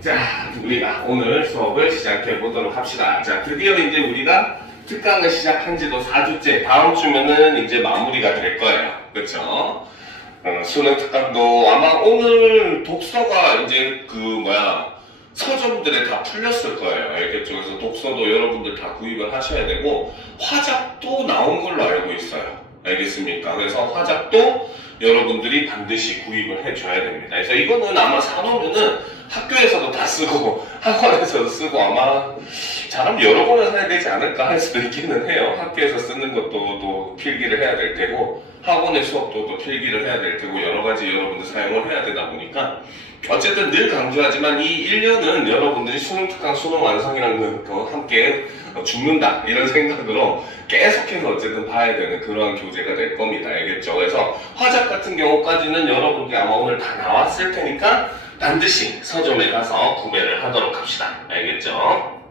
자, 우리가 오늘 수업을 시작해 보도록 합시다. 자, 드디어 이제 우리가 특강을 시작한 지도 4주째, 다음 주면은 이제 마무리가 될 거예요. 그쵸? 수능 특강도 아마 오늘 독서가 이제 서점들에 다 풀렸을 거예요. 알겠죠? 그래서 독서도 여러분들 다 구입을 하셔야 되고, 화작도 나온 걸로 알고 있어요. 알겠습니까? 그래서 화작도 여러분들이 반드시 구입을 해줘야 됩니다. 그래서 이거는 아마 사놓으면은 학교에서도 다 쓰고 학원에서도 쓰고 아마 잘하면 여러 번을 사야 되지 않을까 할 수도 있기는 해요. 학교에서 쓰는 것도 또 필기를 해야 될 테고 학원의 수업도 또 필기를 해야 될 테고 여러 가지 여러분들 사용을 해야 되다 보니까 어쨌든 늘 강조하지만 이 1년은 여러분들이 수능 특강 수능 완성이랑 함께 죽는다 이런 생각으로 계속해서 어쨌든 봐야 되는 그런 교재가 될 겁니다. 알겠죠? 그래서 화작 같은 경우까지는 여러분들이 아마 오늘 다 나왔을 테니까 반드시 서점에 가서 구매를 하도록 합시다. 알겠죠?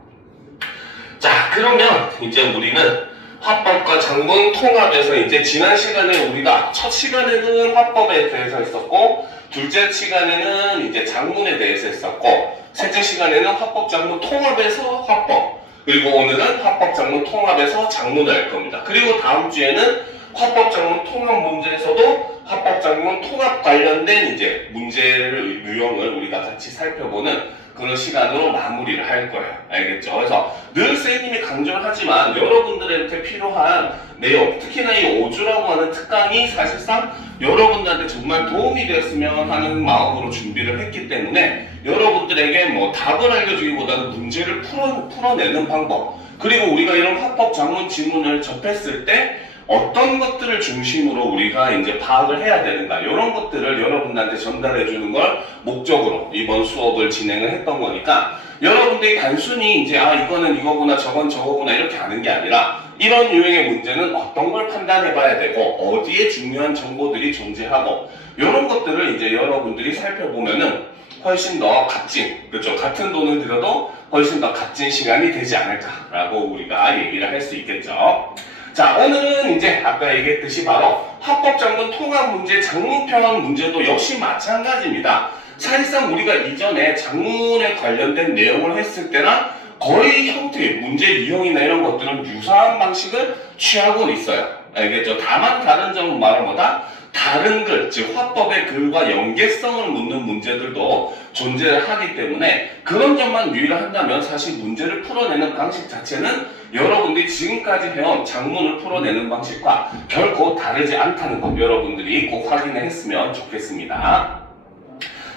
자, 그러면 이제 우리는 화법과 작문 통합에서 이제 지난 시간에 우리가 첫 시간에는 화법에 대해서 했었고 둘째 시간에는 이제 작문에 대해서 했었고 셋째 시간에는 화법 작문 통합에서 화법 그리고 오늘은 화법 작문 통합에서 작문을 할 겁니다. 그리고 다음 주에는 화법 작문 통합 문제에서도 화법 작문 통합 관련된 이제 문제를 유형을 우리가 같이 살펴보는 그런 시간으로 마무리를 할 거예요. 알겠죠? 그래서 늘 선생님이 강조를 하지만 여러분들한테 필요한 내용, 특히나 이 5주라고 하는 특강이 사실상 여러분들한테 정말 도움이 되었으면 하는 마음으로 준비를 했기 때문에 여러분들에게 뭐 답을 알려주기보다는 문제를 풀어내는 방법 그리고 우리가 이런 화법 작문 지문을 접했을 때 어떤 것들을 중심으로 우리가 이제 파악을 해야 되는가 이런 것들을 여러분들한테 전달해 주는 걸 목적으로 이번 수업을 진행을 했던 거니까 여러분들이 단순히 이제 이거는 이거구나 저건 저거구나 이렇게 하는 게 아니라 이런 유형의 문제는 어떤 걸 판단해 봐야 되고 어디에 중요한 정보들이 존재하고 이런 것들을 이제 여러분들이 살펴보면은 훨씬 더 값진, 그렇죠? 같은 돈을 들여도 훨씬 더 값진 시간이 되지 않을까라고 우리가 얘기를 할 수 있겠죠. 자, 오늘은 이제 아까 얘기했듯이 바로 화법 작문 통합 문제, 작문편 문제도 역시 마찬가지입니다. 사실상 우리가 이전에 작문에 관련된 내용을 했을 때나 거의 형태, 문제 유형이나 이런 것들은 유사한 방식을 취하고 있어요. 알겠죠? 다만 다른 점은 말은 뭐다? 다른 글, 즉 화법의 글과 연계성을 묻는 문제들도 존재를 하기 때문에 그런 점만 유의를 한다면 사실 문제를 풀어내는 방식 자체는 여러분들이 지금까지 해온 작문을 풀어내는 방식과 결코 다르지 않다는 것 여러분들이 꼭 확인을 했으면 좋겠습니다.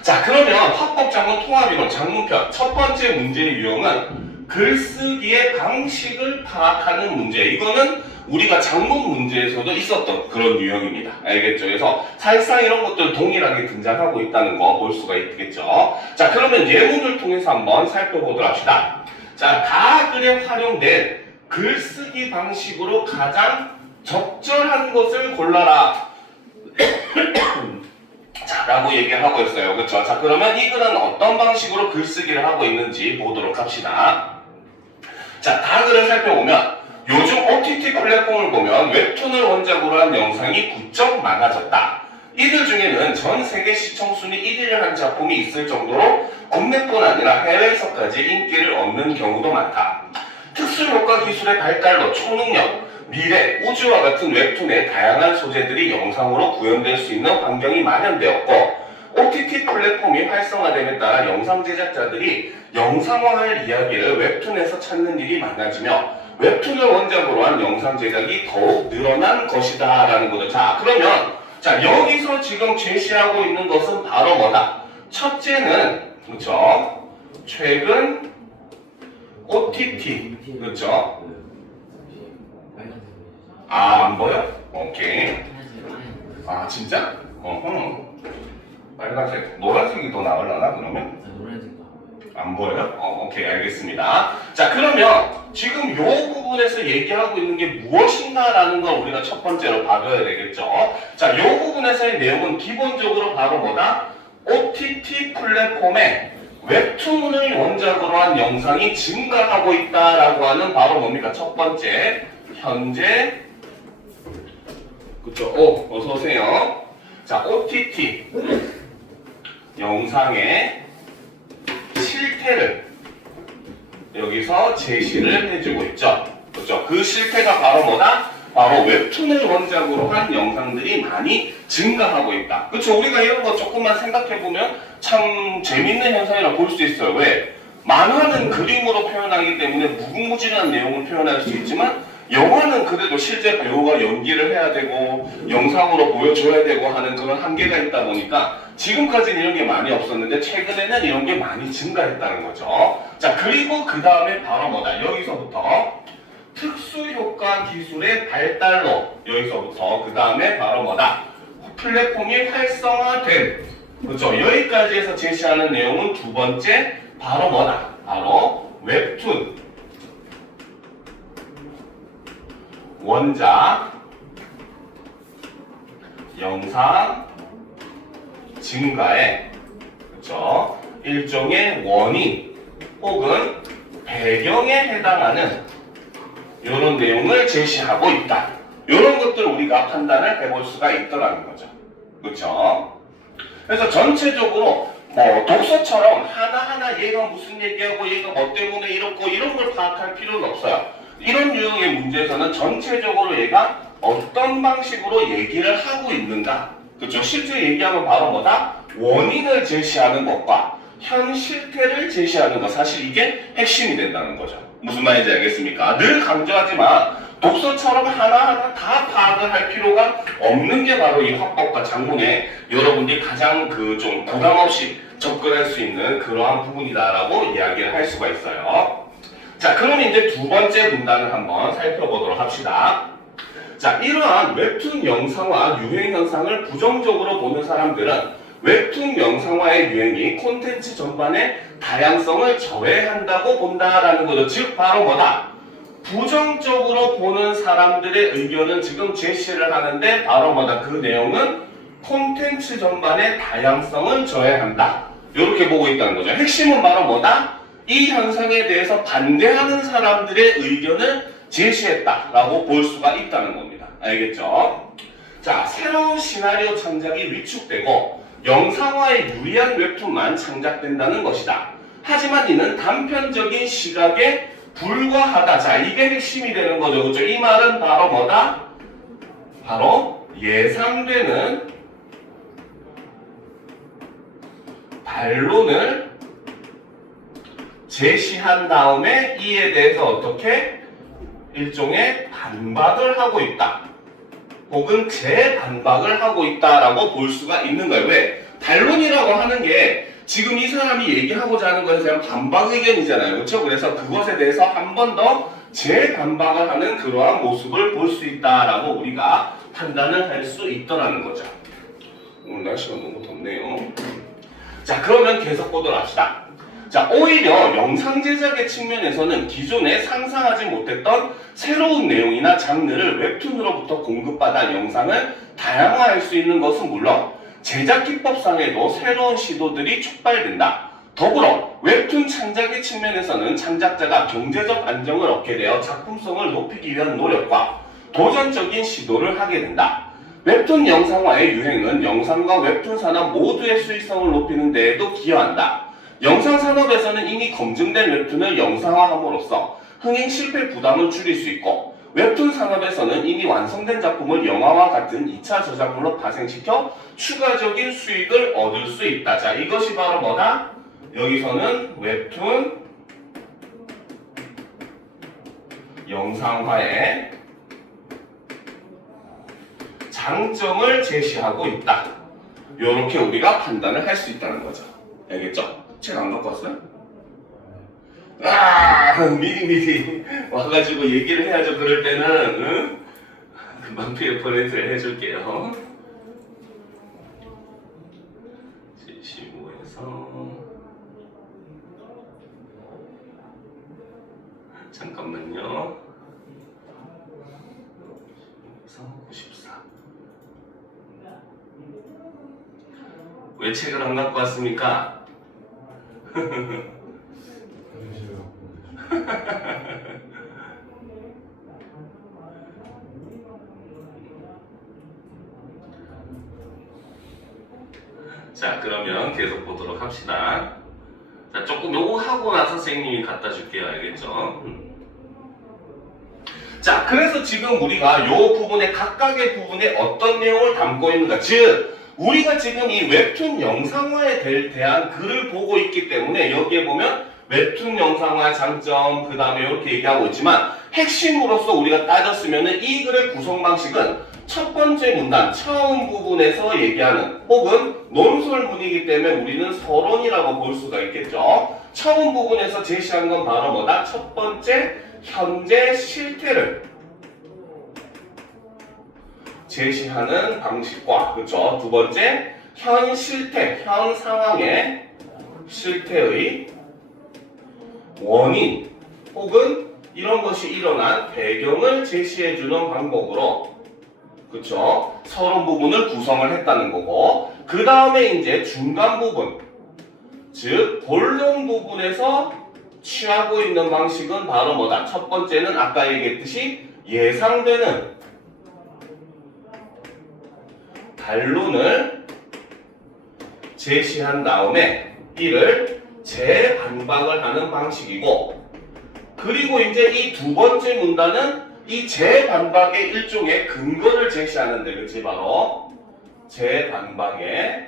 자, 그러면 화법 작문 통합이론 작문편 첫 번째 문제의 유형은 글쓰기의 방식을 파악하는 문제. 이거는 우리가 작문 문제에서도 있었던 그런 유형입니다. 알겠죠? 그래서 사실상 이런 것들 동일하게 등장하고 있다는 거 볼 수가 있겠죠? 자, 그러면 예문을 통해서 한번 살펴보도록 합시다. 자, 가글에 활용된 글쓰기 방식으로 가장 적절한 것을 골라라. 자, 라고 얘기를 하고 있어요. 그렇죠? 자, 그러면 이 글은 어떤 방식으로 글쓰기를 하고 있는지 보도록 합시다. 자, 가글을 살펴보면 요즘 OTT 플랫폼을 보면 웹툰을 원작으로 한 영상이 부쩍 많아졌다. 이들 중에는 전 세계 시청 순위 1위를 한 작품이 있을 정도로 국내뿐 아니라 해외에서까지 인기를 얻는 경우도 많다. 특수효과 기술의 발달로 초능력, 미래, 우주와 같은 웹툰의 다양한 소재들이 영상으로 구현될 수 있는 환경이 마련되었고 OTT 플랫폼이 활성화됨에 따라 영상 제작자들이 영상화할 이야기를 웹툰에서 찾는 일이 많아지며 웹툰을 원작으로 한 영상 제작이 더욱 늘어난 것이다 라는 거죠. 자, 그러면 여기서 지금 제시하고 있는 것은 바로 뭐다? 첫째는 그렇죠? 최근 OTT 그렇죠? 안 보여? 오케이. 진짜? 빨간색, 노란색이 더 나으려나 그러면? 안 보여요? 오케이, 알겠습니다. 자, 그러면 지금 이 부분에서 얘기하고 있는 게 무엇인가라는 걸 우리가 첫 번째로 봐줘야 되겠죠. 자, 이 부분에서의 내용은 기본적으로 바로 뭐다? OTT 플랫폼에 웹툰을 원작으로 한 영상이 증가하고 있다라고 하는 바로 뭡니까? 첫 번째, 현재 그쵸? 어서 오세요. 자, OTT 영상의 실태를 여기서 제시를 해주고 있죠. 그렇죠? 그 실태가 바로 뭐다? 바로 웹툰을 원작으로 한 영상들이 많이 증가하고 있다. 그렇죠? 우리가 이런 거 조금만 생각해보면 참 재밌는 현상이라고 볼 수 있어요. 왜? 만화는 그림으로 표현하기 때문에 무궁무진한 내용을 표현할 수 있지만 영화는 그래도 실제 배우가 연기를 해야 되고 영상으로 보여줘야 되고 하는 그런 한계가 있다 보니까 지금까지는 이런 게 많이 없었는데 최근에는 이런 게 많이 증가했다는 거죠. 자, 그리고 그 다음에 바로 뭐다? 여기서부터 특수효과 기술의 발달로 여기서부터 그 다음에 바로 뭐다? 플랫폼이 활성화된 그렇죠? 여기까지 해서 제시하는 내용은 두 번째 바로 뭐다? 바로 웹툰 원작 영상 증가의 그렇죠? 일종의 원인 혹은 배경에 해당하는 이런 내용을 제시하고 있다. 이런 것들 우리가 판단을 해볼 수가 있더라는 거죠. 그렇죠? 그래서 전체적으로 독서처럼 하나하나 얘가 무슨 얘기하고 얘가 뭐 때문에 이렇고 이런 걸 파악할 필요는 없어요. 이런 유형의 문제에서는 전체적으로 얘가 어떤 방식으로 얘기를 하고 있는가. 그렇죠? 실제 얘기하면 바로 뭐다? 원인을 제시하는 것과 현 실태를 제시하는 것. 사실 이게 핵심이 된다는 거죠. 무슨 말인지 알겠습니까? 늘 강조하지만 독서처럼 하나하나 다 파악을 할 필요가 없는 게 바로 이 화법과 작문에 여러분들이 가장 좀 부담 없이 접근할 수 있는 그러한 부분이다라고 이야기를 할 수가 있어요. 자, 그럼 이제 두 번째 문단을 한번 살펴보도록 합시다. 자, 이러한 웹툰 영상화 유행 현상을 부정적으로 보는 사람들은 웹툰 영상화의 유행이 콘텐츠 전반의 다양성을 저해한다고 본다라는 거죠. 즉 바로 뭐다? 부정적으로 보는 사람들의 의견은 지금 제시를 하는데 바로 뭐다? 그 내용은 콘텐츠 전반의 다양성을 저해한다. 이렇게 보고 있다는 거죠. 핵심은 바로 뭐다? 이 현상에 대해서 반대하는 사람들의 의견을 제시했다라고 볼 수가 있다는 겁니다. 알겠죠? 자, 새로운 시나리오 창작이 위축되고 영상화에 유리한 웹툰만 창작된다는 것이다. 하지만 이는 단편적인 시각에 불과하다. 자, 이게 핵심이 되는 거죠. 그렇죠? 이 말은 바로 뭐다? 바로 예상되는 반론을 제시한 다음에 이에 대해서 어떻게 일종의 반박을 하고 있다. 혹은 재반박을 하고 있다라고 볼 수가 있는 거예요. 왜? 반론이라고 하는 게 지금 이 사람이 얘기하고자 하는 것에 대한 반박 의견이잖아요. 그렇죠? 그래서 그것에 대해서 한 번 더 재반박을 하는 그러한 모습을 볼 수 있다라고 우리가 판단을 할 수 있더라는 거죠. 오늘 날씨가 너무 덥네요. 자, 그러면 계속 보도록 합시다. 자, 오히려 영상 제작의 측면에서는 기존에 상상하지 못했던 새로운 내용이나 장르를 웹툰으로부터 공급받아 영상을 다양화할 수 있는 것은 물론 제작 기법상에도 새로운 시도들이 촉발된다. 더불어 웹툰 창작의 측면에서는 창작자가 경제적 안정을 얻게 되어 작품성을 높이기 위한 노력과 도전적인 시도를 하게 된다. 웹툰 영상화의 유행은 영상과 웹툰 산업 모두의 수익성을 높이는 데에도 기여한다. 영상 산업에서는 이미 검증된 웹툰을 영상화함으로써 흥행 실패 부담을 줄일 수 있고 웹툰 산업에서는 이미 완성된 작품을 영화와 같은 2차 저작물로 파생시켜 추가적인 수익을 얻을 수 있다. 자, 이것이 바로 뭐다? 여기서는 웹툰 영상화의 장점을 제시하고 있다. 이렇게 우리가 판단을 할 수 있다는 거죠. 알겠죠? 책 안 갖고 왔어요? 미리 와가지고 얘기를 해야죠. 그럴 때는 응? 금방 PF를 해줄게요. 75에서 잠깐만요. 94. 왜 책을 안 갖고 왔습니까? 자, 그러면 계속 보도록 합시다. 자, 조금 요거 하고 나서 선생님이 갖다 줄게요. 알겠죠? 자, 그래서 지금 우리가 요 부분에 각각의 부분에 어떤 내용을 담고 있는가. 즉, 우리가 지금 이 웹툰 영상화에 대한 글을 보고 있기 때문에 여기에 보면 웹툰 영상화 장점, 그 다음에 이렇게 얘기하고 있지만 핵심으로서 우리가 따졌으면 이 글의 구성 방식은 첫 번째 문단, 처음 부분에서 얘기하는 혹은 논설문이기 때문에 우리는 서론이라고 볼 수가 있겠죠. 처음 부분에서 제시한 건 바로 뭐다? 첫 번째, 현재 실태를 제시하는 방식과, 그렇죠? 두 번째, 현 실태, 현 상황의 실태의 원인 혹은 이런 것이 일어난 배경을 제시해주는 방법으로, 그쵸? 서론 부분을 구성을 했다는 거고, 그 다음에 이제 중간 부분, 즉 본론 부분에서 취하고 있는 방식은 바로 뭐다? 첫 번째는 아까 얘기했듯이 예상되는 반론을 제시한 다음에 이를 재반박을 하는 방식이고, 그리고 이제 이 두 번째 문단은 이 재반박의 일종의 근거를 제시하는데, 그치? 바로 재반박의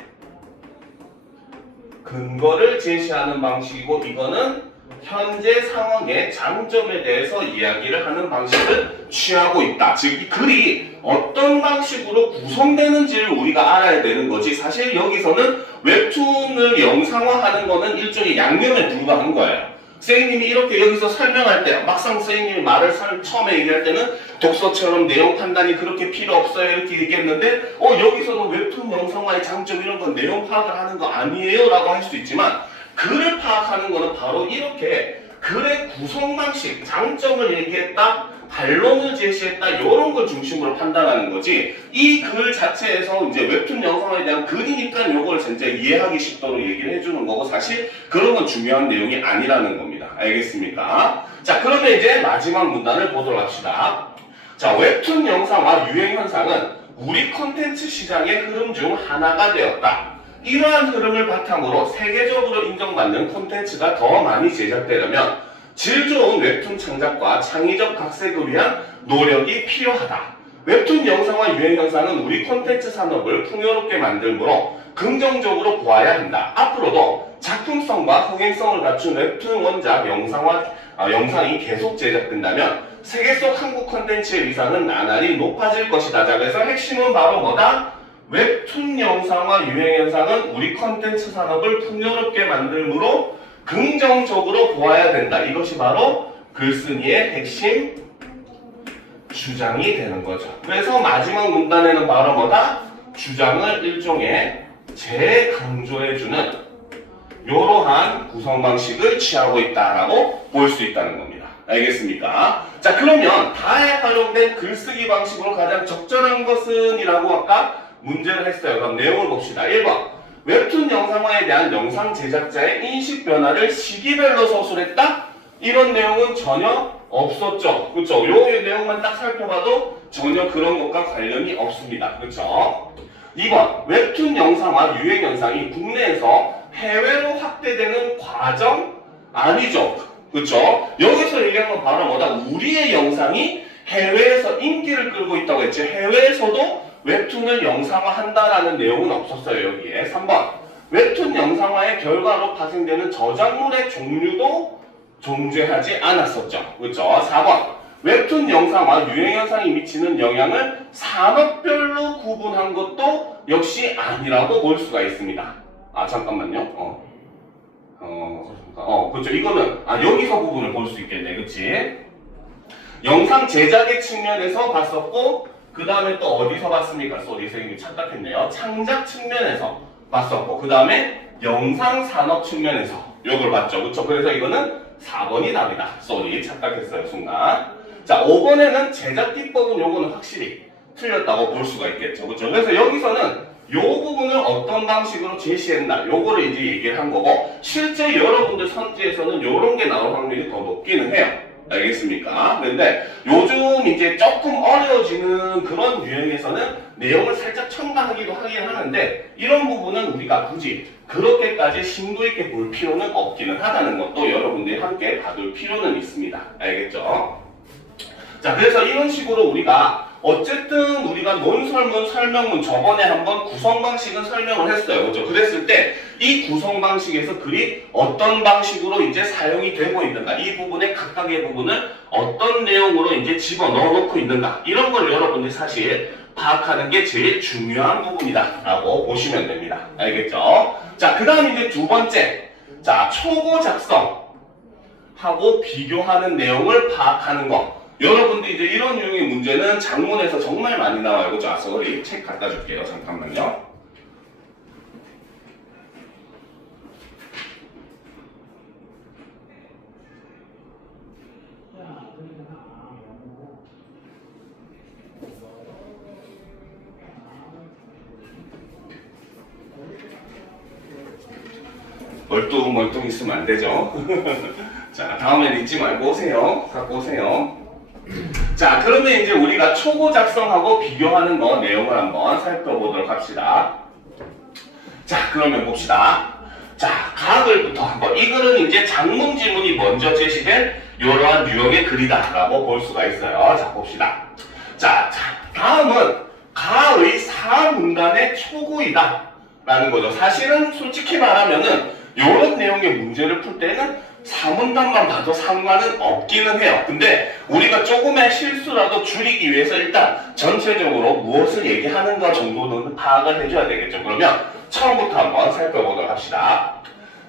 근거를 제시하는 방식이고, 이거는 현재 상황의 장점에 대해서 이야기를 하는 방식을 취하고 있다. 즉, 이 글이 어떤 방식으로 구성되는지를 우리가 알아야 되는 거지. 사실 여기서는 웹툰을 영상화하는 거는 일종의 양념에 불과한 거예요. 선생님이 이렇게 여기서 설명할 때, 막상 선생님이 말을 처음에 얘기할 때는 독서처럼 내용 판단이 그렇게 필요 없어요 이렇게 얘기했는데, 여기서는 웹툰 영상화의 장점 이런 건 내용 파악을 하는 거 아니에요 라고 할 수 있지만, 글을 파악하는 거는 바로 이렇게 글의 구성 방식, 장점을 얘기했다, 반론을 제시했다, 이런 걸 중심으로 판단하는 거지. 이 글 자체에서 이제 웹툰 영상에 대한 글이니까 이걸 진짜 이해하기 쉽도록 얘기를 해주는 거고, 사실 그런 건 중요한 내용이 아니라는 겁니다. 알겠습니까? 자, 그러면 이제 마지막 문단을 보도록 합시다. 자, 웹툰 영상화 유행 현상은 우리 콘텐츠 시장의 흐름 중 하나가 되었다. 이러한 흐름을 바탕으로 세계적으로 인정받는 콘텐츠가 더 많이 제작되려면 질 좋은 웹툰 창작과 창의적 각색을 위한 노력이 필요하다. 웹툰 영상화 유행 현상은 우리 콘텐츠 산업을 풍요롭게 만들므로 긍정적으로 보아야 한다. 앞으로도 작품성과 흥행성을 갖춘 웹툰 원작 영상이 계속 제작된다면 세계 속 한국 콘텐츠의 위상은 나날이 높아질 것이다. 자, 그래서 핵심은 바로 뭐다? 웹툰 영상화 유행 현상은 우리 콘텐츠 산업을 풍요롭게 만들므로 긍정적으로 보아야 된다. 이것이 바로 글쓴이의 핵심 주장이 되는 거죠. 그래서 마지막 문단에는 바로 뭐다? 주장을 일종의 재강조해주는 이러한 구성 방식을 취하고 있다라고 볼 수 있다는 겁니다. 알겠습니까? 자, 그러면 다에 활용된 글쓰기 방식으로 가장 적절한 것은? 이라고 아까 문제를 했어요. 그럼 내용을 봅시다. 1번. 웹툰 영상화에 대한 영상 제작자의 인식 변화를 시기별로 서술했다? 이런 내용은 전혀 없었죠. 그렇죠? 요 내용만 딱 살펴봐도 전혀 그런 것과 관련이 없습니다. 그렇죠? 2번. 웹툰 영상화 유행 현상이 국내에서 해외로 확대되는 과정? 아니죠. 그렇죠? 여기서 얘기한 건 바로 뭐다? 우리의 영상이 해외에서 인기를 끌고 있다고 했지. 해외에서도 웹툰을 영상화한다라는 내용은 없었어요. 여기에. 3번. 웹툰 영상화의 결과로 파생되는 저작물의 종류도 존재하지 않았었죠. 그렇죠? 4번. 웹툰 영상화 유행 현상이 미치는 영향을 산업별로 구분한 것도 역시 아니라고 볼 수가 있습니다. 아, 잠깐만요. 그렇죠. 이거는 여기서 부분을 볼 수 있겠네. 그렇지? 영상 제작의 측면에서 봤었고, 그 다음에 또 어디서 봤습니까? 쏘리 선생님이 착각했네요. 창작 측면에서 봤었고, 그 다음에 영상 산업 측면에서 요걸 봤죠. 그렇죠? 그래서 이거는 4번이 답이다. 쏘리 착각했어요. 순간. 자, 5번에는 제작 기법은 요거는 확실히 틀렸다고 볼 수가 있겠죠. 그렇죠? 그래서 여기서는 요 부분을 어떤 방식으로 제시했나 요거를 이제 얘기를 한 거고, 실제 여러분들 선지에서는 요런 게 나올 확률이 더 높기는 해요. 알겠습니까? 근데 요즘 이제 조금 어려워지는 그런 유형에서는 내용을 살짝 첨가하기도 하긴 하는데 이런 부분은 우리가 굳이 그렇게까지 심도 있게 볼 필요는 없기는 하다는 것도 여러분들이 함께 봐둘 필요는 있습니다. 알겠죠? 자, 그래서 이런 식으로 우리가 어쨌든 우리가 논설문, 설명문 저번에 한번 구성 방식은 설명을 했어요. 그렇죠? 그랬을 때 이 구성 방식에서 글이 어떤 방식으로 이제 사용이 되고 있는가, 이 부분의 각각의 부분을 어떤 내용으로 이제 집어넣어 놓고 있는가, 이런 걸 여러분들이 사실 파악하는 게 제일 중요한 부분이다 라고 보시면 됩니다. 알겠죠? 자, 그 다음 이제 두 번째, 자, 초고 작성하고 비교하는 내용을 파악하는 거. 여러분들 이제 이런 유형의 문제는 작문에서 정말 많이 나와요. 그죠? 아, sorry. 책 갖다 줄게요. 잠깐만요. 멀뚱멀뚱 있으면 안 되죠. 자, 다음엔 잊지 말고 오세요. 갖고 오세요. 자, 그러면 이제 우리가 초고 작성하고 비교하는 거 내용을 한번 살펴보도록 합시다. 자, 그러면 봅시다. 자, 가글부터 한번. 이 글은 이제 장문 지문이 먼저 제시된 이러한 유형의 글이다 라고 볼 수가 있어요. 자, 봅시다. 자, 다음은 가의 사문단의 초고이다 라는 거죠. 사실은 솔직히 말하면은 이런 내용의 문제를 풀 때는 사문단만 봐도 상관은 없기는 해요. 근데 우리가 조금의 실수라도 줄이기 위해서 일단 전체적으로 무엇을 얘기하는가 정도는 파악을 해줘야 되겠죠. 그러면 처음부터 한번 살펴보도록 합시다.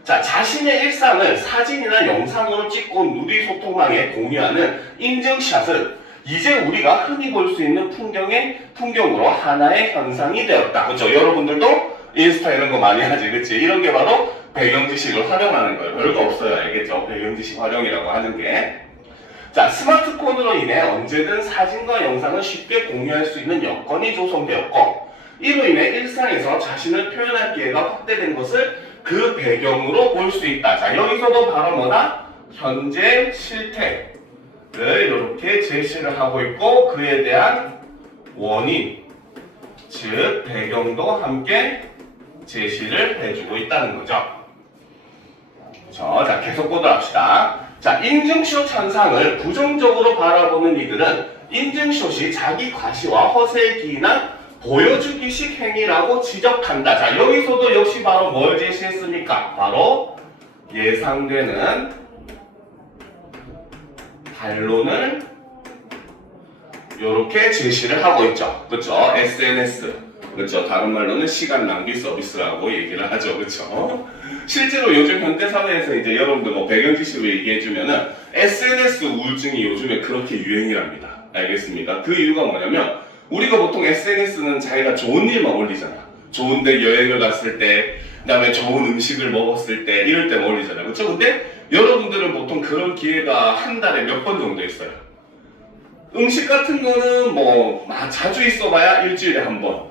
자, 자신의 일상을 사진이나 영상으로 찍고 누리소통망에 공유하는 인증샷은 이제 우리가 흔히 볼 수 있는 풍경으로 하나의 현상이 되었다. 그렇죠? 여러분들도 인스타 이런 거 많이 하지, 그치? 이런 게 바로 배경지식을 활용하는 거예요. 별거 없어요. 알겠죠? 배경지식 활용이라고 하는 게. 자, 스마트폰으로 인해 언제든 사진과 영상을 쉽게 공유할 수 있는 여건이 조성되었고, 이로 인해 일상에서 자신을 표현할 기회가 확대된 것을 그 배경으로 볼 수 있다. 자, 여기서도 바로 뭐다? 현재 실태를 이렇게 제시를 하고 있고, 그에 대한 원인, 즉 배경도 함께 제시를 해주고 있다는 거죠. 자, 계속 보도록 합시다. 자, 인증샷 현상을 부정적으로 바라보는 이들은 인증샷이 자기 과시와 허세에 기인한 보여주기식 행위라고 지적한다. 자, 여기서도 역시 바로 뭘 제시했습니까? 바로 예상되는 반론을 이렇게 제시를 하고 있죠. 그렇죠? SNS. 그렇죠? 다른 말로는 시간 낭비 서비스라고 얘기를 하죠. 그렇죠? 실제로 요즘 현대사회에서 이제 여러분들 뭐 배경지식으로 얘기해주면은 SNS 우울증이 요즘에 그렇게 유행이랍니다. 알겠습니까? 그 이유가 뭐냐면 우리가 보통 SNS는 자기가 좋은 일만 올리잖아. 좋은데 여행을 갔을 때, 그 다음에 좋은 음식을 먹었을 때, 이럴 때만 올리잖아요. 그렇죠? 근데 여러분들은 보통 그런 기회가 한 달에 몇 번 정도 있어요. 음식 같은 거는 뭐 자주 있어봐야 일주일에 한 번.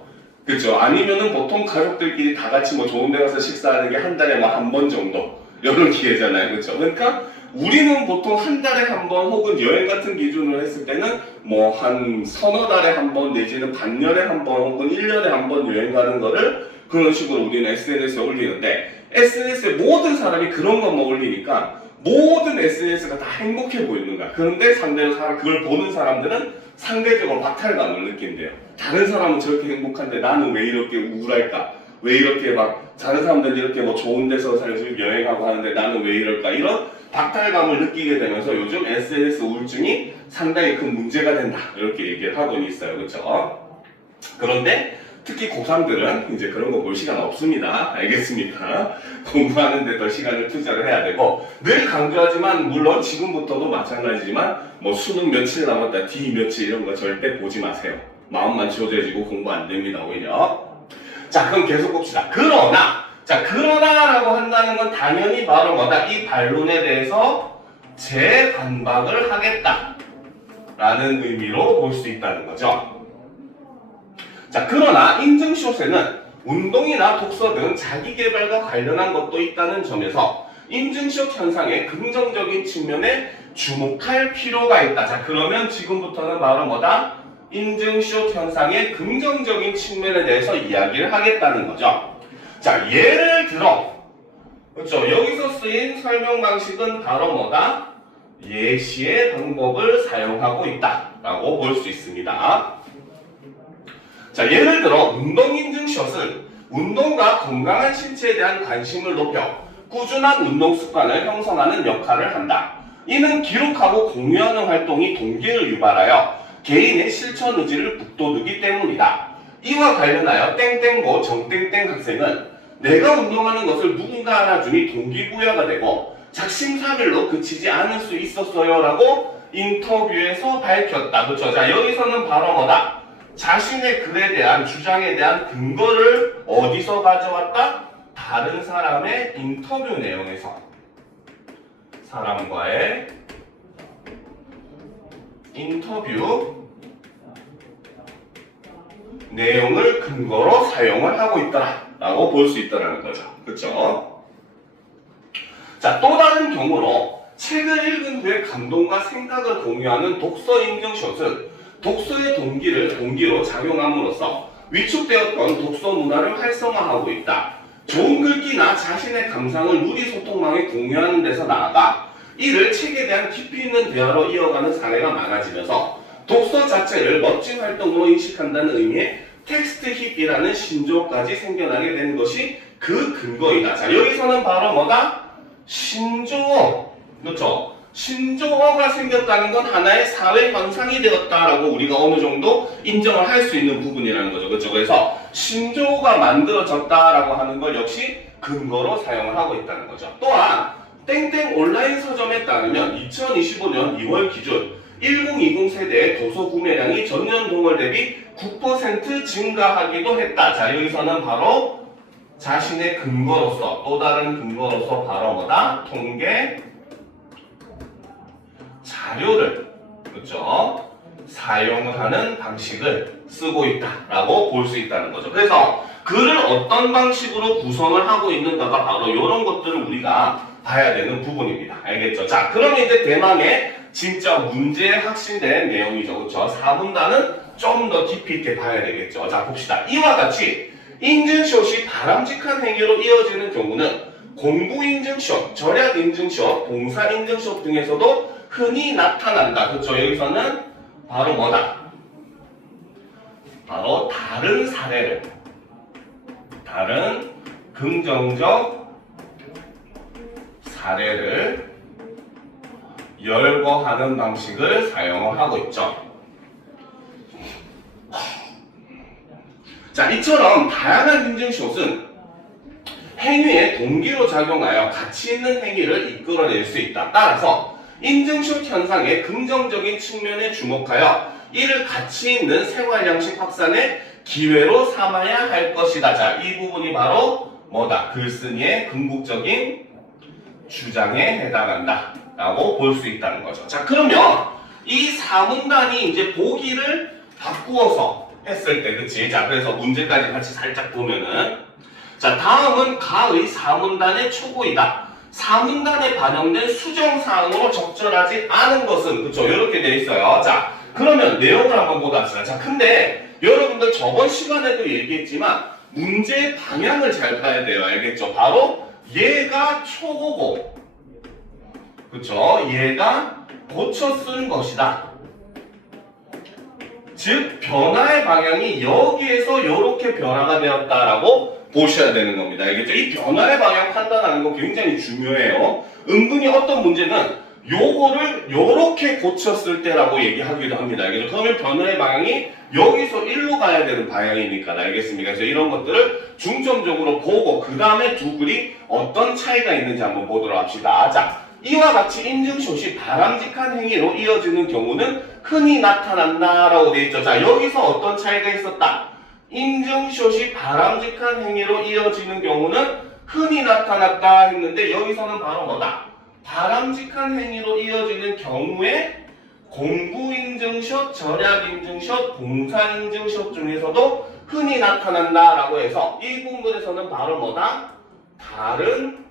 그렇죠? 아니면은 보통 가족들끼리 다 같이 뭐 좋은 데 가서 식사하는 게 한 달에 뭐 한 번 정도. 이런 기회잖아요. 그렇죠? 그러니까 우리는 보통 한 달에 한 번 혹은 여행 같은 기준으로 했을 때는 뭐 한 서너 달에 한 번 내지는 반년에 한 번 혹은 1년에 한 번 여행 가는 거를 그런 식으로 우리는 SNS에 올리는데 SNS에 모든 사람이 그런 것만 올리니까 모든 SNS가 다 행복해 보이는 거야. 그런데 상대로 그걸 보는 사람들은 상대적으로 박탈감을 느낀대요. 다른 사람은 저렇게 행복한데 나는 왜 이렇게 우울할까? 왜 이렇게 막 다른 사람들이 이렇게 뭐 좋은 데서 살고 여행하고 하는데 나는 왜 이럴까? 이런 박탈감을 느끼게 되면서 요즘 SNS 우울증이 상당히 큰 문제가 된다. 이렇게 얘기를 하고는 있어요. 그렇죠? 그런데 특히 고3들은 이제 그런 거 볼 시간 없습니다. 알겠습니까? 공부하는데 더 시간을 투자를 해야 되고 늘 강조하지만 물론 지금부터도 마찬가지지만 뭐 수능 며칠 남았다, D 며칠 이런 거 절대 보지 마세요. 마음만 지워져지고 공부 안 됩니다. 오히려. 자, 그럼 계속 봅시다. 그러나라고 한다는 건 당연히 바로 뭐다? 이 반론에 대해서 재반박을 하겠다라는 의미로 볼 수 있다는 거죠. 자, 그러나 인증샷에는 운동이나 독서 등 자기개발과 관련한 것도 있다는 점에서 인증샷 현상의 긍정적인 측면에 주목할 필요가 있다. 자, 그러면 지금부터는 바로 뭐다? 인증쇼 현상의 긍정적인 측면에 대해서 이야기를 하겠다는 거죠. 자, 예를 들어, 그렇죠? 여기서 쓰인 설명 방식은 바로 뭐다? 예시의 방법을 사용하고 있다라고 볼 수 있습니다. 자, 예를 들어 운동인증샷은 운동과 건강한 신체에 대한 관심을 높여 꾸준한 운동 습관을 형성하는 역할을 한다. 이는 기록하고 공유하는 활동이 동기를 유발하여 개인의 실천 의지를 북돋우기 때문이다. 이와 관련하여 땡땡고 정땡땡 학생은 내가 운동하는 것을 누군가 알아주니 동기부여가 되고 작심삼일로 그치지 않을 수 있었어요 라고 인터뷰에서 밝혔다. 그렇죠? 자, 여기서는 바로 뭐다? 자신의 글에 대한 주장에 대한 근거를 어디서 가져왔다? 다른 사람의 인터뷰 내용에서. 사람과의 인터뷰 내용을 근거로 사용을 하고 있더라 라고 볼 수 있다는 거죠. 그렇죠? 자, 또 다른 경우로 책을 읽은 후에 감동과 생각을 공유하는 독서 인증샷은 독서의 동기로 작용함으로써 위축되었던 독서 문화를 활성화하고 있다. 좋은 글귀나 자신의 감상을 누리 소통망에 공유하는 데서 나아가 이를 책에 대한 깊이 있는 대화로 이어가는 사례가 많아지면서 독서 자체를 멋진 활동으로 인식한다는 의미의 텍스트 힙이라는 신조어까지 생겨나게 된 것이 그 근거이다. 자, 여기서는 바로 뭐다? 신조어. 그렇죠? 신조어가 생겼다는 건 하나의 사회 현상이 되었다라고 우리가 어느 정도 인정을 할 수 있는 부분이라는 거죠. 그렇죠? 그래서 신조어가 만들어졌다라고 하는 걸 역시 근거로 사용을 하고 있다는 거죠. 또한 땡땡 온라인 서점에 따르면 2025년 2월 기준 1020 세대의 도서 구매량이 전년 동월 대비 9% 증가하기도 했다. 자, 여기서는 바로 자신의 근거로서, 또 다른 근거로서 바로 뭐다? 통계 자료를, 그렇죠? 사용을 하는 방식을 쓰고 있다라고 볼 수 있다는 거죠. 그래서 글을 어떤 방식으로 구성을 하고 있는가가 바로 이런 것들을 우리가 봐야 되는 부분입니다. 알겠죠? 자, 그러면 이제 대망의 진짜 문제에 확신된 내용이죠. 그렇죠? 4분단은 좀 더 깊이 있게 봐야 되겠죠. 자, 봅시다. 이와 같이 인증샷이 바람직한 행위로 이어지는 경우는 공부인증샷, 절약인증샷, 봉사인증샷 등에서도 흔히 나타난다. 그렇죠? 여기서는 바로 뭐다? 바로 다른 사례를, 다른 긍정적 사례를 열거하는 방식을 사용을 하고 있죠. 자, 이처럼 다양한 인증샷은 행위의 동기로 작용하여 가치 있는 행위를 이끌어낼 수 있다. 따라서 인증샷 현상의 긍정적인 측면에 주목하여 이를 가치 있는 생활 양식 확산의 기회로 삼아야 할 것이다. 자, 이 부분이 바로 뭐다? 글쓴이의 궁극적인 주장에 해당한다 라고 볼 수 있다는 거죠. 자, 그러면 이 사문단이 이제 보기를 바꾸어서 했을 때, 그치? 자, 그래서 문제까지 같이 살짝 보면은, 자, 다음은 가의 사문단의 초고이다. 사문단에 반영된 수정사항으로 적절하지 않은 것은, 그쵸? 이렇게 돼 있어요. 자, 그러면 내용을 한번 보다 합시다. 자, 근데 여러분들 저번 시간에도 얘기했지만 문제의 방향을 잘 봐야 돼요. 알겠죠? 바로 얘가 초고고, 그쵸? 얘가 고쳐 쓴 것이다. 즉 변화의 방향이 여기에서 이렇게 변화가 되었다라고 보셔야 되는 겁니다. 알겠죠? 이 변화의 방향 판단하는 거 굉장히 중요해요. 은근히 어떤 문제는 요거를 요렇게 고쳤을 때라고 얘기하기도 합니다. 알겠죠? 그러면 변화의 방향이 여기서 일로 가야 되는 방향이니까. 알겠습니까? 그래서 이런 것들을 중점적으로 보고 그 다음에 두 글이 어떤 차이가 있는지 한번 보도록 합시다. 자, 이와 같이 인증샷이 바람직한 행위로 이어지는 경우는 흔히 나타난다라고 되어 있죠. 자, 여기서 어떤 차이가 있었다? 인증샷이 바람직한 행위로 이어지는 경우는 흔히 나타났다 했는데 여기서는 바로 뭐다? 바람직한 행위로 이어지는 경우에 공부인증샷, 절약인증샷, 봉사인증샷 중에서도 흔히 나타난다라고 해서 이 부분에서는 바로 뭐다? 다른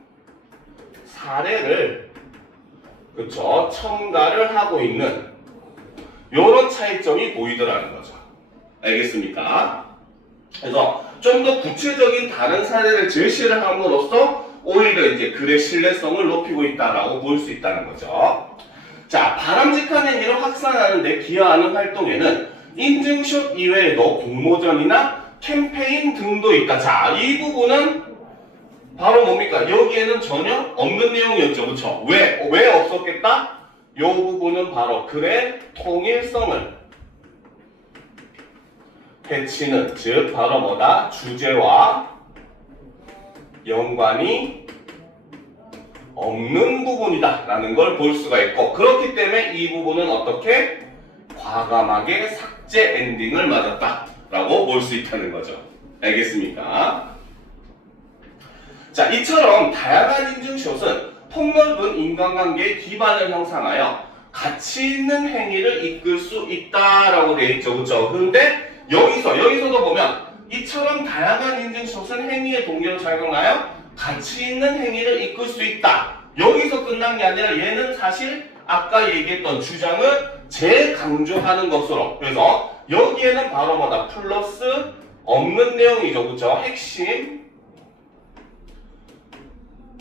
사례를 그쵸? 첨가를 하고 있는 요런 차이점이 보이더라는 거죠. 알겠습니까? 그래서 좀 더 구체적인 다른 사례를 제시를 함으로써 오히려 이제 글의 신뢰성을 높이고 있다라고 볼 수 있다는 거죠. 자, 바람직한 행위를 확산하는 데 기여하는 활동에는 인증샷 이외에도 공모전이나 캠페인 등도 있다. 자, 이 부분은 바로 뭡니까? 여기에는 전혀 없는 내용이었죠. 그쵸? 왜 없었겠다? 이 부분은 바로 글의 통일성을 해치는, 즉 바로 뭐다? 주제와 연관이 없는 부분이다 라는 걸 볼 수가 있고, 그렇기 때문에 이 부분은 어떻게? 과감하게 삭제 엔딩을 맞았다 라고 볼 수 있다는 거죠. 알겠습니까? 자, 이처럼 다양한 인증샷은 폭넓은 인간관계의 기반을 형성하여 가치 있는 행위를 이끌 수 있다라고 되어 있죠. 그렇죠? 그런데 여기서도 보면 이처럼 다양한 인증샷은 행위의 동기로 작용하여 가치 있는 행위를 이끌 수 있다. 여기서 끝난 게 아니라 얘는 사실 아까 얘기했던 주장을 재강조하는 것으로, 그래서 여기에는 바로 뭐다? 플러스 없는 내용이죠. 그렇죠? 핵심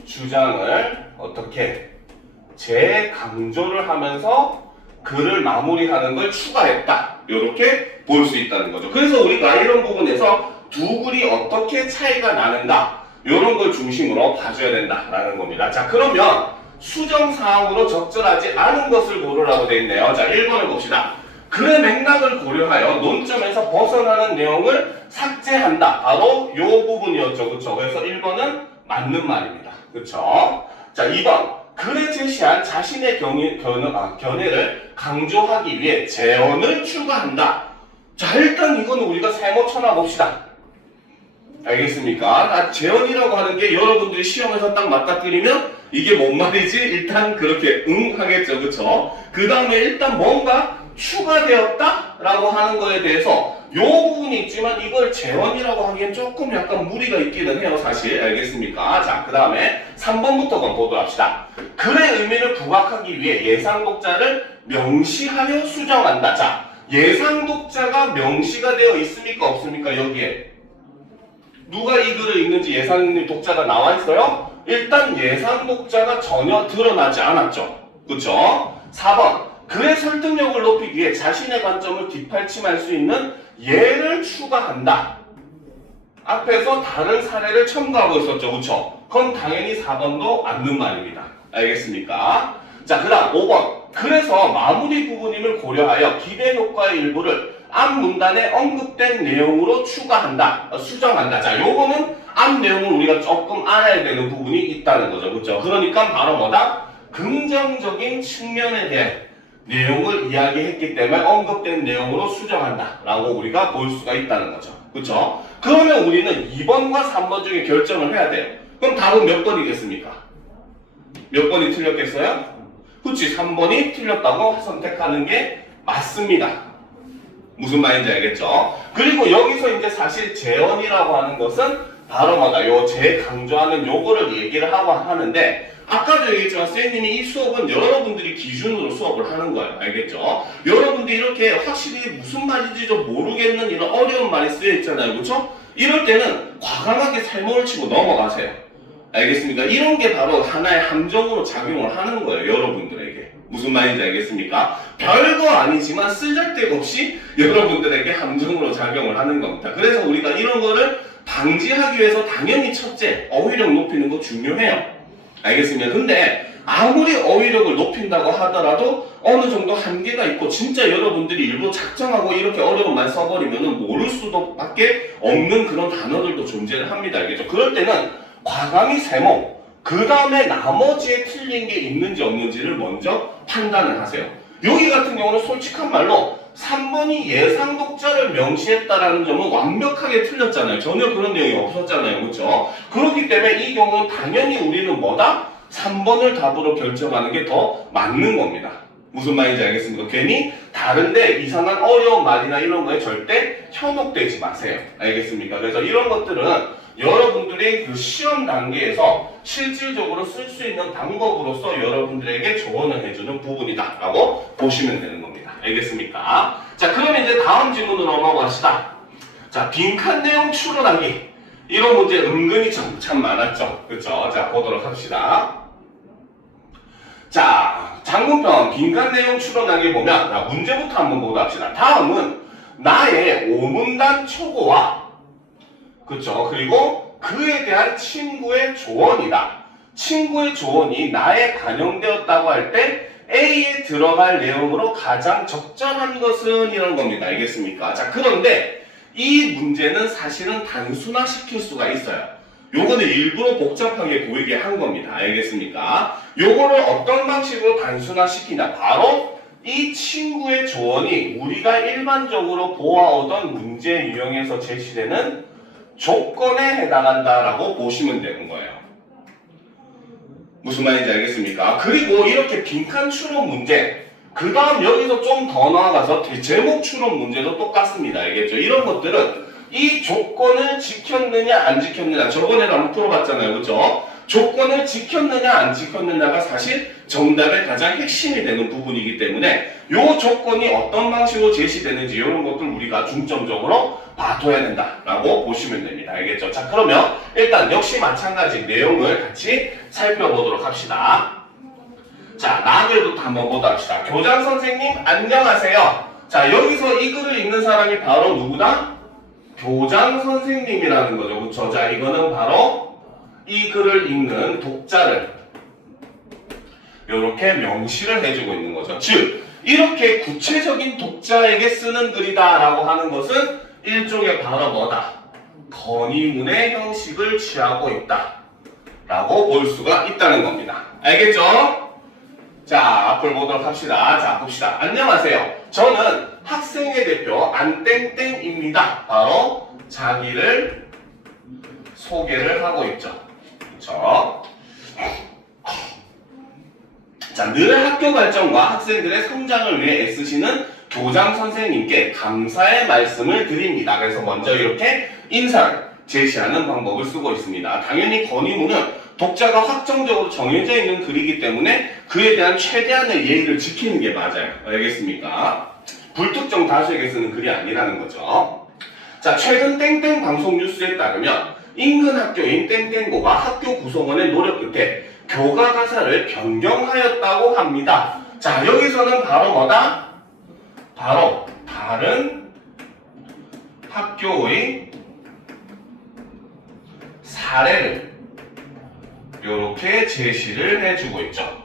주장을 어떻게 재강조를 하면서 글을 마무리하는 걸 추가했다. 이렇게 볼 수 있다는 거죠. 그래서 우리가 이런 부분에서 두 글이 어떻게 차이가 나는가, 이런 걸 중심으로 봐줘야 된다라는 겁니다. 자, 그러면 수정사항으로 적절하지 않은 것을 고르라고 되어 있네요. 자, 1번을 봅시다. 글의 맥락을 고려하여 논점에서 벗어나는 내용을 삭제한다. 바로 이 부분이었죠. 그렇죠? 그래서 1번은 맞는 말입니다. 그렇죠? 자, 2번. 글에 제시한 자신의 견해를 강조하기 위해 재언을 추가한다. 자, 일단 이거는 우리가 세모 쳐놔봅시다. 알겠습니까? 재언이라고 하는 게 여러분들이 시험에서 딱 맞닥뜨리면 이게 뭔 말이지? 일단 그렇게 응 하겠죠. 그쵸? 그 다음에 일단 뭔가 추가되었다? 라고 하는 거에 대해서 요 부분이 있지만 이걸 재언이라고 하기엔 조금 약간 무리가 있기는 해요. 사실. 알겠습니까? 자, 그 다음에 3번부터 보도록 합시다. 글의 의미를 부각하기 위해 예상 독자를 명시하여 수정한다. 자, 예상 독자가 명시가 되어 있습니까? 없습니까? 여기에. 누가 이 글을 읽는지 예상 독자가 나와 있어요? 일단 예상 독자가 전혀 드러나지 않았죠. 그쵸? 4번. 글의 설득력을 높이기 위해 자신의 관점을 뒷받침할 수 있는 예를 추가한다. 앞에서 다른 사례를 첨가하고 있었죠. 그쵸? 그건 당연히 4번도 맞는 말입니다. 알겠습니까? 자, 그 다음 5번. 그래서 마무리 부분임을 고려하여 기대 효과의 일부를 앞 문단에 언급된 내용으로 추가한다. 수정한다. 자, 요거는 앞 내용을 우리가 조금 알아야 되는 부분이 있다는 거죠. 그렇죠? 그러니까 바로 뭐다? 긍정적인 측면에 대한 내용을 이야기했기 때문에 언급된 내용으로 수정한다 라고 우리가 볼 수가 있다는 거죠. 그렇죠? 그러면 우리는 2번과 3번 중에 결정을 해야 돼요. 그럼 답은 몇 번이겠습니까? 몇 번이 틀렸겠어요? 그렇지, 3번이 틀렸다고 선택하는 게 맞습니다. 무슨 말인지 알겠죠? 그리고 여기서 이제 사실 재언이라고 하는 것은 바로 뭐다? 요 재강조하는 요거를 얘기를 하고 하는데, 아까도 얘기했지만 선생님이 이 수업은 여러분들이 기준으로 수업을 하는 거예요. 알겠죠? 여러분들이 이렇게 확실히 무슨 말인지 좀 모르겠는 이런 어려운 말이 쓰여 있잖아요. 그렇죠? 이럴 때는 과감하게 살모를 치고 넘어가세요. 알겠습니까? 이런 게 바로 하나의 함정으로 작용을 하는 거예요. 여러분들에게. 무슨 말인지 알겠습니까? 별거 아니지만 쓰잘데가 없이 여러분들에게 함정으로 작용을 하는 겁니다. 그래서 우리가 이런 거를 방지하기 위해서 당연히 첫째, 어휘력 높이는 거 중요해요. 알겠습니다. 근데 아무리 어휘력을 높인다고 하더라도 어느 정도 한계가 있고, 진짜 여러분들이 일부 작정하고 이렇게 어려운 말 써버리면 모를 수도 밖에 없는 그런 단어들도 존재를 합니다. 알겠죠? 그럴 때는 과감히 세모, 그 다음에 나머지에 틀린 게 있는지 없는지를 먼저 판단을 하세요. 여기 같은 경우는 솔직한 말로 3번이 예상 독자를 명시했다라는 점은 완벽하게 틀렸잖아요. 전혀 그런 내용이 없었잖아요. 그렇죠? 그렇기 때문에 이 경우는 당연히 우리는 뭐다? 3번을 답으로 결정하는 게 더 맞는 겁니다. 무슨 말인지 알겠습니까? 괜히 다른데 이상한 어려운 말이나 이런 거에 절대 현혹되지 마세요. 알겠습니까? 그래서 이런 것들은 여러분들이 그 시험 단계에서 실질적으로 쓸 수 있는 방법으로서 여러분들에게 조언을 해주는 부분이다 라고 보시면 되는 겁니다. 알겠습니까? 자, 그럼 이제 다음 질문으로 넘어갑시다. 자, 빈칸 내용 추론하기. 이런 문제 은근히 참 많았죠. 그렇죠? 자, 보도록 합시다. 자, 장문편 빈칸 내용 추론하기 보면, 자, 문제부터 한번 보도록 합시다. 다음은 나의 오문단 초고와, 그렇죠? 그리고 그에 대한 친구의 조언이다. 친구의 조언이 나에 반영되었다고 할 때 A에 들어갈 내용으로 가장 적절한 것은 이런 겁니다. 알겠습니까? 자, 그런데 이 문제는 사실은 단순화시킬 수가 있어요. 요거는 일부러 복잡하게 보이게 한 겁니다. 알겠습니까? 요거를 어떤 방식으로 단순화시키냐? 바로 이 친구의 조언이 우리가 일반적으로 보아오던 문제 유형에서 제시되는 조건에 해당한다라고 보시면 되는 거예요. 무슨 말인지 알겠습니까? 그리고 이렇게 빈칸 추론 문제, 그 다음 여기서 좀 더 나아가서 제목 추론 문제도 똑같습니다. 알겠죠? 이런 것들은 이 조건을 지켰느냐 안 지켰느냐, 저번에도 한번 풀어봤잖아요. 그렇죠? 조건을 지켰느냐 안 지켰느냐가 사실 정답의 가장 핵심이 되는 부분이기 때문에 이 조건이 어떤 방식으로 제시되는지 이런 것들 우리가 중점적으로 봐둬야 된다라고 보시면 됩니다. 알겠죠? 자, 그러면 일단 역시 마찬가지 내용을 같이 살펴보도록 합시다. 자, 나글부터 한번 보도록 합시다. 교장 선생님 안녕하세요. 자, 여기서 이 글을 읽는 사람이 바로 누구다? 교장 선생님이라는 거죠. 그렇죠? 자, 이거는 바로 이 글을 읽는 독자를 이렇게 명시를 해주고 있는 거죠. 즉, 이렇게 구체적인 독자에게 쓰는 글이다라고 하는 것은 일종의 바로 뭐다? 건의문의 형식을 취하고 있다 라고 볼 수가 있다는 겁니다. 알겠죠? 자, 앞을 보도록 합시다. 자, 봅시다. 안녕하세요. 저는 학생회 대표 안땡땡입니다. 바로 자기를 소개를 하고 있죠. 그렇죠? 자, 늘 학교 발전과 학생들의 성장을 위해 애쓰시는 교장 선생님께 감사의 말씀을 드립니다. 그래서 먼저 이렇게 인사를 제시하는 방법을 쓰고 있습니다. 당연히 건의문은 독자가 확정적으로 정해져 있는 글이기 때문에 그에 대한 최대한의 예의를 지키는 게 맞아요. 알겠습니까? 불특정 다수에게 쓰는 글이 아니라는 거죠. 자, 최근 땡땡 방송 뉴스에 따르면 인근 학교인 땡땡고가 학교 구성원의 노력 끝에 교과 가사를 변경하였다고 합니다. 자, 여기서는 바로 뭐다? 바로 다른 학교의 사례를 이렇게 제시를 해주고 있죠.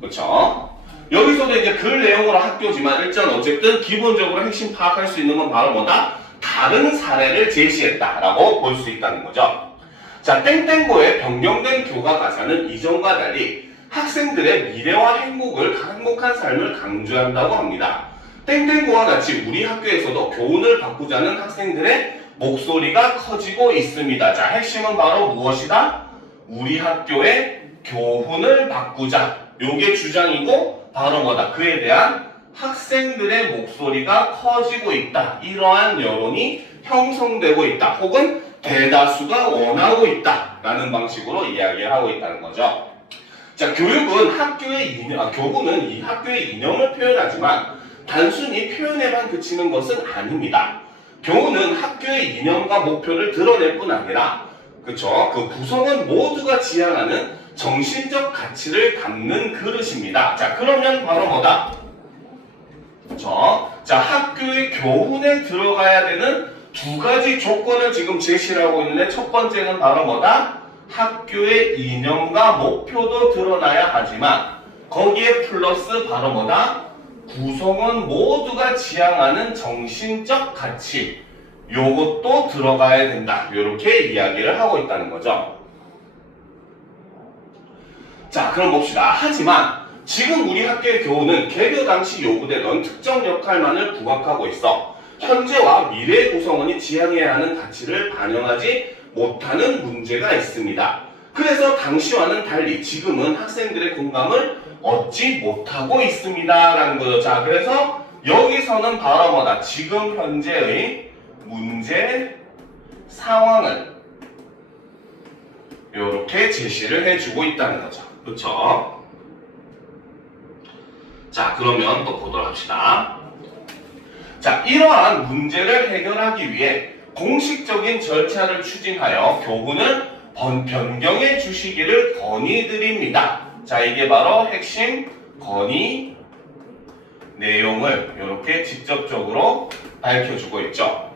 그렇죠? 여기서도 이제 글 내용으로 학교지만 일단 어쨌든 기본적으로 핵심 파악할 수 있는 건 바로 뭐다? 다른 사례를 제시했다라고 볼 수 있다는 거죠. 자, 땡땡고의 변경된 교과 가사는 이전과 달리 학생들의 미래와 행복한 삶을 강조한다고 합니다. 땡땡고와 같이 우리 학교에서도 교훈을 바꾸자는 학생들의 목소리가 커지고 있습니다. 자, 핵심은 바로 무엇이다? 우리 학교의 교훈을 바꾸자. 요게 주장이고 바로 뭐다? 그에 대한 학생들의 목소리가 커지고 있다. 이러한 여론이 형성되고 있다. 혹은 대다수가 원하고 있다. 라는 방식으로 이야기를 하고 있다는 거죠. 자, 교육은 교훈은 이 학교의 이념을 표현하지만 단순히 표현에만 그치는 것은 아닙니다. 교훈은 학교의 이념과 목표를 드러낼 뿐 아니라 그쵸? 그 구성원 모두가 지향하는 정신적 가치를 담는 그릇입니다. 자, 그러면 바로 뭐다? 그쵸? 자, 학교의 교훈에 들어가야 되는 두 가지 조건을 지금 제시를 하고 있는데 첫 번째는 바로 뭐다? 학교의 이념과 목표도 드러나야 하지만 거기에 플러스 바로 뭐다? 구성원 모두가 지향하는 정신적 가치 요것도 들어가야 된다. 이렇게 이야기를 하고 있다는 거죠. 자, 그럼 봅시다. 하지만 지금 우리 학교의 교훈은 개교 당시 요구되던 특정 역할만을 부각하고 있어 현재와 미래의 구성원이 지향해야 하는 가치를 반영하지 못하는 문제가 있습니다. 그래서 당시와는 달리 지금은 학생들의 공감을 얻지 못하고 있습니다. 라는 거죠. 자, 그래서 여기서는 바로 뭐다? 지금 현재의 문제 상황을 이렇게 제시를 해주고 있다는 거죠. 그렇죠? 자, 그러면 또 보도록 합시다. 자, 이러한 문제를 해결하기 위해 공식적인 절차를 추진하여 교훈을 변경해 주시기를 건의드립니다. 자, 이게 바로 핵심 건의 내용을 이렇게 직접적으로 밝혀주고 있죠.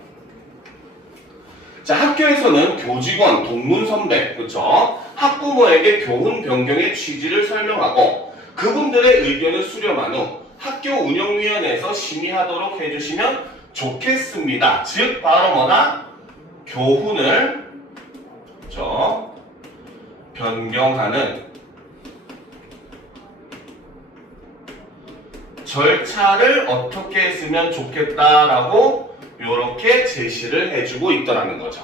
자, 학교에서는 교직원, 동문 선배, 그렇죠? 학부모에게 교훈 변경의 취지를 설명하고 그분들의 의견을 수렴한 후 학교 운영위원회에서 심의하도록 해주시면 좋겠습니다. 즉 바로 뭐다? 교훈을 그렇죠? 변경하는 절차를 어떻게 했으면 좋겠다라고 이렇게 제시를 해주고 있더라는 거죠.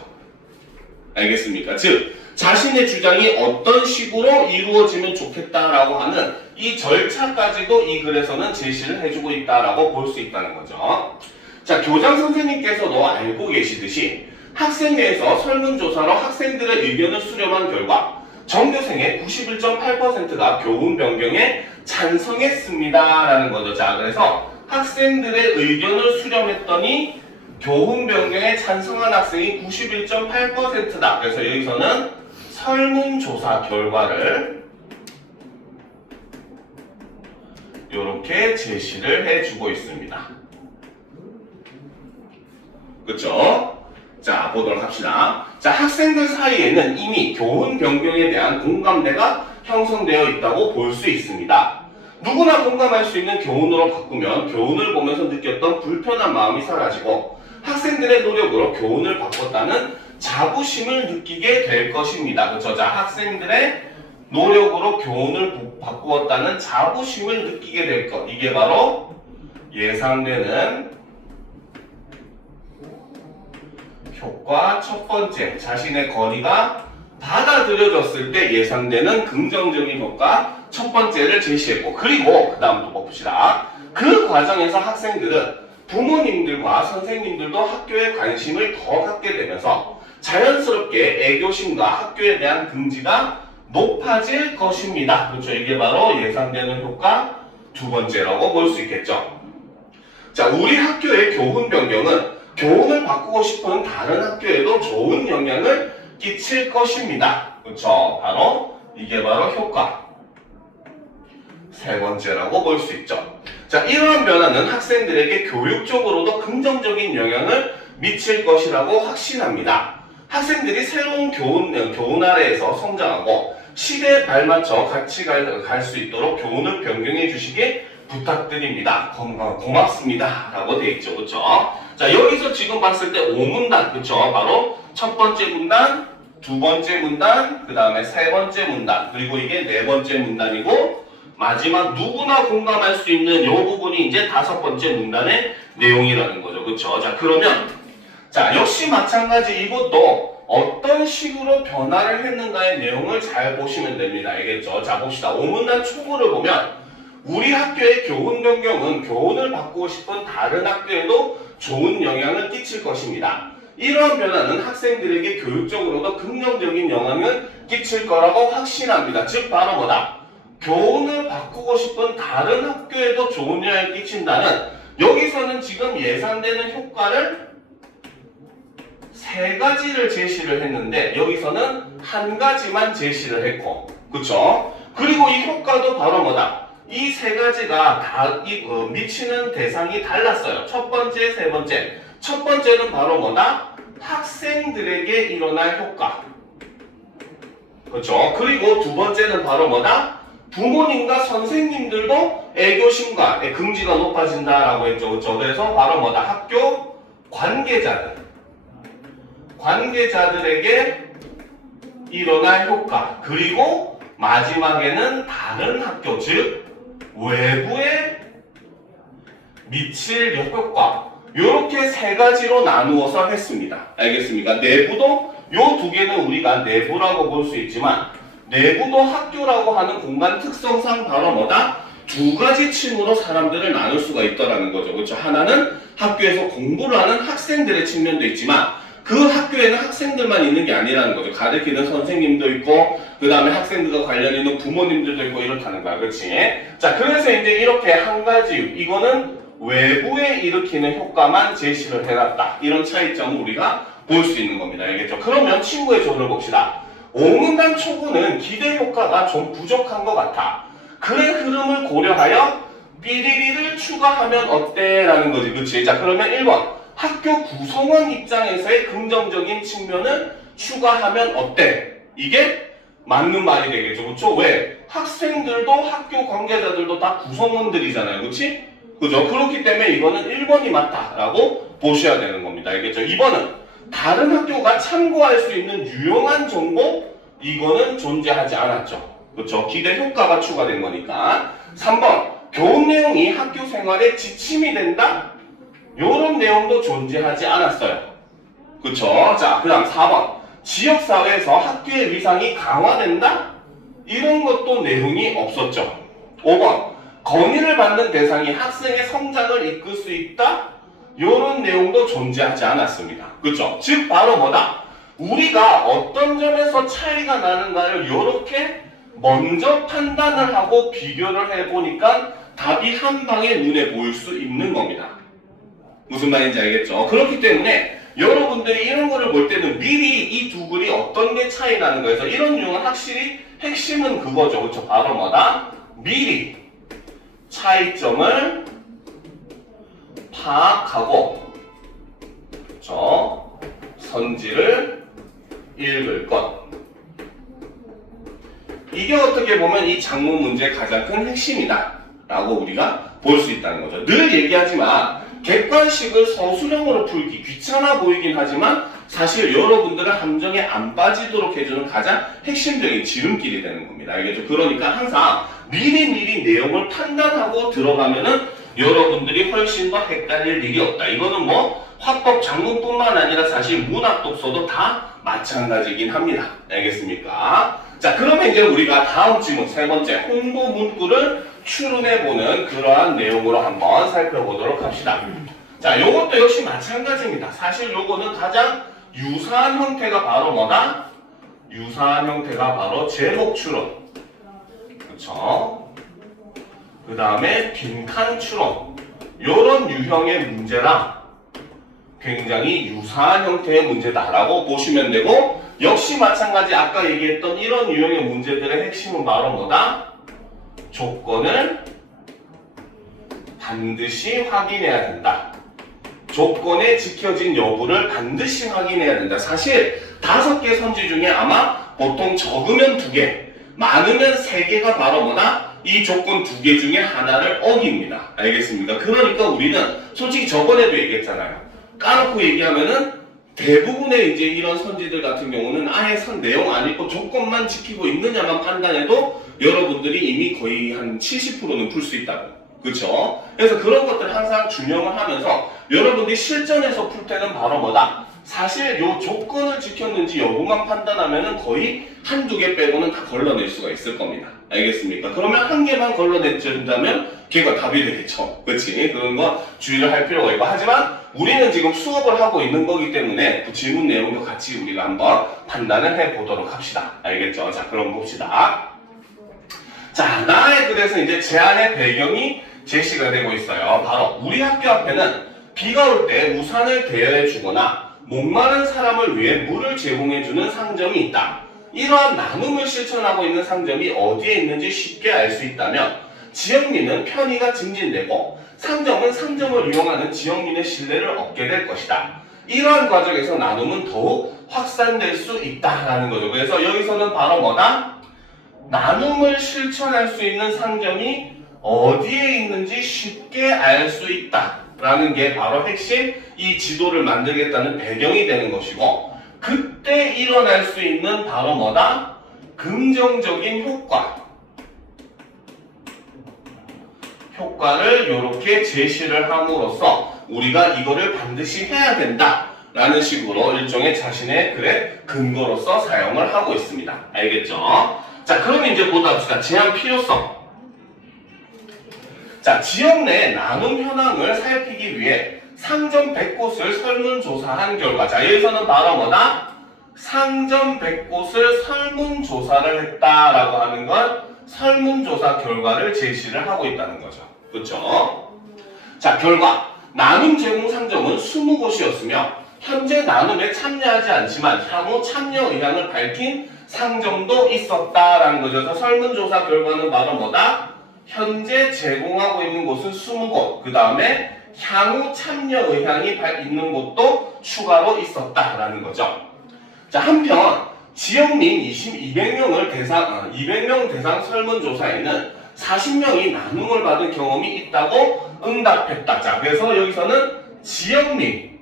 알겠습니까? 즉 자신의 주장이 어떤 식으로 이루어지면 좋겠다라고 하는 이 절차까지도 이 글에서는 제시를 해주고 있다라고 볼 수 있다는 거죠. 자, 교장 선생님께서도 알고 계시듯이 학생 내에서 설문조사로 학생들의 의견을 수렴한 결과 전교생의 91.8%가 교훈 변경에 찬성했습니다라는 거죠. 자, 그래서 학생들의 의견을 수렴했더니 교훈 변경에 찬성한 학생이 91.8%다. 그래서 여기서는 설문조사 결과를 이렇게 제시를 해주고 있습니다. 그렇죠? 자, 보도록 합시다. 자, 학생들 사이에는 이미 교훈 변경에 대한 공감대가 형성되어 있다고 볼 수 있습니다. 누구나 공감할 수 있는 교훈으로 바꾸면 교훈을 보면서 느꼈던 불편한 마음이 사라지고 학생들의 노력으로 교훈을 바꿨다는 자부심을 느끼게 될 것입니다. 그렇죠? 자, 학생들의 노력으로 교훈을 바꾸었다는 자부심을 느끼게 될 것. 이게 바로 예상되는 효과 첫 번째. 자신의 건의가 받아들여졌을 때 예상되는 긍정적인 효과 첫 번째를 제시했고, 그리고 그 다음 또 봅시다. 그 과정에서 학생들은 부모님들과 선생님들도 학교에 관심을 더 갖게 되면서 자연스럽게 애교심과 학교에 대한 긍지가 높아질 것입니다. 그렇죠? 이게 바로 예상되는 효과 두 번째라고 볼 수 있겠죠. 자, 우리 학교의 교훈 변경은 교훈을 바꾸고 싶은 다른 학교에도 좋은 영향을 끼칠 것입니다. 그렇죠? 바로 이게 바로 효과 세 번째라고 볼 수 있죠. 자, 이러한 변화는 학생들에게 교육적으로도 긍정적인 영향을 미칠 것이라고 확신합니다. 학생들이 새로운 교훈 아래에서 성장하고 시대에 발맞춰 같이 갈 수 있도록 교훈을 변경해 주시기 부탁드립니다. 고맙습니다. 라고 되어 있죠. 그렇죠? 자, 여기서 지금 봤을 때 5문단, 그렇죠? 바로 첫 번째 문단, 두 번째 문단, 그 다음에 세 번째 문단, 그리고 이게 네 번째 문단이고 마지막 누구나 공감할 수 있는 이 부분이 이제 다섯 번째 문단의 내용이라는 거죠. 그렇죠? 자, 그러면 자, 역시 마찬가지 이것도 어떤 식으로 변화를 했는가의 내용을 잘 보시면 됩니다. 알겠죠? 자, 봅시다. 5문단 초보를 보면 우리 학교의 교훈 변경은 교훈을 바꾸고 싶은 다른 학교에도 좋은 영향을 끼칠 것입니다. 이러한 변화는 학생들에게 교육적으로도 긍정적인 영향을 끼칠 거라고 확신합니다. 즉 바로 뭐다? 교훈을 바꾸고 싶은 다른 학교에도 좋은 영향을 끼친다는, 여기서는 지금 예상되는 효과를 세 가지를 제시를 했는데 여기서는 한 가지만 제시를 했고, 그쵸? 그리고 이 효과도 바로 뭐다? 이 세 가지가 다 미치는 대상이 달랐어요. 첫 번째, 세 번째. 첫 번째는 바로 뭐다? 학생들에게 일어날 효과. 그렇죠? 그리고 두 번째는 바로 뭐다? 부모님과 선생님들도 애교심과 긍지가 높아진다라고 했죠. 그렇죠? 그래서 바로 뭐다? 학교 관계자들에게 일어날 효과. 그리고 마지막에는 다른 학교, 즉 외부에 미칠 효과. 이렇게 세 가지로 나누어서 했습니다. 알겠습니까? 내부도 요 두 개는 우리가 내부라고 볼 수 있지만 내부도 학교라고 하는 공간 특성상 바로 뭐다? 두 가지 층으로 사람들을 나눌 수가 있더라는 거죠. 그렇죠? 하나는 학교에서 공부를 하는 학생들의 측면도 있지만 그 학교에는 학생들만 있는 게 아니라는 거죠. 가르치는 선생님도 있고 그 다음에 학생들과 관련 있는 부모님들도 있고 이렇다는 거야. 그렇지? 자, 그래서 이제 이렇게 한 가지 이거는 외부에 일으키는 효과만 제시를 해놨다. 이런 차이점을 우리가 볼 수 있는 겁니다. 알겠죠? 그러면 친구의 조를 봅시다. 오문단 초구는 기대 효과가 좀 부족한 것 같아. 그의 흐름을 고려하여 삐리리를 추가하면 어때? 라는 거지. 그치? 자, 그러면 1번. 학교 구성원 입장에서의 긍정적인 측면을 추가하면 어때? 이게 맞는 말이 되겠죠. 그렇죠? 왜? 학생들도 학교 관계자들도 다 구성원들이잖아요. 그렇지? 그죠? 그렇기 때문에 이거는 1번이 맞다라고 보셔야 되는 겁니다. 알겠죠? 2번은 다른 학교가 참고할 수 있는 유용한 정보? 이거는 존재하지 않았죠. 그렇죠? 기대 효과가 추가된 거니까. 3번. 교훈 내용이 학교 생활에 지침이 된다? 이런 내용도 존재하지 않았어요. 그쵸? 자, 그 다음 4번. 지역사회에서 학교의 위상이 강화된다? 이런 것도 내용이 없었죠. 5번. 건의를 받는 대상이 학생의 성장을 이끌 수 있다? 이런 내용도 존재하지 않았습니다. 그쵸? 즉, 바로 뭐다? 우리가 어떤 점에서 차이가 나는가를 이렇게 먼저 판단을 하고 비교를 해보니까 답이 한 방에 눈에 보일 수 있는 겁니다. 무슨 말인지 알겠죠? 그렇기 때문에 여러분들이 이런 거를 볼 때는 미리 이 두 글이 어떤 게 차이 나는 거에서 이런 유형은 확실히 핵심은 그거죠. 그렇죠? 바로 뭐다? 미리 차이점을 파악하고 그렇죠? 선지를 읽을 것. 이게 어떻게 보면 이 작문 문제의 가장 큰 핵심이다 라고 우리가 볼 수 있다는 거죠. 늘 얘기하지만 객관식을 서술형으로 풀기 귀찮아 보이긴 하지만 사실 여러분들은 함정에 안 빠지도록 해주는 가장 핵심적인 지름길이 되는 겁니다. 알겠죠? 그러니까 항상 미리 내용을 판단하고 들어가면은 여러분들이 훨씬 더 헷갈릴 일이 없다. 이거는 뭐 화법 작문뿐만 아니라 사실 문학 독서도 다 마찬가지긴 합니다. 알겠습니까? 자, 그러면 이제 우리가 다음 질문 세 번째 홍보 문구를 추론해보는 그러한 내용으로 한번 살펴보도록 합시다. 자, 요것도 역시 마찬가지입니다. 사실 요거는 가장 유사한 형태가 바로 뭐다? 유사한 형태가 바로 제목 추론. 그쵸? 그 다음에 빈칸 추론. 요런 유형의 문제랑 굉장히 유사한 형태의 문제다라고 보시면 되고, 역시 마찬가지 아까 얘기했던 이런 유형의 문제들의 핵심은 바로 뭐다? 조건을 반드시 확인해야 된다. 조건에 지켜진 여부를 반드시 확인해야 된다. 사실 5개 선지 중에 아마 보통 적으면 2개, 많으면 3개가 바로 뭐다? 이 조건 2개 중에 하나를 어깁니다. 알겠습니까? 그러니까 우리는 솔직히 저번에도 얘기했잖아요. 까놓고 얘기하면은 대부분의 이제 이런 선지들 같은 경우는 아예 선 내용 안 읽고 조건만 지키고 있느냐만 판단해도 여러분들이 이미 거의 한 70%는 풀 수 있다고. 그쵸? 그래서 그런 것들 항상 준용을 하면서 여러분들이 실전에서 풀 때는 바로 뭐다? 사실 요 조건을 지켰는지 여부만 판단하면은 거의 1~2개 빼고는 다 걸러낼 수가 있을 겁니다. 알겠습니까? 그러면 1개만 걸러낸다면 걔가 답이 되겠죠. 그치? 그런 거 주의를 할 필요가 있고. 하지만 우리는 지금 수업을 하고 있는 거기 때문에 그 질문 내용도 같이 우리가 한번 판단을 해보도록 합시다. 알겠죠? 자, 그럼 봅시다. 자, 나의 글에서 이제 제안의 배경이 제시가 되고 있어요. 바로 우리 학교 앞에는 비가 올 때 우산을 대여해 주거나 목마른 사람을 위해 물을 제공해주는 상점이 있다. 이러한 나눔을 실천하고 있는 상점이 어디에 있는지 쉽게 알 수 있다면 지역민은 편의가 증진되고 상점은 상점을 이용하는 지역민의 신뢰를 얻게 될 것이다. 이러한 과정에서 나눔은 더욱 확산될 수 있다라는 거죠. 그래서 여기서는 바로 뭐다? 나눔을 실천할 수 있는 상점이 어디에 있는지 쉽게 알 수 있다라는 게 바로 핵심 이 지도를 만들겠다는 배경이 되는 것이고, 그때 일어날 수 있는 바로 뭐다? 긍정적인 효과를 이렇게 제시를 함으로써 우리가 이거를 반드시 해야 된다 라는 식으로 일종의 자신의 글의 근거로서 사용을 하고 있습니다. 알겠죠? 자, 그럼 이제 보다 합시다. 제한 필요성. 자, 지역 내 나눔 현황을 살피기 위해 상점 100곳을 설문조사한 결과, 자 여기서는 바로 뭐다? 상점 100곳을 설문조사를 했다라고 하는 건 설문조사 결과를 제시를 하고 있다는 거죠. 그렇죠? 자, 결과 나눔 제공 상점은 20곳이었으며 현재 나눔에 참여하지 않지만 향후 참여 의향을 밝힌 상점도 있었다라는 거죠. 그래서 설문조사 결과는 바로 뭐다? 현재 제공하고 있는 곳은 20곳, 그 다음에 향후 참여 의향이 있는 곳도 추가로 있었다라는 거죠. 자, 한편 지역민 200명을 200명 대상 설문조사에는 40명이 나눔을 받은 경험이 있다고 응답했다. 자, 그래서 여기서는 지역민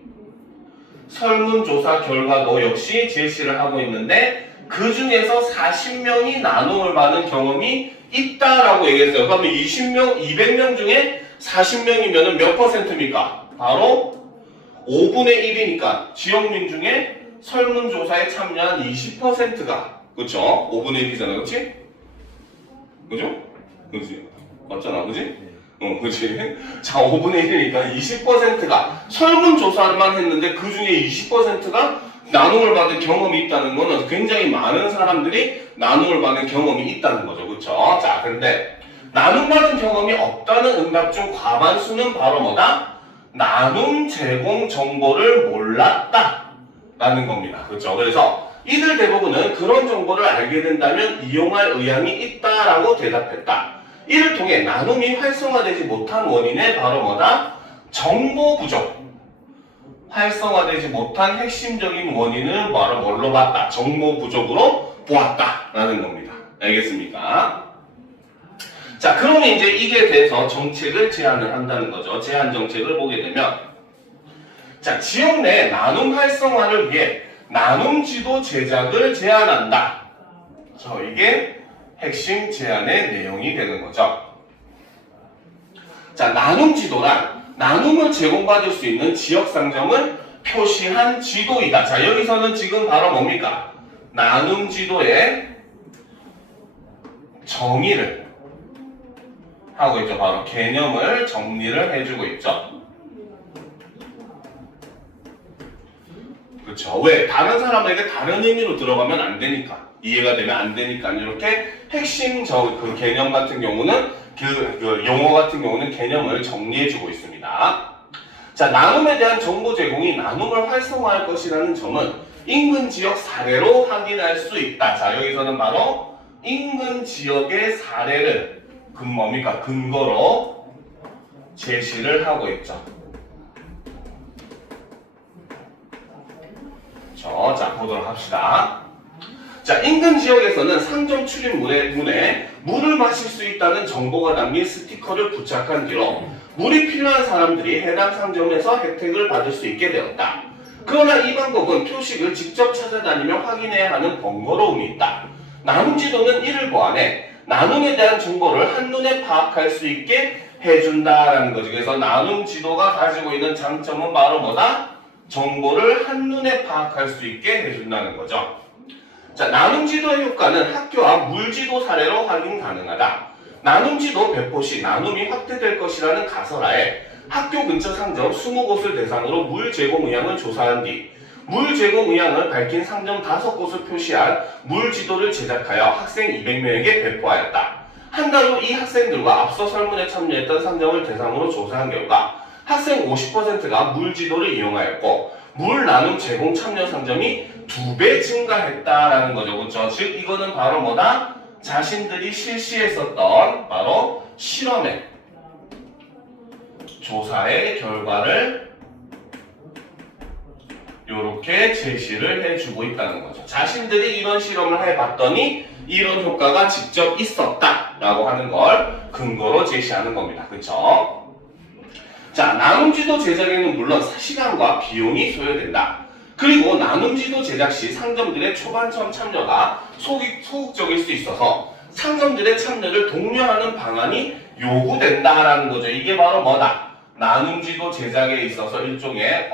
설문조사 결과도 역시 제시를 하고 있는데 그 중에서 40명이 나눔을 받은 경험이 있다라고 얘기했어요. 그러면 200명 중에 40명이면 몇 퍼센트입니까? 바로 5분의 1이니까 지역민 중에 설문조사에 참여한 20%가 그쵸? 5분의 1이잖아, 그치? 그죠? 그치? 맞잖아, 그치? 그치? 자, 5분의 1이니까 20%가 설문조사만 했는데 그 중에 20%가 나눔을 받은 경험이 있다는 거는 굉장히 많은 사람들이 나눔을 받은 경험이 있다는 거죠, 그쵸? 자, 근데 나눔 받은 경험이 없다는 응답 중 과반수는 바로 뭐다? 나눔 제공 정보를 몰랐다 라는 겁니다. 그렇죠? 그래서 이들 대부분은 그런 정보를 알게 된다면 이용할 의향이 있다라고 대답했다. 이를 통해 나눔이 활성화되지 못한 원인의 바로 뭐다? 정보 부족. 활성화되지 못한 핵심적인 원인을 바로 뭘로 봤다? 정보 부족으로 보았다라는 겁니다. 알겠습니까? 자, 그러면 이제 이게 대해서 정책을 제안을 한다는 거죠. 제안 정책을 보게 되면 자, 지역 내 나눔 활성화를 위해 나눔 지도 제작을 제안한다. 자, 이게 핵심 제안의 내용이 되는 거죠. 자, 나눔 지도란 나눔을 제공받을 수 있는 지역 상점을 표시한 지도이다. 자, 여기서는 지금 바로 뭡니까? 나눔 지도의 정의를 하고 있죠. 바로 개념을 정리를 해주고 있죠. 그렇죠. 왜? 다른 사람에게 다른 의미로 들어가면 안 되니까. 이해가 되면 안 되니까. 이렇게 핵심 그 개념 같은 경우는 그 용어 같은 경우는 개념을 정리해주고 있습니다. 자, 나눔에 대한 정보 제공이 나눔을 활성화할 것이라는 점은 인근 지역 사례로 확인할 수 있다. 자, 여기서는 바로 인근 지역의 사례를 뭡니까? 근거로 제시를 하고 있죠. 자, 보도록 합시다. 자, 인근 지역에서는 상점 출입문에 물을 마실 수 있다는 정보가 담긴 스티커를 부착한 뒤로 물이 필요한 사람들이 해당 상점에서 혜택을 받을 수 있게 되었다. 그러나 이 방법은 표식을 직접 찾아다니며 확인해야 하는 번거로움이 있다. 나눔 지도는 이를 보완해 나눔에 대한 정보를 한눈에 파악할 수 있게 해준다라는 거지. 그래서 나눔 지도가 가지고 있는 장점은 바로 뭐다? 정보를 한눈에 파악할 수 있게 해준다는 거죠. 자, 나눔 지도의 효과는 학교와 물지도 사례로 확인 가능하다. 나눔 지도 배포 시 나눔이 확대될 것이라는 가설하에 학교 근처 상점 20곳을 대상으로 물 제공 의향을 조사한 뒤 물 제공 의향을 밝힌 상점 5곳을 표시한 물 지도를 제작하여 학생 200명에게 배포하였다. 한 달 후 이 학생들과 앞서 설문에 참여했던 상점을 대상으로 조사한 결과 학생 50%가 물 지도를 이용하였고 물 나눔 제공 참여 상점이 2배 증가했다라는 거죠. 그렇죠? 즉 이거는 바로 뭐다? 자신들이 실시했었던 바로 실험의 조사의 결과를 이렇게 제시를 해주고 있다는 거죠. 자신들이 이런 실험을 해봤더니 이런 효과가 직접 있었다라고 하는 걸 근거로 제시하는 겁니다. 그렇죠? 자, 나눔지도 제작에는 물론 시간과 비용이 소요된다. 그리고 나눔지도 제작 시 상점들의 초반점 참여가 소극적일 수 있어서 상점들의 참여를 독려하는 방안이 요구된다라는 거죠. 이게 바로 뭐다? 나눔지도 제작에 있어서 일종의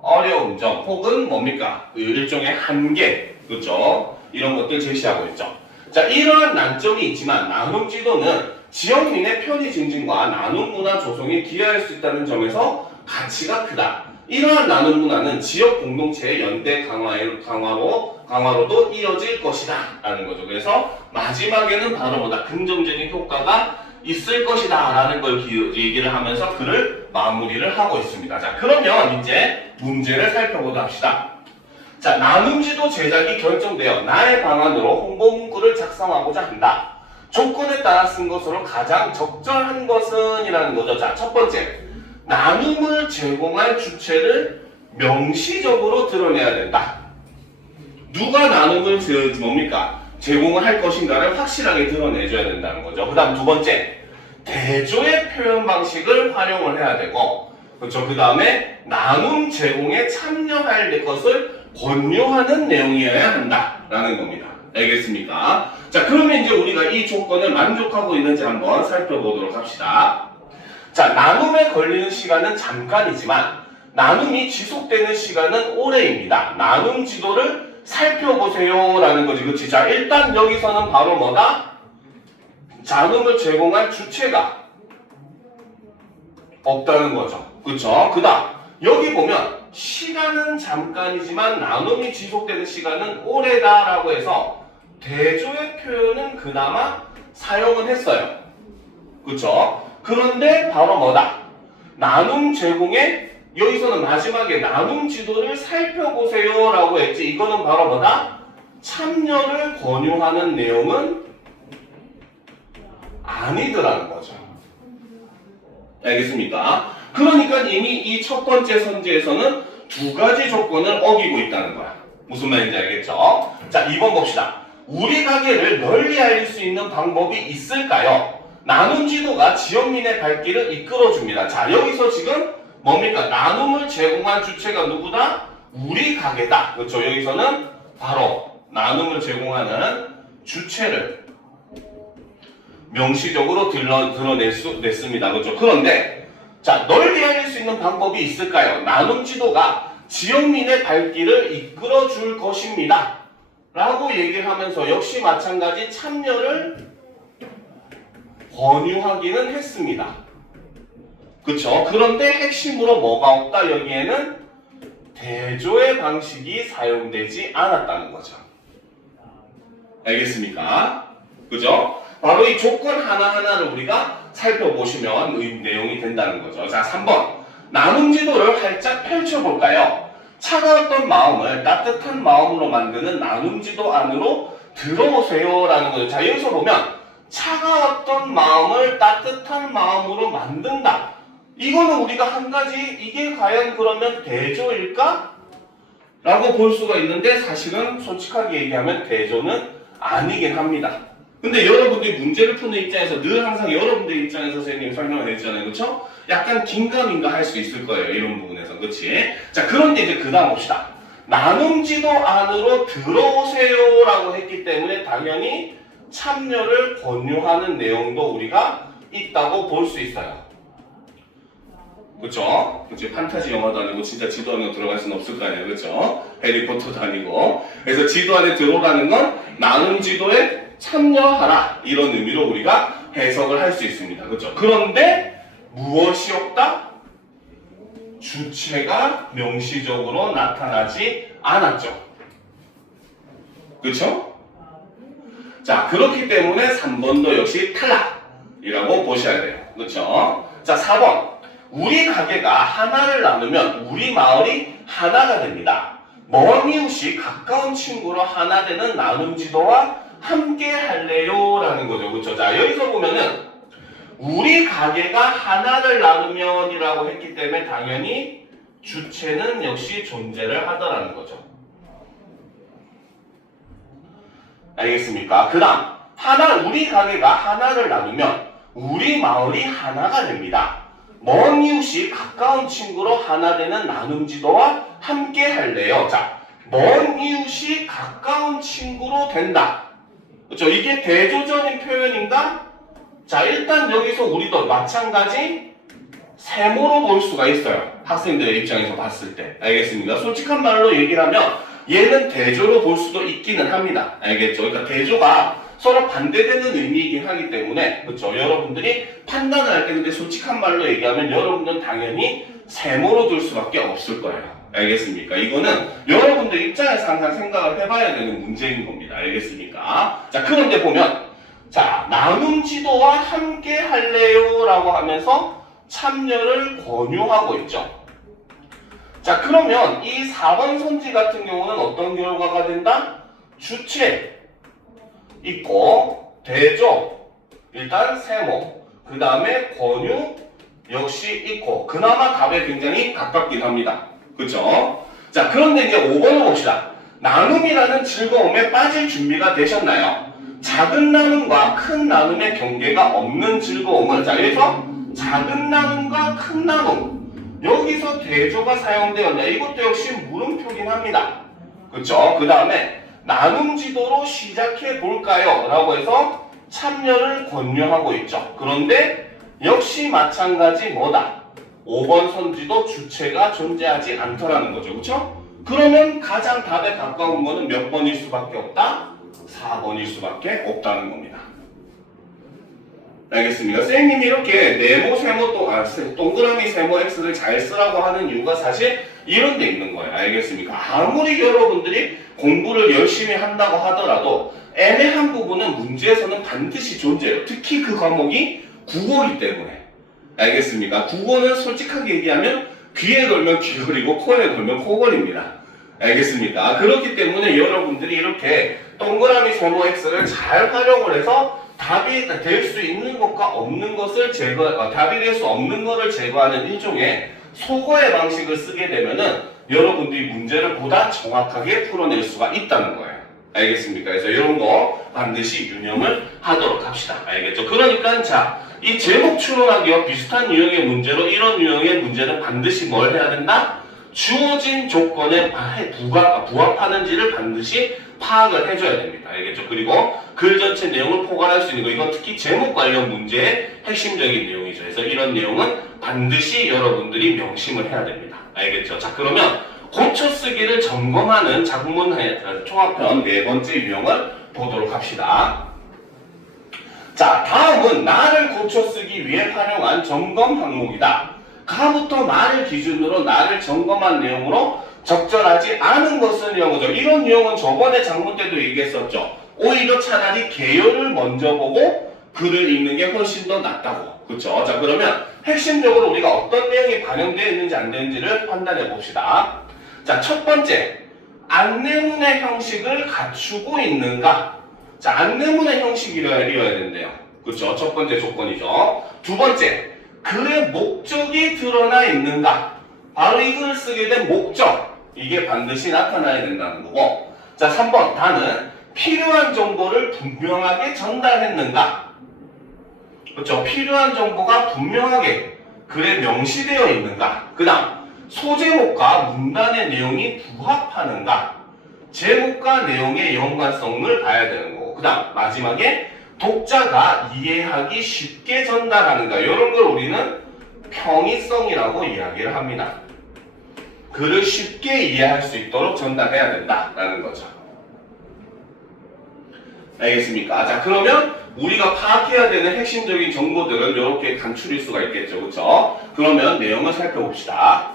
어려운 점 혹은 뭡니까? 일종의 한계, 그렇죠? 이런 것들 제시하고 있죠. 자, 이러한 난점이 있지만 나눔 지도는 지역민의 편의 증진과 나눔 문화 조성에 기여할 수 있다는 점에서 가치가 크다. 이러한 나눔 문화는 지역 공동체의 연대 강화로도 이어질 것이다 라는 거죠. 그래서 마지막에는 바로 뭐다? 긍정적인 효과가 있을 것이다 라는 걸 얘기를 하면서 글을 마무리를 하고 있습니다. 자, 그러면 이제 문제를 살펴보도록 합시다. 자, 나눔지도 제작이 결정되어 나의 방안으로 홍보 문구를 작성하고자 한다. 조건에 따라 쓴 것으로 가장 적절한 것은 이라는 거죠. 자, 첫 번째, 나눔을 제공할 주체를 명시적으로 드러내야 된다. 누가 나눔을 뭡니까? 제공을 할 것인가를 확실하게 드러내줘야 된다는 거죠. 그 다음 두 번째, 대조의 표현 방식을 활용을 해야 되고, 그렇죠. 그 다음에 나눔 제공에 참여할 것을 권유하는 내용이어야 한다라는 겁니다. 알겠습니까? 자, 그러면 이제 우리가 이 조건을 만족하고 있는지 한번 살펴보도록 합시다. 자, 나눔에 걸리는 시간은 잠깐이지만 나눔이 지속되는 시간은 오래입니다. 나눔 지도를 살펴보세요 라는 거지. 그치? 자, 일단 여기서는 바로 뭐다? 나눔을 제공할 주체가 없다는 거죠. 그쵸? 그 다음 여기 보면 시간은 잠깐이지만 나눔이 지속되는 시간은 오래다라고 해서 대조의 표현은 그나마 사용은 했어요. 그쵸? 그런데 바로 뭐다? 나눔 제공에 여기서는 마지막에 나눔 지도를 살펴보세요 라고 했지. 이거는 바로 뭐다? 참여를 권유하는 내용은 아니더라는 거죠. 알겠습니까? 그러니까 이미 이 첫 번째 선지에서는 두 가지 조건을 어기고 있다는 거야. 무슨 말인지 알겠죠? 자, 2번 봅시다. 우리 가게를 널리 알릴 수 있는 방법이 있을까요? 나눔 지도가 지역민의 발길을 이끌어줍니다. 자, 여기서 지금 뭡니까? 나눔을 제공한 주체가 누구다? 우리 가게다. 그렇죠? 여기서는 바로 나눔을 제공하는 주체를 명시적으로 드러냈습니다. 그렇죠? 그런데 자, 널리 알릴 수 있는 방법이 있을까요? 나눔 지도가 지역민의 발길을 이끌어 줄 것입니다. 라고 얘기를 하면서 역시 마찬가지 참여를 권유하기는 했습니다. 그쵸? 그런데 핵심으로 뭐가 없다? 여기에는 대조의 방식이 사용되지 않았다는 거죠. 알겠습니까? 그죠? 바로 이 조건 하나하나를 우리가 살펴보시면 내용이 된다는 거죠. 자, 3번. 나눔 지도를 활짝 펼쳐볼까요? 차가웠던 마음을 따뜻한 마음으로 만드는 나눔 지도 안으로 들어오세요 라는 거죠. 자, 여기서 보면 차가웠던 마음을 따뜻한 마음으로 만든다. 이거는 우리가 한 가지 이게 과연 그러면 대조일까? 라고 볼 수가 있는데 사실은 솔직하게 얘기하면 대조는 아니긴 합니다. 근데 여러분들이 문제를 푸는 입장에서 늘 항상 여러분들 입장에서 선생님이 설명을 해주잖아요. 그렇죠? 약간 긴가민가 할 수 있을 거예요. 이런 부분에서. 그렇지? 자, 그런데 이제 그 다음 봅시다. 나눔 지도 안으로 들어오세요 라고 했기 때문에 당연히 참여를 권유하는 내용도 우리가 있다고 볼 수 있어요. 그쵸? 그치? 판타지 영화도 아니고 진짜 지도 안에 들어갈 수는 없을 거 아니에요. 그쵸? 해리포터도 아니고. 그래서 지도 안에 들어가는 건 나눔 지도에 참여하라. 이런 의미로 우리가 해석을 할 수 있습니다. 그쵸? 그런데 무엇이 없다? 주체가 명시적으로 나타나지 않았죠. 그쵸? 자, 그렇기 때문에 3번도 역시 탈락이라고 보셔야 돼요. 그쵸? 자, 4번. 우리 가게가 하나를 나누면 우리 마을이 하나가 됩니다. 먼 이웃이 가까운 친구로 하나 되는 나눔 지도와 함께 할래요? 라는 거죠. 그쵸? 자, 여기서 보면은 우리 가게가 하나를 나누면 이라고 했기 때문에 당연히 주체는 역시 존재를 하더라는 거죠. 알겠습니까? 그 다음 우리 가게가 하나를 나누면 우리 마을이 하나가 됩니다. 먼 이웃이 가까운 친구로 하나 되는 나눔 지도와 함께 할래요. 자, 먼 이웃이 가까운 친구로 된다. 그렇죠? 이게 대조적인 표현인가? 자, 일단 여기서 우리도 마찬가지 세모로 볼 수가 있어요. 학생들의 입장에서 봤을 때. 알겠습니까? 솔직한 말로 얘기를 하면 얘는 대조로 볼 수도 있기는 합니다. 알겠죠? 그러니까 대조가 서로 반대되는 의미이긴 하기 때문에 그렇죠. 여러분들이 판단을 할 때 근데 솔직한 말로 얘기하면 여러분들은 당연히 세모로 둘 수밖에 없을 거예요. 알겠습니까? 이거는 여러분들 입장에서 항상 생각을 해봐야 되는 문제인 겁니다. 알겠습니까? 자, 그런데 보면 자, 나눔 지도와 함께 할래요? 라고 하면서 참여를 권유하고 있죠. 자, 그러면 이 4번 선지 같은 경우는 어떤 결과가 된다? 주체 있고 대조 일단 세모 그 다음에 권유 역시 있고 그나마 답에 굉장히 가깝긴 합니다. 그쵸? 자, 그런데 이제 5번을 봅시다. 나눔이라는 즐거움에 빠질 준비가 되셨나요? 작은 나눔과 큰 나눔의 경계가 없는 즐거움을 자, 여기서 작은 나눔과 큰 나눔 여기서 대조가 사용되었냐 이것도 역시 물음표긴 합니다. 그쵸? 그 다음에 나눔 지도로 시작해 볼까요? 라고 해서 참여를 권유하고 있죠. 그런데 역시 마찬가지 뭐다? 5번 선지도 주체가 존재하지 않더라는 거죠. 그쵸? 그러면 가장 답에 가까운 거는 몇 번일 수밖에 없다? 4번일 수밖에 없다는 겁니다. 알겠습니까? 선생님이 이렇게 네모, 세모, 동그라미, 세모, x를 잘 쓰라고 하는 이유가 사실 이런 데 있는 거예요. 알겠습니까? 아무리 여러분들이 공부를 열심히 한다고 하더라도 애매한 부분은 문제에서는 반드시 존재해요. 특히 그 과목이 국어이기 때문에. 알겠습니까? 국어는 솔직하게 얘기하면 귀에 걸면 귀걸이고 코에 걸면 코걸입니다. 알겠습니까? 그렇기 때문에 여러분들이 이렇게 동그라미, 세모, x를 잘 활용을 해서 답이 될 수 있는 것과 없는 것을 답이 될 수 없는 것을 제거하는 일종의 소거의 방식을 쓰게 되면은 여러분들이 문제를 보다 정확하게 풀어낼 수가 있다는 거예요. 알겠습니까? 그래서 이런 거 반드시 유념을 하도록 합시다. 알겠죠? 그러니까 자, 이 제목 추론하기와 비슷한 유형의 문제로 이런 유형의 문제는 반드시 뭘 해야 된다? 주어진 조건에 부합하는지를 반드시 파악을 해줘야 됩니다. 알겠죠? 그리고 글 전체 내용을 포괄할 수 있는 거 이건 특히 제목 관련 문제의 핵심적인 내용이죠. 그래서 이런 내용은 반드시 여러분들이 명심을 해야 됩니다. 알겠죠? 자, 그러면 고쳐쓰기를 점검하는 작문 총합편 네 번째 유형을 보도록 합시다. 자, 다음은 나를 고쳐쓰기 위해 활용한 점검 항목이다. 가부터 나를 기준으로 나를 점검한 내용으로 적절하지 않은 것은 이런 거죠. 이런 유형은 저번에 작문 때도 얘기했었죠. 오히려 차라리 개요를 먼저 보고 글을 읽는 게 훨씬 더 낫다고. 그렇죠? 자, 그러면 핵심적으로 우리가 어떤 내용이 반영되어 있는지 안 되는지를 판단해 봅시다. 자, 첫 번째, 안내문의 형식을 갖추고 있는가? 자, 안내문의 형식이어야 된대요. 그렇죠? 첫 번째 조건이죠. 두 번째, 글의 목적이 드러나 있는가? 바로 이 글을 쓰게 된 목적, 이게 반드시 나타나야 된다는 거고. 자, 3번, 다는 필요한 정보를 분명하게 전달했는가? 그렇죠? 필요한 정보가 분명하게 글에 명시되어 있는가? 그 다음, 소제목과 문단의 내용이 부합하는가? 제목과 내용의 연관성을 봐야 되는 거고. 그 다음, 마지막에 독자가 이해하기 쉽게 전달하는가? 이런 걸 우리는 평이성이라고 이야기를 합니다. 글을 쉽게 이해할 수 있도록 전달해야 된다라는 거죠. 알겠습니까? 자, 그러면 우리가 파악해야 되는 핵심적인 정보들은 이렇게 간추릴 수가 있겠죠. 그렇죠? 그러면 내용을 살펴봅시다.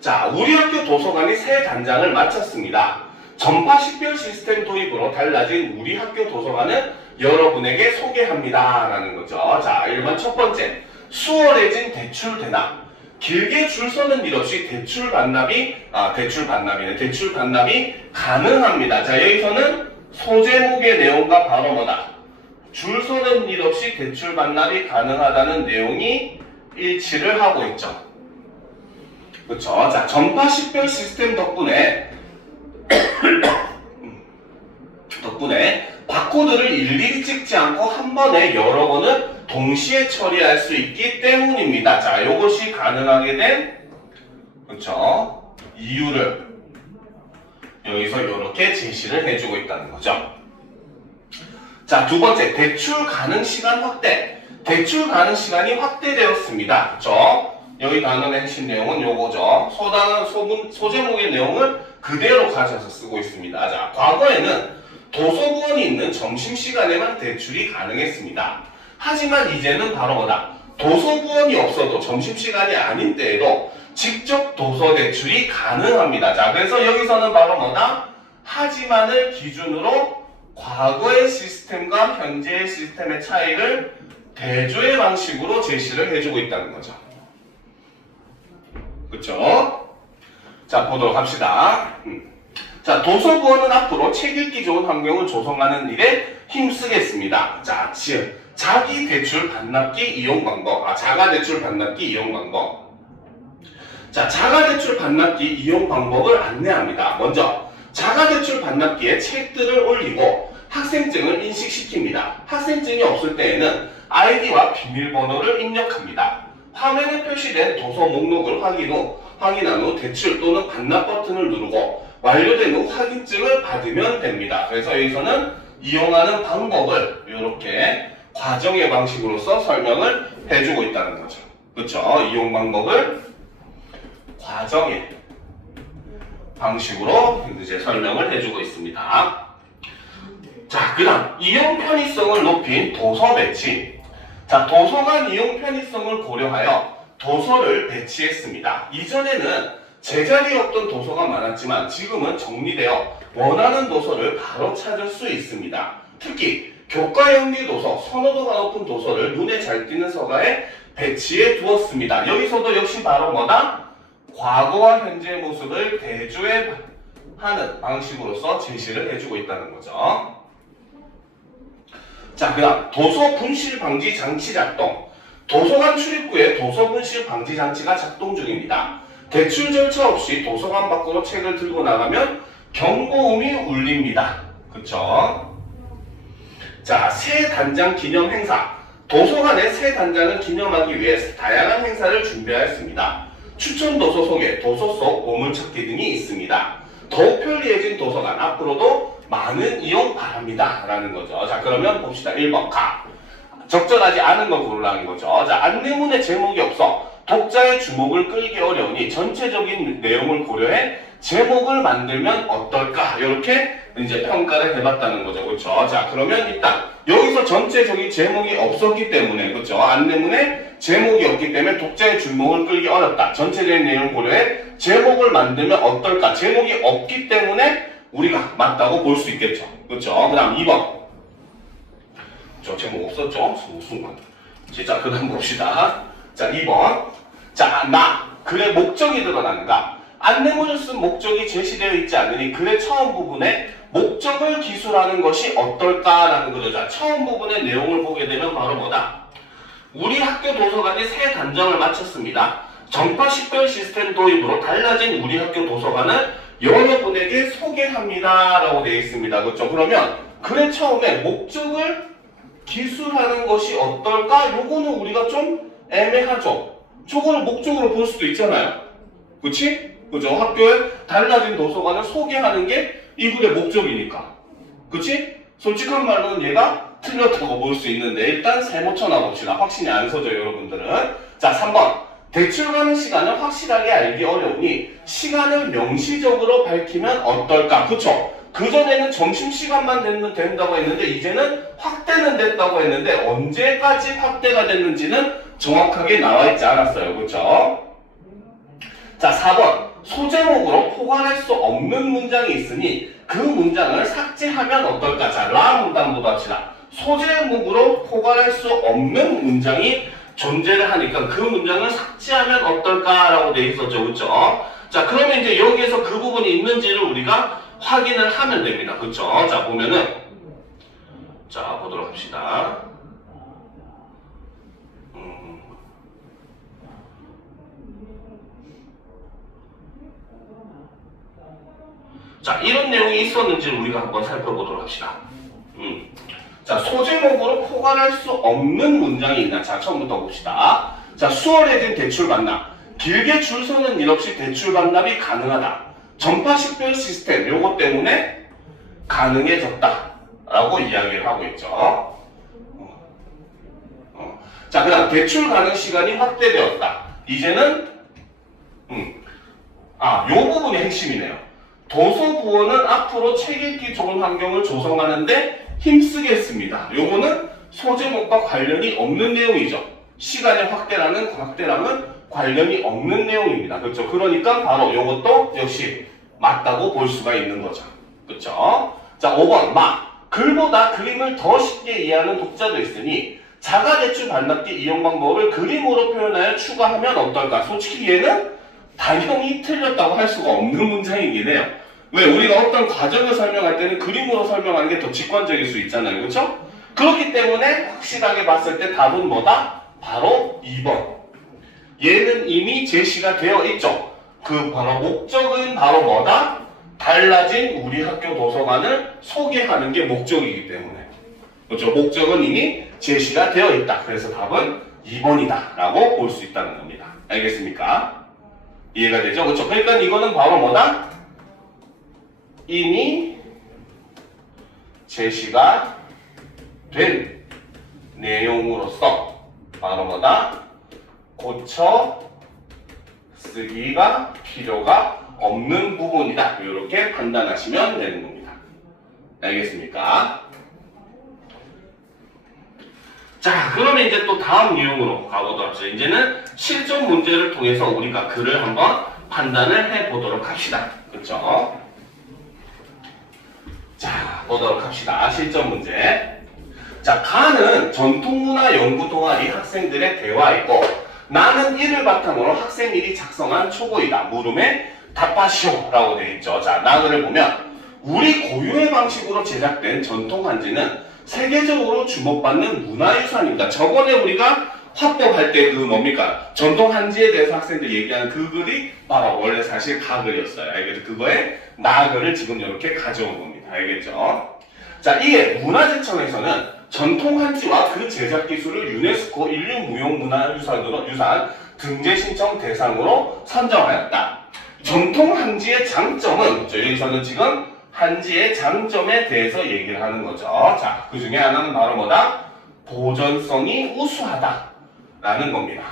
자, 우리 학교 도서관이 새 단장을 마쳤습니다. 전파 식별 시스템 도입으로 달라진 우리 학교 도서관을 여러분에게 소개합니다. 라는 거죠. 자, 1번 첫 번째. 수월해진 대출 대납. 길게 줄 서는 일 없이 대출 반납이 가능합니다. 자, 여기서는 소제목의 내용과 바로 뭐다? 줄 서는 일 없이 대출 반납이 가능하다는 내용이 일치를 하고 있죠. 그렇죠? 자, 전파 식별 시스템 덕분에 바코드를 일일이 찍지 않고 한 번에 여러 번을 동시에 처리할 수 있기 때문입니다. 자, 이것이 가능하게 된 그렇죠? 이유를 여기서 이렇게 제시를 해주고 있다는 거죠. 자, 두 번째, 대출 가능 시간 확대. 대출 가능 시간이 확대되었습니다. 그렇죠? 여기 단원의 핵심 내용은 요거죠. 소제목의 내용을 그대로 가져서 쓰고 있습니다. 자, 과거에는 도서부원이 있는 점심시간에만 대출이 가능했습니다. 하지만 이제는 바로 뭐다? 도서부원이 없어도 점심시간이 아닌 때에도 직접 도서 대출이 가능합니다. 자, 그래서 여기서는 바로 뭐다? 하지만을 기준으로 과거의 시스템과 현재의 시스템의 차이를 대조의 방식으로 제시를 해주고 있다는 거죠. 그쵸? 자, 보도록 합시다. 자, 도서부원은 앞으로 책 읽기 좋은 환경을 조성하는 일에 힘쓰겠습니다. 자, 자기 대출 반납기 이용 방법. 자가 대출 반납기 이용 방법. 자, 자가 대출 반납기 이용 방법을 안내합니다. 먼저, 자가 대출 반납기에 책들을 올리고 학생증을 인식시킵니다. 학생증이 없을 때에는 아이디와 비밀번호를 입력합니다. 화면에 표시된 도서 목록을 확인한 후 대출 또는 반납 버튼을 누르고 완료된 후 확인증을 받으면 됩니다. 그래서 여기서는 이용하는 방법을 이렇게 과정의 방식으로서 설명을 해주고 있다는 거죠. 그렇죠? 이용 방법을 과정의 방식으로 이제 설명을 해주고 있습니다. 자, 그 다음 이용 편의성을 높인 도서 배치. 자, 도서관 이용 편의성을 고려하여 도서를 배치했습니다. 이전에는 제자리에 없던 도서가 많았지만 지금은 정리되어 원하는 도서를 바로 찾을 수 있습니다. 특히 교과형리 도서, 선호도가 높은 도서를 눈에 잘 띄는 서가에 배치해 두었습니다. 여기서도 역시 바로 뭐다? 과거와 현재의 모습을 대조해 하는 방식으로서 제시를 해주고 있다는 거죠. 자, 그 다음 도서 분실 방지 장치 작동. 도서관 출입구에 도서 분실 방지 장치가 작동 중입니다. 대출 절차 없이 도서관 밖으로 책을 들고 나가면 경고음이 울립니다. 그쵸? 자, 새 단장 기념 행사. 도서관의 새 단장을 기념하기 위해 다양한 행사를 준비하였습니다. 추천 도서 소개, 도서 속 보물찾기 등이 있습니다. 더욱 편리해진 도서관, 앞으로도 많은 이용 바랍니다. 라는 거죠. 자, 그러면 봅시다. 1번 가. 적절하지 않은 걸 고르라는 거죠. 자, 안내문에 제목이 없어 독자의 주목을 끌기 어려우니 전체적인 내용을 고려해 제목을 만들면 어떨까? 이렇게 이제 평가를 해봤다는 거죠. 그렇죠? 자, 그러면 일단 여기서 전체적인 제목이 없었기 때문에, 그렇죠? 안내문에 제목이 없기 때문에 독자의 주목을 끌기 어렵다. 전체적인 내용을 고려해 제목을 만들면 어떨까? 제목이 없기 때문에 우리가 맞다고 볼 수 있겠죠. 그렇죠? 그 다음 2번. 저 제목 없었죠? 순간. 자, 그 다음 봅시다. 자, 2번. 자, 글의 목적이 드러나는가? 안내문을 쓴 목적이 제시되어 있지 않으니 글의 처음 부분에 목적을 기술하는 것이 어떨까라는 거죠. 자, 처음 부분의 내용을 보게 되면 바로 뭐다? 우리 학교 도서관이 새 단장을 마쳤습니다. 전파 식별 시스템 도입으로 달라진 우리 학교 도서관을 여러분에게 소개합니다. 라고 되어 있습니다. 그렇죠? 그러면 글의 처음에 목적을 기술하는 것이 어떨까? 요거는 우리가 좀 애매하죠. 저거를 목적으로 볼 수도 있잖아요. 그치? 그죠? 학교에 달라진 도서관을 소개하는 게 이 글의 목적이니까. 그치? 솔직한 말로는 얘가 틀렸다고 볼 수 있는데 일단 세모 쳐놔봅시다. 확신이 안 서져요, 여러분들은. 자, 3번. 대출 가는 시간을 확실하게 알기 어려우니 시간을 명시적으로 밝히면 어떨까? 그쵸? 그전에는 점심시간만 된다고 했는데 이제는 확대는 됐다고 했는데 언제까지 확대가 됐는지는 정확하게 나와있지 않았어요. 그쵸? 자, 4번. 소제목으로 포괄할 수 없는 문장이 있으니 그 문장을 삭제하면 어떨까? 자, 문단보다 합시다. 소제목으로 포괄할 수 없는 문장이 존재를 하니까 그 문장을 삭제하면 어떨까라고 돼 있었죠. 그쵸? 자, 그러면 이제 여기에서 그 부분이 있는지를 우리가 확인을 하면 됩니다. 그쵸? 자, 보면은 자, 보도록 합시다. 자, 이런 내용이 있었는지를 우리가 한번 살펴보도록 합시다. 자, 소제목으로 포괄할 수 없는 문장이 있나? 자, 처음부터 봅시다. 자, 수월해진 대출 반납. 길게 줄 서는 일 없이 대출 반납이 가능하다. 전파 식별 시스템, 요거 때문에 가능해졌다. 라고 이야기를 하고 있죠. 자, 그 다음 대출 가능 시간이 확대되었다. 이제는 요 부분이 핵심이네요. 도서부원은 앞으로 책 읽기 좋은 환경을 조성하는데 힘쓰겠습니다. 요거는 소제목과 관련이 없는 내용이죠. 시간의 확대랑은 관련이 없는 내용입니다. 그렇죠? 그러니까 바로 요것도 역시 맞다고 볼 수가 있는 거죠. 그렇죠? 자, 5번 글보다 그림을 더 쉽게 이해하는 독자도 있으니 자가대출 반납기 이용 방법을 그림으로 표현하여 추가하면 어떨까? 솔직히 얘는 당연히 틀렸다고 할 수가 없는 문장이긴 해요. 왜? 우리가 어떤 과정을 설명할 때는 그림으로 설명하는 게 더 직관적일 수 있잖아요. 그렇죠? 그렇기 때문에 확실하게 봤을 때 답은 뭐다? 바로 2번. 얘는 이미 제시가 되어 있죠. 그 바로 목적은 바로 뭐다? 달라진 우리 학교 도서관을 소개하는 게 목적이기 때문에. 그렇죠? 목적은 이미 제시가 되어 있다. 그래서 답은 2번이다 라고 볼 수 있다는 겁니다. 알겠습니까? 이해가 되죠? 그렇죠? 그러니까 이거는 바로 뭐다? 이미 제시가 된 내용으로서 바로 뭐다? 고쳐 쓰기가 필요가 없는 부분이다. 이렇게 판단하시면 되는 겁니다. 알겠습니까? 자, 그러면 이제 또 다음 유형으로 가보도록 하죠. 이제는 실전 문제를 통해서 우리가 글을 한번 판단을 해보도록 합시다. 그렇죠? 자, 보도록 합시다. 실전 문제. 자, 가는 전통문화 연구 동아리 학생들의 대화이고 나는 이를 바탕으로 학생들이 작성한 초고이다. 물음에 답하시오 라고 되어 있죠. 자, 나그를 보면 우리 고유의 방식으로 제작된 전통 한지는 세계적으로 주목받는 문화유산입니다. 저번에 우리가 화법할 때 그 뭡니까? 전통 한지에 대해서 학생들 얘기하는 그 글이 바로 원래 사실 가글이었어요. 알겠죠? 그거에 나글을 지금 이렇게 가져온 겁니다. 알겠죠? 자, 이게 문화재청에서는 전통 한지와 그 제작 기술을 유네스코 인류무형문화유산으로 등재 신청 대상으로 선정하였다. 전통 한지의 장점은 여기서는 지금 한지의 장점에 대해서 얘기를 하는 거죠. 자, 그 중에 하나는 바로 뭐다? 보존성이 우수하다 라는 겁니다.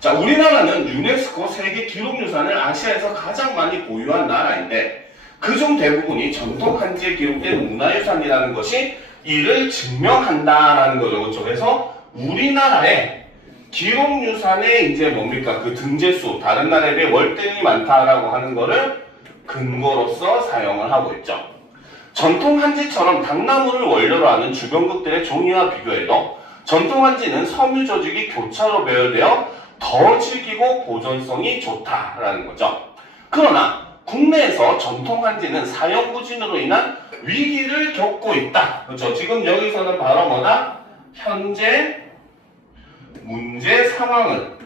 자, 우리나라는 유네스코 세계 기록유산을 아시아에서 가장 많이 보유한 나라인데 그중 대부분이 전통 한지에 기록된 문화유산이라는 것이 이를 증명한다라는 거죠. 그렇죠? 그래서 우리나라의 기록유산의 이제 뭡니까? 그 등재수, 다른 나라에 비해 월등히 많다라고 하는 거를 근거로서 사용을 하고 있죠. 전통 한지처럼 당나무를 원료로 하는 주변국들의 종이와 비교해도 전통 한지는 섬유 조직이 교차로 배열되어 더 질기고 보존성이 좋다라는 거죠. 그러나 국내에서 전통 한지는 사용 부진으로 인한 위기를 겪고 있다. 그렇죠? 지금 여기서는 바로 뭐다? 현재 문제 상황을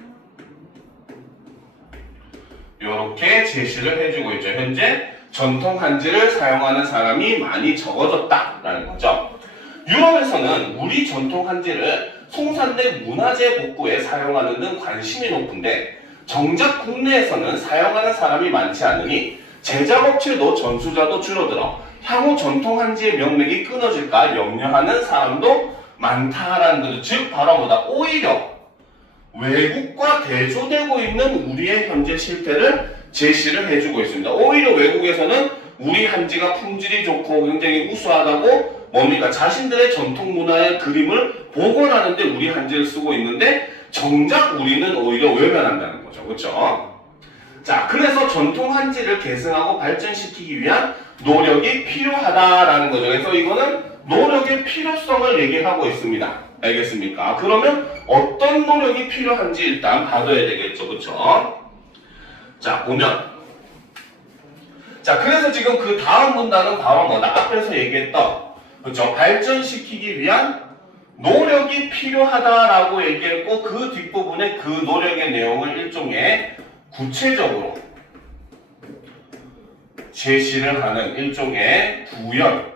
이렇게 제시를 해주고 있죠. 현재 전통 한지를 사용하는 사람이 많이 적어졌다라는 거죠. 유럽에서는 우리 전통 한지를 송산된 문화재 복구에 사용하는 등 관심이 높은데 정작 국내에서는 사용하는 사람이 많지 않으니 제작업체도 전수자도 줄어들어 향후 전통 한지의 명맥이 끊어질까 염려하는 사람도 많다라는 거죠. 즉 바로 뭐다? 오히려 외국과 대조되고 있는 우리의 현재 실태를 제시를 해주고 있습니다. 오히려 외국에서는 우리 한지가 품질이 좋고 굉장히 우수하다고 뭡니까? 자신들의 전통 문화의 그림을 복원하는데 우리 한지를 쓰고 있는데 정작 우리는 오히려 외면한다는 거죠. 그렇죠? 자, 그래서 전통 한지를 계승하고 발전시키기 위한 노력이 필요하다라는 거죠. 그래서 이거는 노력의 필요성을 얘기하고 있습니다. 알겠습니까? 그러면 어떤 노력이 필요한지 일단 봐둬야 되겠죠. 그렇죠? 자, 보면 자, 그래서 지금 그 다음 문단은 바로 뭐다? 앞에서 얘기했던 그렇죠? 발전시키기 위한 노력이 필요하다라고 얘기했고 그 뒷부분에 그 노력의 내용을 일종의 구체적으로 제시를 하는 일종의 부연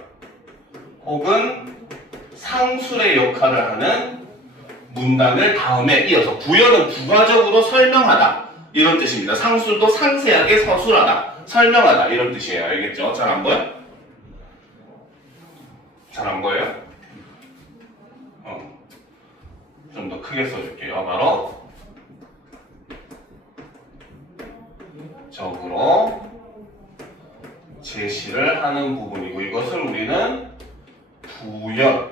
혹은 상술의 역할을 하는 문단을 다음에 이어서 부연은 부가적으로 설명하다 이런 뜻입니다. 상술도 상세하게 서술하다 설명하다 이런 뜻이에요. 알겠죠? 잘 안 보여? 잘 안 보여요? 좀 더 크게 써줄게요. 바로 적으로 우리는 부연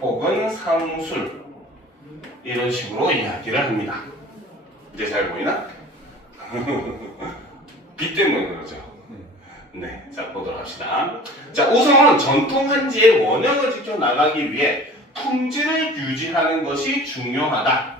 혹은 상술 이런 식으로 이야기를 합니다. 이제 잘 보이나? 빛 때문에 그러죠. 네, 자 보도록 합시다. 자, 우선 전통 한지의 원형을 지켜나가기 위해 품질을 유지하는 것이 중요하다.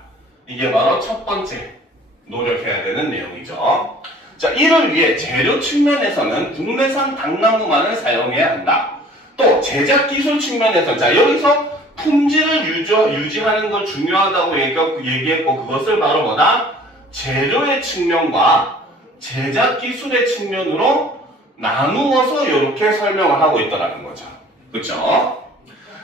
이게 바로 첫 번째 노력해야 되는 내용이죠. 자, 이를 위해 재료 측면에서는 국내산 당나무만을 사용해야 한다. 또 제작 기술 측면에서 자 여기서 품질을 유지하는 걸 중요하다고 얘기했고 그것을 바로 뭐다? 재료의 측면과 제작 기술의 측면으로 나누어서 이렇게 설명을 하고 있더라는 거죠. 그렇죠?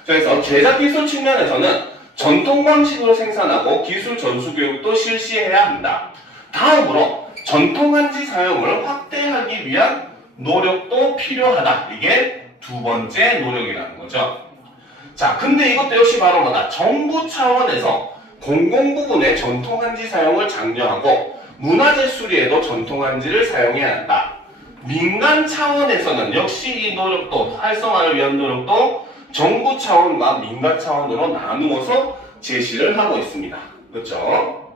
그래서 제작 기술 측면에서는 전통 방식으로 생산하고 기술 전수 교육도 실시해야 한다. 다음으로 전통 한지 사용을 확대하기 위한 노력도 필요하다. 이게 두 번째 노력이라는 거죠. 자, 근데 이것도 역시 바로 뭐다? 정부 차원에서 공공부문의 전통 한지 사용을 장려하고 문화재 수리에도 전통 한지를 사용해야 한다. 민간 차원에서는 역시 이 노력도 활성화를 위한 노력도 정부 차원과 민간 차원으로 나누어서 제시를 하고 있습니다. 그렇죠?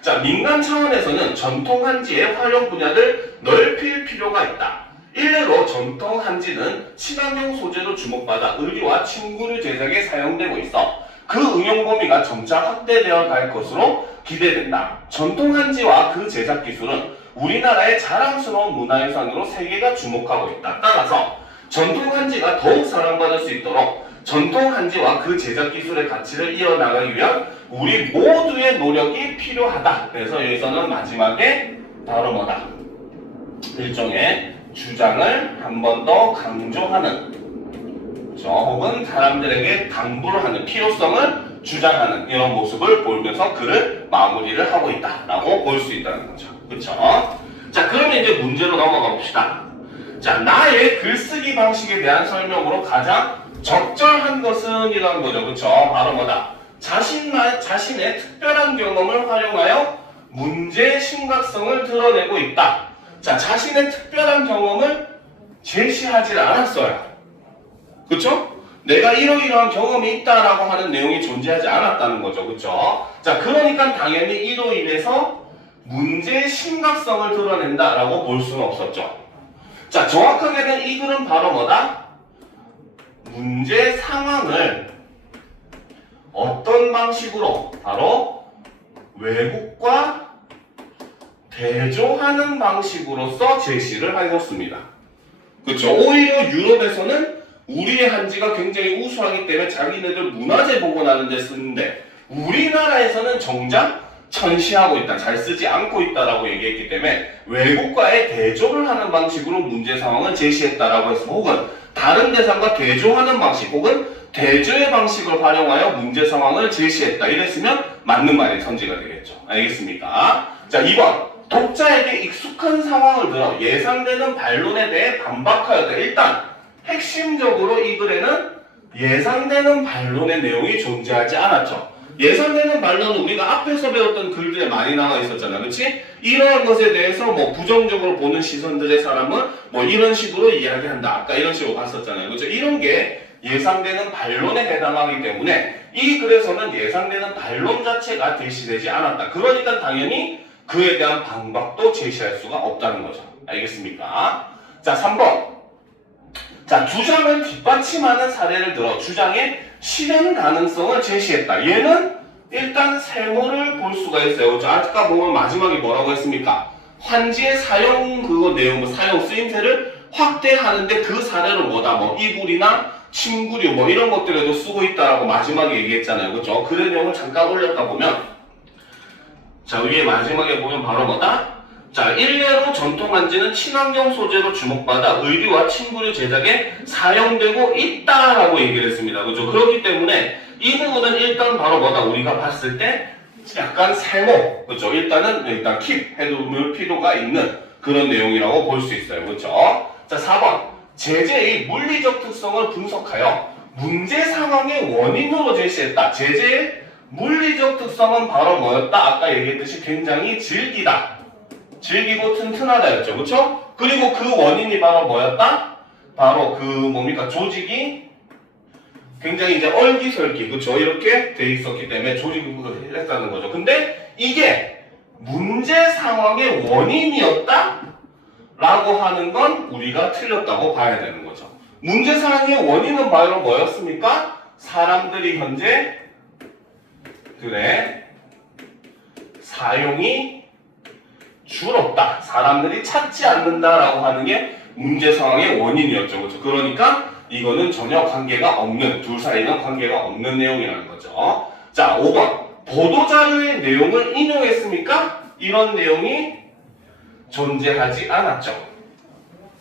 자, 민간 차원에서는 전통 한지의 활용 분야를 넓힐 필요가 있다. 일례로 전통 한지는 친환경 소재로 주목받아 의류와 침구류 제작에 사용되고 있어 그 응용 범위가 점차 확대되어 갈 것으로 기대된다. 전통 한지와 그 제작 기술은 우리나라의 자랑스러운 문화유산으로 세계가 주목하고 있다. 따라서 전통 한지가 더욱 사랑받을 수 있도록 전통 한지와 그 제작 기술의 가치를 이어나가기 위한 우리 모두의 노력이 필요하다. 그래서 여기서는 마지막에 바로 뭐다? 일종의 주장을 한 번 더 강조하는, 그렇죠? 혹은 사람들에게 당부를 하는, 필요성을 주장하는 이런 모습을 보이면서 글을 마무리를 하고 있다라고 볼 수 있다는 거죠. 그렇죠? 자, 그러면 이제 문제로 넘어가 봅시다. 자, 나의 글쓰기 방식에 대한 설명으로 가장 적절한 것은 이런 거죠. 그렇죠? 바로 뭐다? 자신의 특별한 경험을 활용하여 문제의 심각성을 드러내고 있다. 자, 자신의 특별한 경험을 제시하지 않았어요. 그쵸? 내가 이러이러한 경험이 있다라고 하는 내용이 존재하지 않았다는 거죠. 그쵸? 자, 그러니까 당연히 이로 인해서 문제의 심각성을 드러낸다라고 볼 수는 없었죠. 자, 정확하게는 이 글은 바로 뭐다? 문제 상황을 어떤 방식으로? 바로 왜곡과 대조하는 방식으로서 제시를 하였습니다. 그렇죠? 오히려 유럽에서는 우리의 한지가 굉장히 우수하기 때문에 자기네들 문화재 복원하는 데 쓰는데 우리나라에서는 정작 천시하고 있다, 잘 쓰지 않고 있다라고 얘기했기 때문에 왜곡과의 대조를 하는 방식으로 문제 상황을 제시했다라고 해서 혹은 다른 대상과 대조하는 방식 혹은 대조의 방식을 활용하여 문제 상황을 제시했다 이랬으면 맞는 말이 선지가 되겠죠. 알겠습니까? 자, 2번 독자에게 익숙한 상황을 들어 예상되는 반론에 대해 반박하였다. 일단 핵심적으로 이 글에는 예상되는 반론의 내용이 존재하지 않았죠. 예상되는 반론은 우리가 앞에서 배웠던 글들에 많이 나와 있었잖아. 그렇지? 이러한 것에 대해서 뭐 부정적으로 보는 시선들의 사람은 뭐 이런 식으로 이야기한다. 아까 이런 식으로 봤었잖아요. 그렇죠? 이런 게 예상되는 반론에 해당하기 때문에 이 글에서는 예상되는 반론 자체가 제시되지 않았다. 그러니까 당연히 그에 대한 반박도 제시할 수가 없다는 거죠. 알겠습니까? 자, 3번. 자, 주장을 뒷받침하는 사례를 들어 주장의 실현 가능성을 제시했다. 얘는 일단 세모를 볼 수가 있어요. 아까 보면 마지막에 뭐라고 했습니까? 환지의 사용 내용, 사용 쓰임새를 확대하는데 그 사례로 뭐다? 뭐 이불이나 침구류 뭐 이런 것들에도 쓰고 있다라고 마지막에 얘기했잖아요. 그렇죠? 그 내용을 잠깐 올렸다 보면 자, 위에 마지막에 보면 바로 뭐다? 자, 일례로 전통 한지는 친환경 소재로 주목받아 의류와 침구류 제작에 사용되고 있다라고 얘기를 했습니다. 그죠? 그렇기 때문에 이 부분은 일단 바로 뭐다? 우리가 봤을 때 약간 세모, 그죠? 일단 킵 해둘 필요가 있는 그런 내용이라고 볼 수 있어요. 그죠? 자, 4번. 제재의 물리적 특성을 분석하여 문제 상황의 원인으로 제시했다. 제재의 물리적 특성은 바로 뭐였다? 아까 얘기했듯이 굉장히 질기다. 질기고 튼튼하다였죠. 그쵸? 그리고 그 원인이 바로 뭐였다? 바로 그 뭡니까 조직이 굉장히 이제 얼기설기 그쵸 이렇게 돼 있었기 때문에 조직이 그걸 했다는 거죠. 근데 이게 문제 상황의 원인이었다 라고 하는 건 우리가 틀렸다고 봐야 되는 거죠. 문제 상황의 원인은 바로 뭐였습니까? 사람들이 현재 들의 사용이 줄었다. 사람들이 찾지 않는다라고 하는 게 문제 상황의 원인이었죠. 그렇죠? 그러니까 이거는 전혀 관계가 없는, 둘 사이는 관계가 없는 내용이라는 거죠. 자, 5번. 보도자료의 내용을 인용했습니까? 이런 내용이 존재하지 않았죠.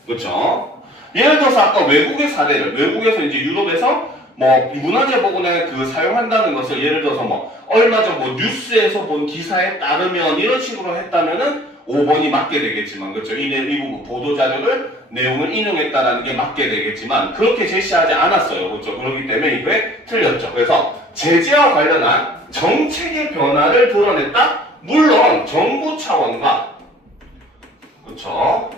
그렇죠? 예를 들어서 아까 외국의 사례를, 외국에서 이제 유럽에서 뭐 문화재 복원에 그 사용한다는 것을 예를 들어서 뭐 얼마 전 뭐 뉴스에서 본 기사에 따르면 이런 식으로 했다면은 5번이 맞게 되겠지만 그렇죠? 이 부분 보도자료를 내용을 인용했다라는 게 맞게 되겠지만 그렇게 제시하지 않았어요. 그렇죠? 그렇기 때문에 이게 틀렸죠. 그래서 제재와 관련한 정책의 변화를 드러냈다? 물론 정부 차원과 그렇죠?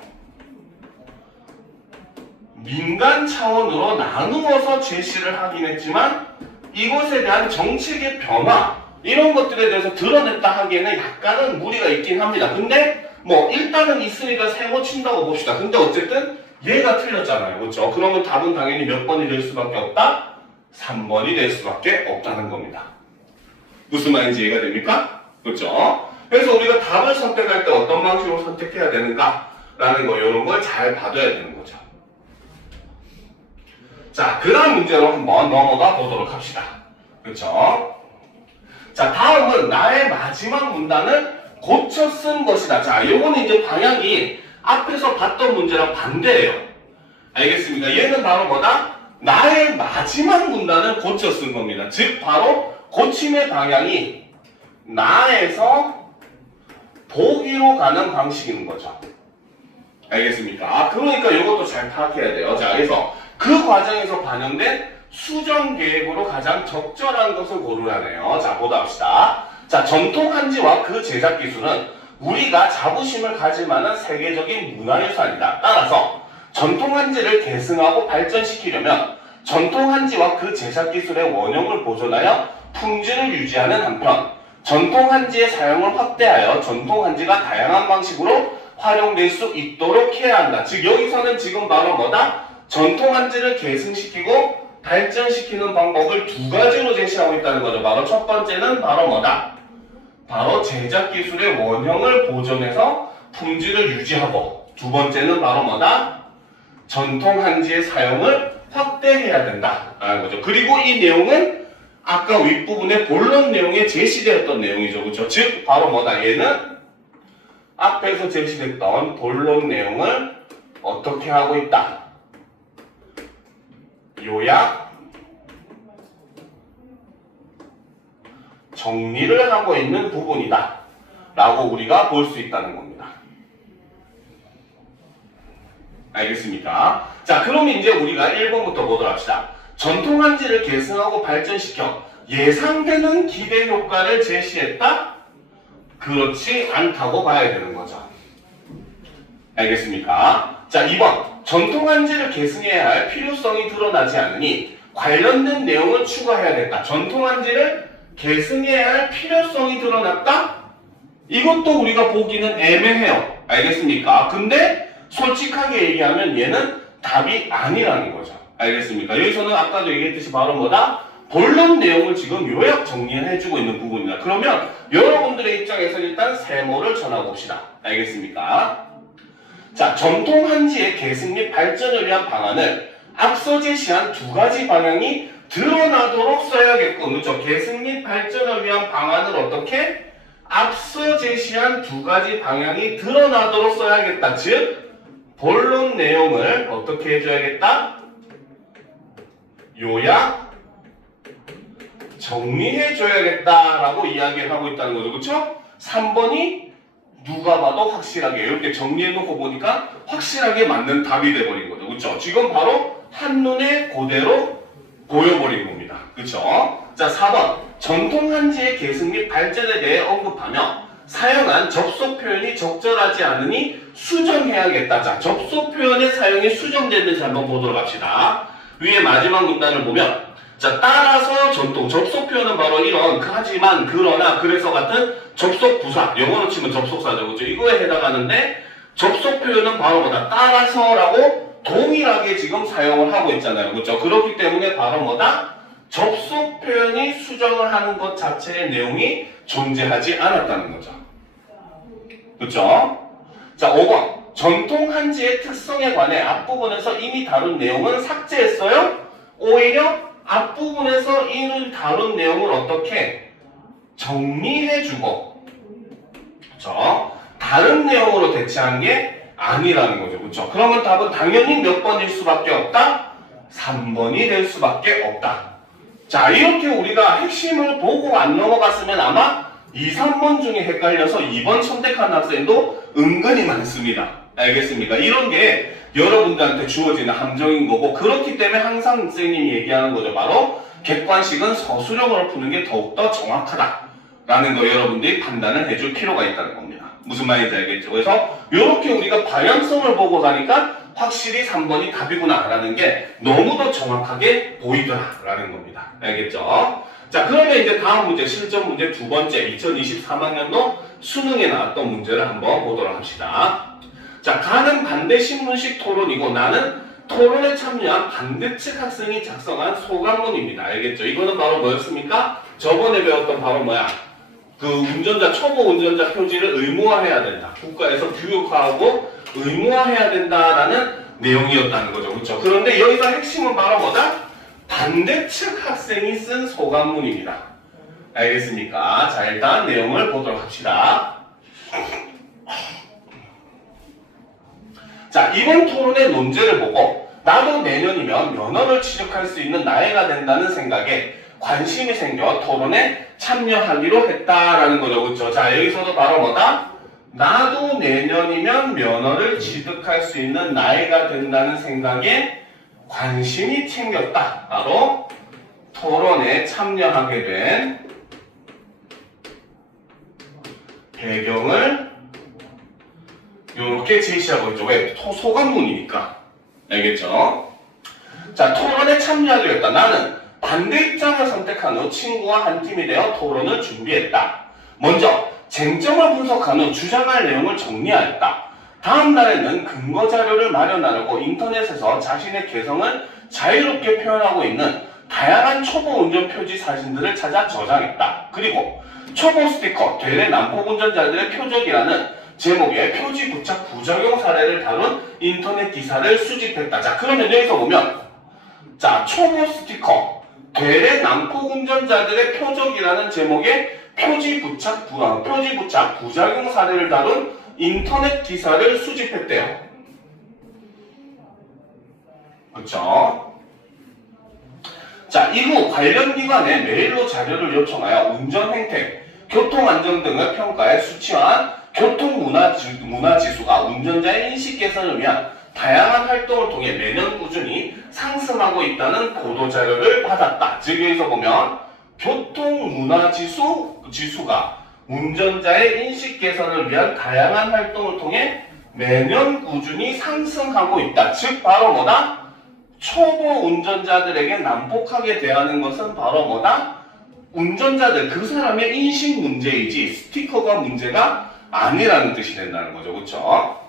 민간 차원으로 나누어서 제시를 하긴 했지만 이것에 대한 정책의 변화 이런 것들에 대해서 드러냈다 하기에는 약간은 무리가 있긴 합니다. 근데 뭐 일단은 있으니까 세모 친다고 봅시다. 근데 어쨌든 얘가 틀렸잖아요. 그렇죠? 그러면 답은 당연히 몇 번이 될 수밖에 없다? 3번이 될 수밖에 없다는 겁니다. 무슨 말인지 이해가 됩니까? 그렇죠? 그래서 우리가 답을 선택할 때 어떤 방식으로 선택해야 되는가 라는 거 이런 걸 잘 봐둬야 되는 거죠. 자, 그 다음 문제로 한번 넘어가 보도록 합시다. 그렇죠? 자, 다음은 나의 마지막 문단을 고쳐 쓴 것이다. 자, 요거는 이제 방향이 앞에서 봤던 문제랑 반대예요. 알겠습니까? 얘는 바로 뭐다? 나의 마지막 문단을 고쳐 쓴 겁니다. 즉, 바로 고침의 방향이 나에서 보기로 가는 방식인 거죠. 알겠습니까? 그러니까 이것도 잘 파악해야 돼요. 자, 그래서 그 과정에서 반영된 수정 계획으로 가장 적절한 것을 고르라네요. 자, 보다 합시다. 자, 전통 한지와 그 제작 기술은 우리가 자부심을 가질 만한 세계적인 문화유산이다. 따라서 전통 한지를 계승하고 발전시키려면 전통 한지와 그 제작 기술의 원형을 보존하여 품질을 유지하는 한편 전통 한지의 사용을 확대하여 전통 한지가 다양한 방식으로 활용될 수 있도록 해야 한다. 즉 여기서는 지금 바로 뭐다? 전통 한지를 계승시키고 발전시키는 방법을 두 가지로 제시하고 있다는 거죠. 바로 첫 번째는 바로 뭐다? 바로 제작 기술의 원형을 보존해서 품질을 유지하고 두 번째는 바로 뭐다? 전통 한지의 사용을 확대해야 된다 라는 거죠. 그리고 이 내용은 아까 윗부분에 본론 내용에 제시되었던 내용이죠. 그렇죠? 즉 바로 뭐다? 얘는 앞에서 제시됐던 본론 내용을 어떻게 하고 있다? 요약, 정리를 하고 있는 부분이다 라고 우리가 볼 수 있다는 겁니다. 알겠습니까? 자, 그럼 이제 우리가 1번부터 보도록 합시다. 전통 한지를 계승하고 발전시켜 예상되는 기대 효과를 제시했다? 그렇지 않다고 봐야 되는 거죠. 알겠습니까? 자, 2번. 전통 한지를 계승해야 할 필요성이 드러나지 않으니 관련된 내용을 추가해야겠다. 전통 한지를 계승해야 할 필요성이 드러났다? 이것도 우리가 보기는 애매해요. 알겠습니까? 근데 솔직하게 얘기하면 얘는 답이 아니라는 거죠. 알겠습니까? 여기서는 아까도 얘기했듯이 바로 뭐다? 본론 내용을 지금 요약 정리해주고 있는 부분이다. 그러면 여러분들의 입장에서 일단 세모를 쳐놔봅시다. 알겠습니까? 자, 전통 한지의 계승 및 발전을 위한 방안을 앞서 제시한 두 가지 방향이 드러나도록 써야겠고, 그렇죠? 계승 및 발전을 위한 방안을 어떻게? 앞서 제시한 두 가지 방향이 드러나도록 써야겠다. 즉, 본론 내용을 어떻게 해줘야겠다? 요약, 정리해줘야겠다라고 이야기를 하고 있다는 거죠. 그렇죠? 3번이 누가 봐도 확실하게 이렇게 정리해놓고 보니까 확실하게 맞는 답이 돼버린 거죠. 그렇죠? 지금 바로 한눈에 그대로 보여버린 겁니다. 그렇죠? 자, 4번 전통 한지의 계승 및 발전에 대해 언급하며 사용한 접속 표현이 적절하지 않으니 수정해야겠다. 자, 접속 표현의 사용이 수정됐는지 한번 보도록 합시다. 위에 마지막 문단을 보면 자, 따라서 전통 접속 표현은 바로 이런 하지만, 그러나, 그래서 같은 접속 부사, 영어로 치면 접속사죠. 그죠? 이거에 해당하는데 접속 표현은 바로 뭐다? 따라서라고 동일하게 지금 사용을 하고 있잖아요. 그렇죠? 그렇기 때문에 바로 뭐다? 접속 표현이 수정을 하는 것 자체의 내용이 존재하지 않았다는 거죠. 그렇죠? 자, 5번. 전통 한지의 특성에 관해 앞부분에서 이미 다룬 내용은 삭제했어요? 오히려 앞부분에서 이미 다룬 내용을 어떻게 정리해주고, 그렇죠? 다른 내용으로 대체한 게 아니라는 거죠. 그렇죠? 그러면 답은 당연히 몇 번일 수밖에 없다? 3번이 될 수밖에 없다. 자, 이렇게 우리가 핵심을 보고 안 넘어갔으면 아마 2, 3번 중에 헷갈려서 2번 선택한 학생도 은근히 많습니다. 알겠습니까? 이런 게 여러분들한테 주어지는 함정인 거고, 그렇기 때문에 항상 선생님이 얘기하는 거죠. 바로 객관식은 서술형으로 푸는 게 더욱더 정확하다라는 거 여러분들이 판단을 해줄 필요가 있다는 겁니다. 무슨 말인지 알겠죠? 그래서 이렇게 우리가 방향성을 보고 가니까 확실히 3번이 답이구나 라는 게 너무도 정확하게 보이더라 라는 겁니다. 알겠죠? 자, 그러면 이제 다음 문제, 실전 문제 두 번째, 2023학년도 수능에 나왔던 문제를 한번 보도록 합시다. 자, 가는 반대 신문식 토론이고 나는 토론에 참여한 반대측 학생이 작성한 소감문입니다. 알겠죠? 이거는 바로 뭐였습니까? 저번에 배웠던 바로 뭐야? 그 운전자, 초보 운전자 표지를 의무화해야 된다. 국가에서 교육화하고 의무화해야 된다라는 내용이었다는 거죠. 그렇죠? 그런데 여기서 핵심은 바로 뭐다? 반대측 학생이 쓴 소감문입니다. 알겠습니까? 자, 일단 내용을 보도록 합시다. 자, 이번 토론의 논제를 보고 나도 내년이면 면허를 취득할 수 있는 나이가 된다는 생각에 관심이 생겨 토론에 참여하기로 했다라는 거죠. 그렇죠? 자, 여기서도 바로 뭐다? 나도 내년이면 면허를 취득할 수 있는 나이가 된다는 생각에 관심이 생겼다. 바로 토론에 참여하게 된 배경을 이렇게 제시하고 있죠. 왜? 소감문이니까. 알겠죠? 자, 토론에 참여하기로 했다. 나는 반대 입장을 선택한 후 친구와 한 팀이 되어 토론을 준비했다. 먼저 쟁점을 분석한 후 주장할 내용을 정리하였다. 다음 날에는 근거 자료를 마련하려고 인터넷에서 자신의 개성을 자유롭게 표현하고 있는 다양한 초보 운전 표지 사진들을 찾아 저장했다. 그리고 초보 스티커, 되레 난폭 운전자들의 표적이라는 제목의 표지 부착 부작용 사례를 다룬 인터넷 기사를 수집했다. 자, 그러면 여기서 보면 자, 초보 스티커, 되레 난폭 운전자들의 표적이라는 제목의 표지 부착 부작용 사례를 다룬 인터넷 기사를 수집했대요. 그렇죠? 자, 이후 관련 기관에 메일로 자료를 요청하여 운전 행태, 교통 안전 등을 평가해 수치화한 교통 문화 지수가 운전자의 인식 개선을 위한 다양한 활동을 통해 매년 꾸준히 상승하고 있다는 보도 자료를 받았다. 즉 여기서 보면 교통 문화 지수가 운전자의 인식 개선을 위한 다양한 활동을 통해 매년 꾸준히 상승하고 있다. 즉 바로 뭐다? 초보 운전자들에게 난폭하게 대하는 것은 바로 뭐다? 운전자들, 그 사람의 인식 문제이지 스티커가 문제가 아니라는 뜻이 된다는 거죠. 그렇죠?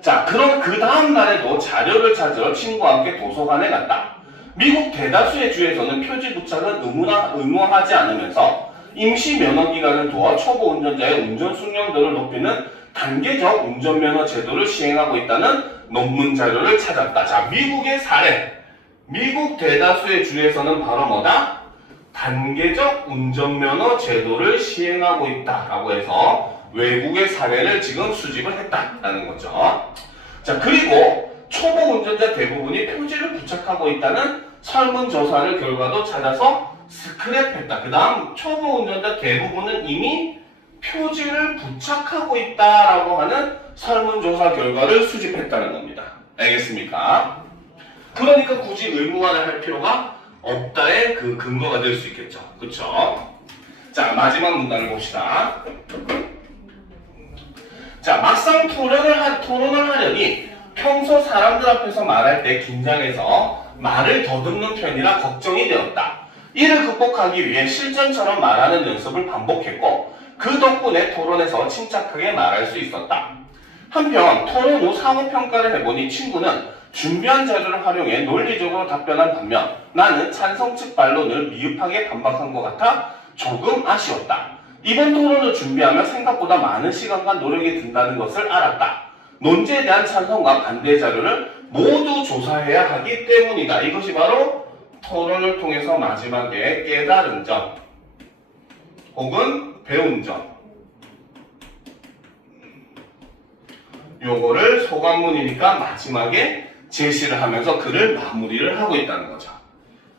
자, 그럼 그 다음 날에도 자료를 찾으러 친구와 함께 도서관에 갔다. 미국 대다수의 주에서는 표지 부착은 의무화하지 않으면서 임시 면허 기간을 두어 초보 운전자의 운전 숙련도를 높이는 단계적 운전면허 제도를 시행하고 있다는 논문 자료를 찾았다. 자, 미국의 사례. 미국 대다수의 주에서는 바로 뭐다? 단계적 운전면허 제도를 시행하고 있다라고 해서 외국의 사례를 지금 수집을 했다라는 거죠. 자, 그리고 초보 운전자 대부분이 표지를 부착하고 있다는 설문조사를 결과도 찾아서 스크랩했다. 그 다음 초보 운전자 대부분은 이미 표지를 부착하고 있다라고 하는 설문조사 결과를 수집했다는 겁니다. 알겠습니까? 그러니까 굳이 의무화를 할 필요가 없다의 그 근거가 될 수 있겠죠. 그쵸? 자, 마지막 문단을 봅시다. 자, 막상 토론을 하려니 평소 사람들 앞에서 말할 때 긴장해서 말을 더듬는 편이라 걱정이 되었다. 이를 극복하기 위해 실전처럼 말하는 연습을 반복했고 그 덕분에 토론에서 침착하게 말할 수 있었다. 한편 토론 후 상호평가를 해보니 친구는 준비한 자료를 활용해 논리적으로 답변한 반면 나는 찬성 측 반론을 미흡하게 반박한 것 같아 조금 아쉬웠다. 이번 토론을 준비하며 생각보다 많은 시간과 노력이 든다는 것을 알았다. 논제에 대한 찬성과 반대 자료를 모두 조사해야 하기 때문이다. 이것이 바로 토론을 통해서 마지막에 깨달은 점 혹은 배운 점, 요거를 소감문이니까 마지막에 제시를 하면서 글을 마무리를 하고 있다는 거죠.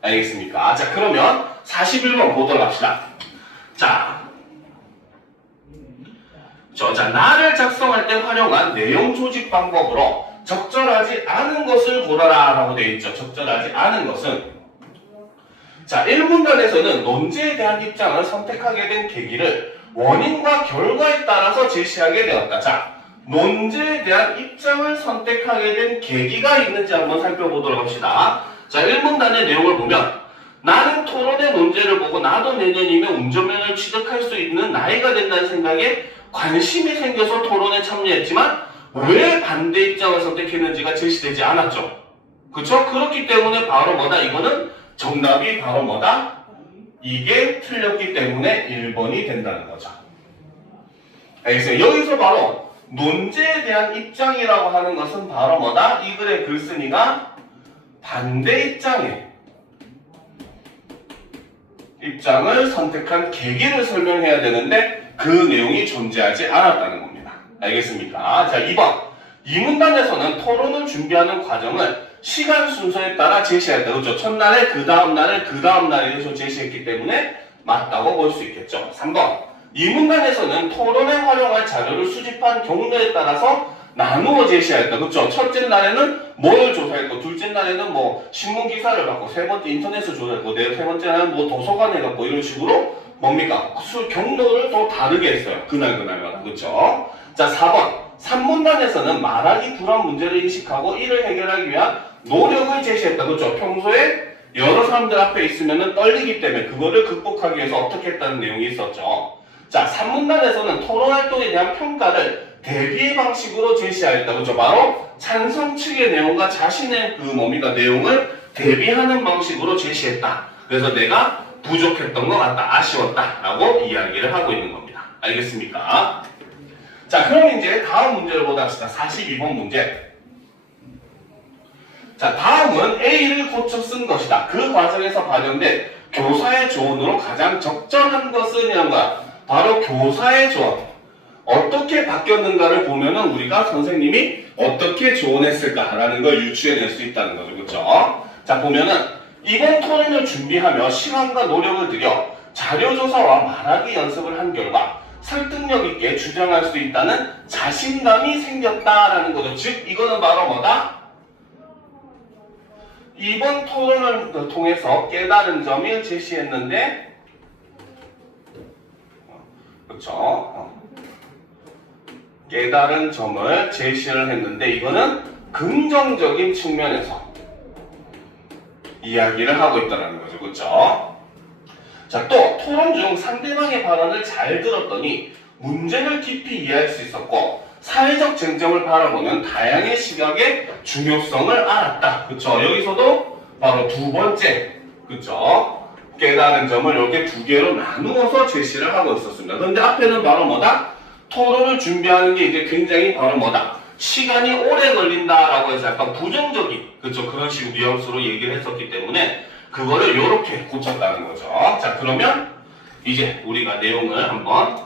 알겠습니까? 자, 그러면 41번 보도록 합시다. 자, 나를 작성할 때 활용한 내용 조직 방법으로 적절하지 않은 것을 고르라 라고 되어 있죠. 적절하지 않은 것은, 자, 1문단에서는 논제에 대한 입장을 선택하게 된 계기를 원인과 결과에 따라서 제시하게 되었다. 자, 논제에 대한 입장을 선택하게 된 계기가 있는지 한번 살펴보도록 합시다. 자, 1문단의 내용을 보면 나는 토론의 논제를 보고 나도 내년이면 운전면허를 취득할 수 있는 나이가 된다는 생각에 관심이 생겨서 토론에 참여했지만 왜 반대 입장을 선택했는지가 제시되지 않았죠. 그쵸? 그렇기 때문에 바로 뭐다? 이거는 정답이 바로 뭐다? 이게 틀렸기 때문에 1번이 된다는 거죠. 알겠어요? 여기서 바로 논제에 대한 입장이라고 하는 것은 바로 뭐다? 이 글의 글쓴이가 반대 입장을 선택한 계기를 설명해야 되는데 그 내용이 존재하지 않았다는 겁니다. 알겠습니까? 자, 2번. 이 문단에서는 토론을 준비하는 과정을 시간 순서에 따라 제시했다. 그렇죠? 첫날에 그 다음날에 그 다음날에 해서 제시했기 때문에 맞다고 볼 수 있겠죠. 3번. 이 문단에서는 토론에 활용할 자료를 수집한 경로에 따라서 나누어 제시하였다. 그렇죠? 첫째 날에는 뭘 조사했고, 둘째 날에는 뭐 신문 기사를 받고, 세 번째 인터넷을 조사했고, 세 번째 날은 뭐 도서관에 갔고, 이런 식으로 뭡니까? 경로를 또 다르게 했어요. 그날마다. 그렇죠? 자, 4번. 3문단에서는 말하기 불안 문제를 인식하고 이를 해결하기 위한 노력을 제시했다. 그렇죠? 평소에 여러 사람들 앞에 있으면 떨리기 때문에 그거를 극복하기 위해서 어떻게 했다는 내용이 있었죠. 자, 3문단에서는 토론 활동에 대한 평가를 대비의 방식으로 제시하였다. 그렇죠? 바로 찬성 측의 내용과 자신의 내용을 대비하는 방식으로 제시했다. 그래서 내가 부족했던 것 같다, 아쉬웠다 라고 이야기를 하고 있는 겁니다. 알겠습니까? 자, 그럼 이제 다음 문제를 보다 합시다. 42번 문제. 자, 다음은 A를 고쳐 쓴 것이다. 그 과정에서 발견된 교사의 조언으로 가장 적절한 것은 이란 거야. 바로 교사의 조언. 어떻게 바뀌었는가를 보면은 우리가 선생님이 어떻게 조언했을까라는 걸 유추해낼 수 있다는 거죠. 그렇죠? 자, 보면은 이번 토론을 준비하며 시간과 노력을 들여 자료조사와 말하기 연습을 한 결과 설득력 있게 주장할 수 있다는 자신감이 생겼다라는 거죠. 즉, 이거는 바로 뭐다? 이번 토론을 통해서 깨달은 점을 제시했는데, 그렇죠? 깨달은 점을 제시를 했는데 이거는 긍정적인 측면에서 이야기를 하고 있다는 거죠. 그렇죠? 자, 또 토론 중 상대방의 발언을 잘 들었더니 문제를 깊이 이해할 수 있었고 사회적 쟁점을 바라보는 다양한 시각의 중요성을 알았다. 그렇죠? 여기서도 바로 두 번째, 그렇죠? 깨달은 점을 이렇게 두 개로 나누어서 제시를 하고 있었습니다. 그런데 앞에는 바로 뭐다? 토론을 준비하는 게 이제 굉장히 바로 뭐다? 시간이 오래 걸린다라고 해서 약간 부정적인, 그렇죠? 그런 식으로 뉘앙스로 얘기를 했었기 때문에 그거를 이렇게 고쳤다는 거죠. 자, 그러면 이제 우리가 내용을 한번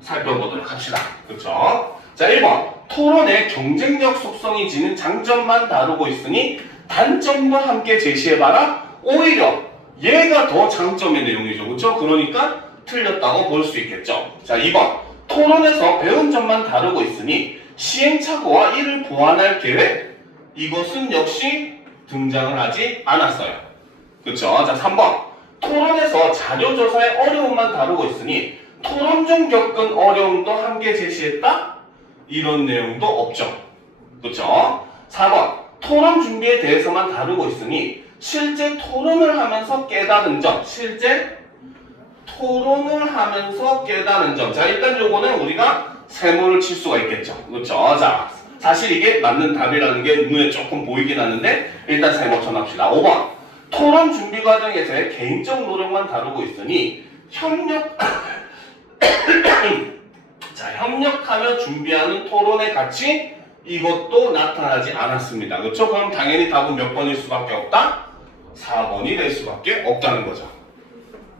살펴보도록 합시다. 그렇죠? 자, 1번. 토론의 경쟁력 속성이 지닌 장점만 다루고 있으니 단점도 함께 제시해봐라. 오히려 얘가 더 장점의 내용이죠. 그렇죠? 그러니까 틀렸다고 볼 수 있겠죠. 자, 2번. 토론에서 배운 점만 다루고 있으니 시행착오와 이를 보완할 계획, 이것은 역시 등장을 하지 않았어요. 그렇죠? 자, 3번. 토론에서 자료조사의 어려움만 다루고 있으니 토론 중 겪은 어려움도 함께 제시했다? 이런 내용도 없죠. 그렇죠? 4번 토론 준비에 대해서만 다루고 있으니 실제 토론을 하면서 깨달은 점, 실제 토론을 하면서 깨달은 점. 자, 일단 요거는 우리가 세모를 칠 수가 있겠죠. 그렇죠? 자, 사실 이게 맞는 답이라는 게 눈에 조금 보이긴 하는데 일단 세모 쳐납시다. 5번 토론 준비 과정에서의 개인적 노력만 다루고 있으니 협력 자, 협력하며 준비하는 토론의 가치 이것도 나타나지 않았습니다. 그렇죠? 그럼 당연히 답은 몇 번일 수밖에 없다? 4번이 될 수밖에 없다는 거죠.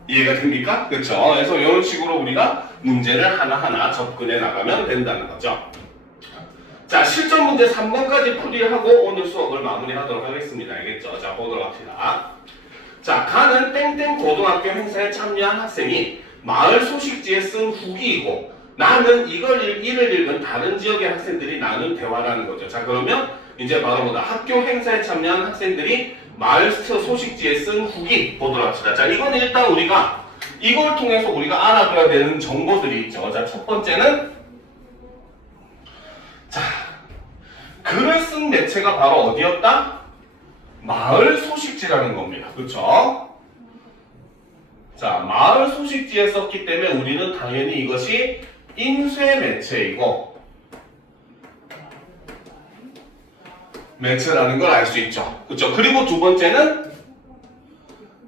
이해가 됩니까? 그렇죠? 그래서 이런 식으로 우리가 문제를 하나하나 접근해 나가면 된다는 거죠. 자, 실전 문제 3번까지 풀이하고 오늘 수업을 마무리하도록 하겠습니다. 알겠죠? 자, 보도록 합시다. 자, 가는 땡땡 고등학교 행사에 참여한 학생이 마을 소식지에 쓴 후기이고 나는 이를 읽은 다른 지역의 학생들이 나눈 대화라는 거죠. 자, 그러면 이제 바로 뭐다? 학교 행사에 참여한 학생들이 마을 소식지에 쓴 후기 보도록 합시다. 자, 이건 일단 우리가 이걸 통해서 우리가 알아둬야 되는 정보들이 있죠. 자, 첫 번째는 자, 글을 쓴 매체가 바로 어디였다? 마을 소식지라는 겁니다. 그렇죠? 자, 마을 소식지에 썼기 때문에 우리는 당연히 이것이 인쇄 매체이고 매체라는 걸 알 수 있죠. 그렇죠? 그리고 두 번째는